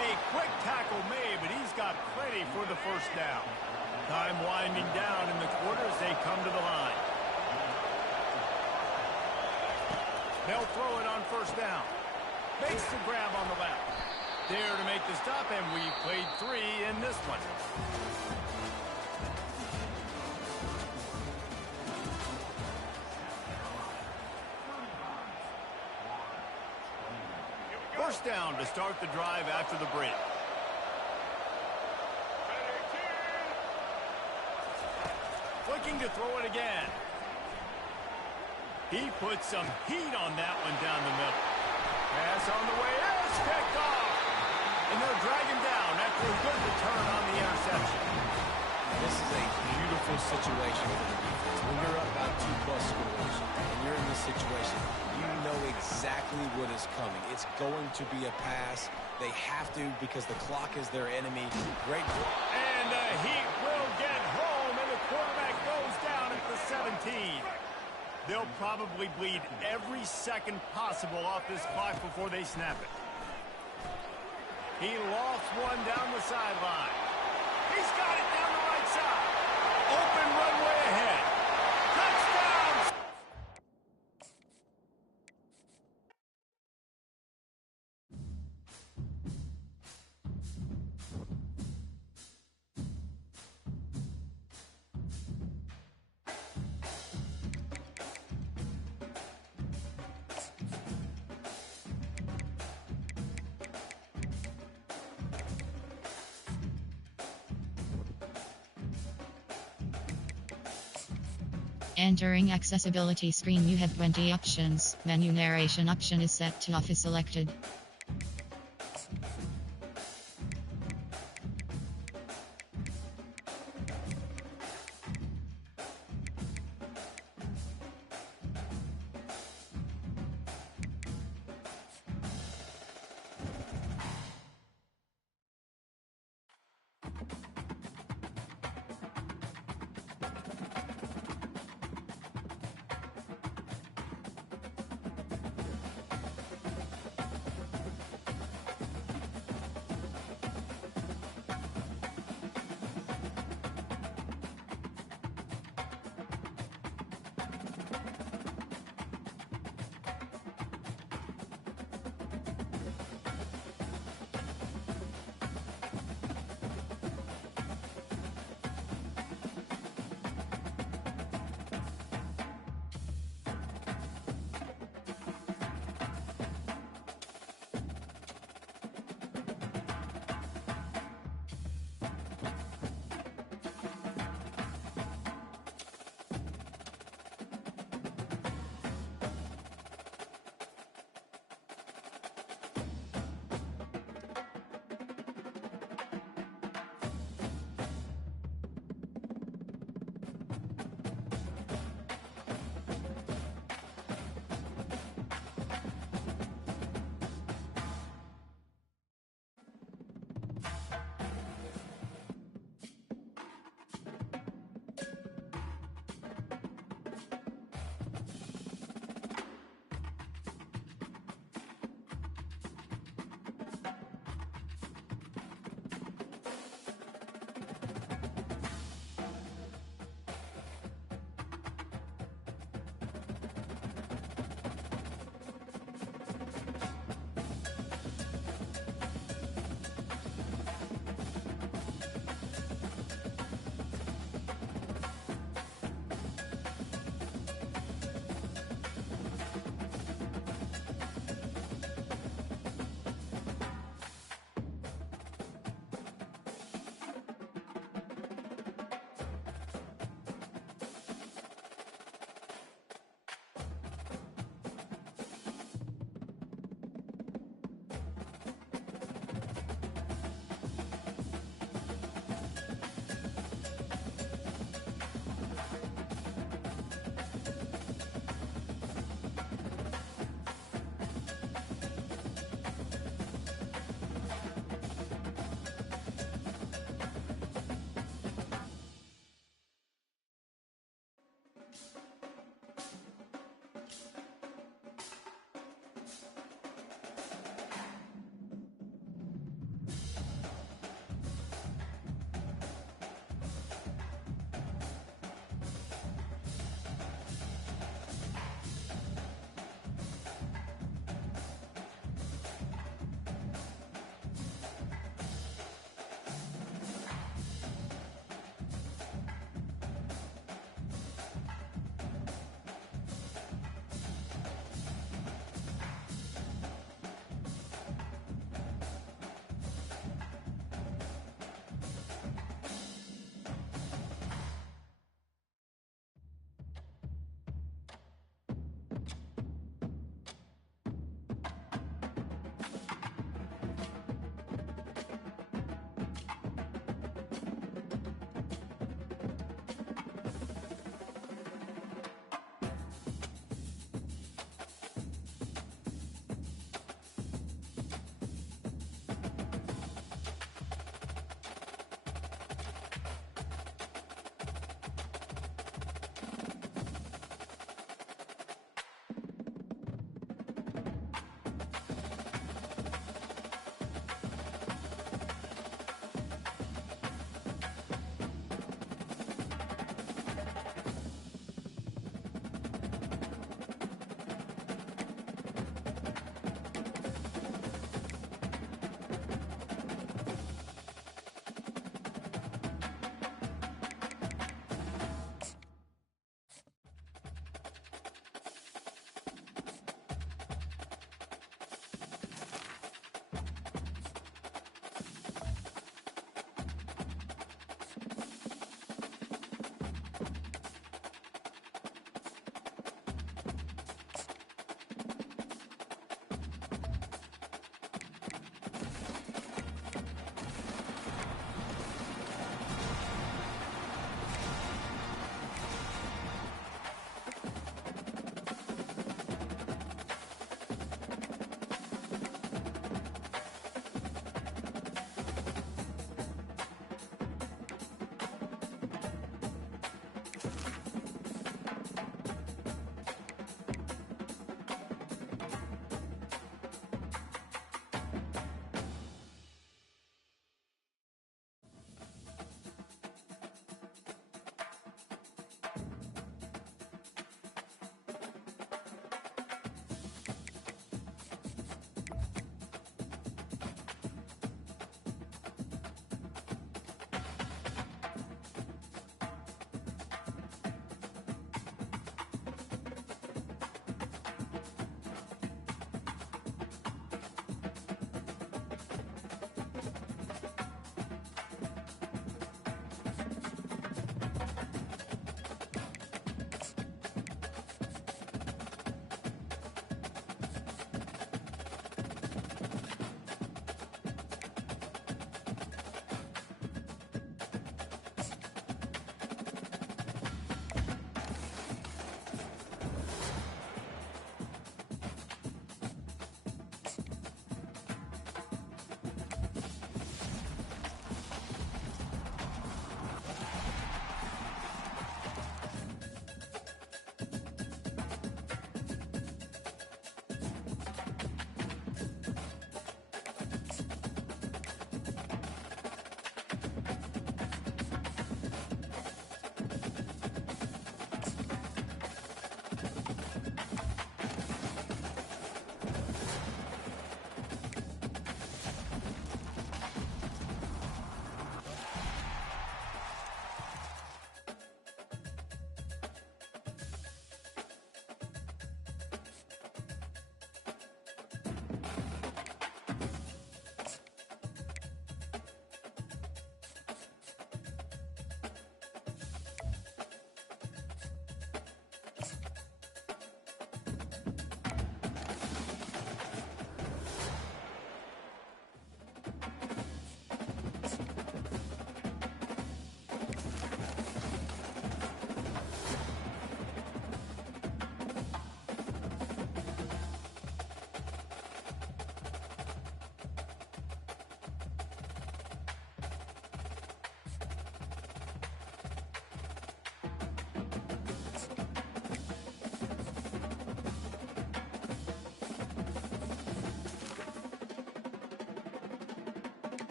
A quick tackle made, but he's got plenty for the first down. Time winding down in the quarter as they come to the line. They'll throw it on first down. Makes the grab on the left. There to make the stop, and we played 3 in this one. First down to start the drive after the break. Looking to throw it again. He puts some heat on that one down the middle. Pass on the way, it's picked off. And they'll drag him down after a good return on the interception. This is a beautiful situation for the defense. When you're up by 2+ scores and you're in this situation, you know exactly what is coming. It's going to be a pass. They have to because the clock is their enemy. Great. And the Heat will get home, and the quarterback goes down at the 17. They'll probably bleed every second possible off this clock before they snap it. He lost one down the sideline. He's got it down the right side. Open runway ahead. Touchdown! Entering accessibility screen, you have 20 options. Menu narration option is set to office selected.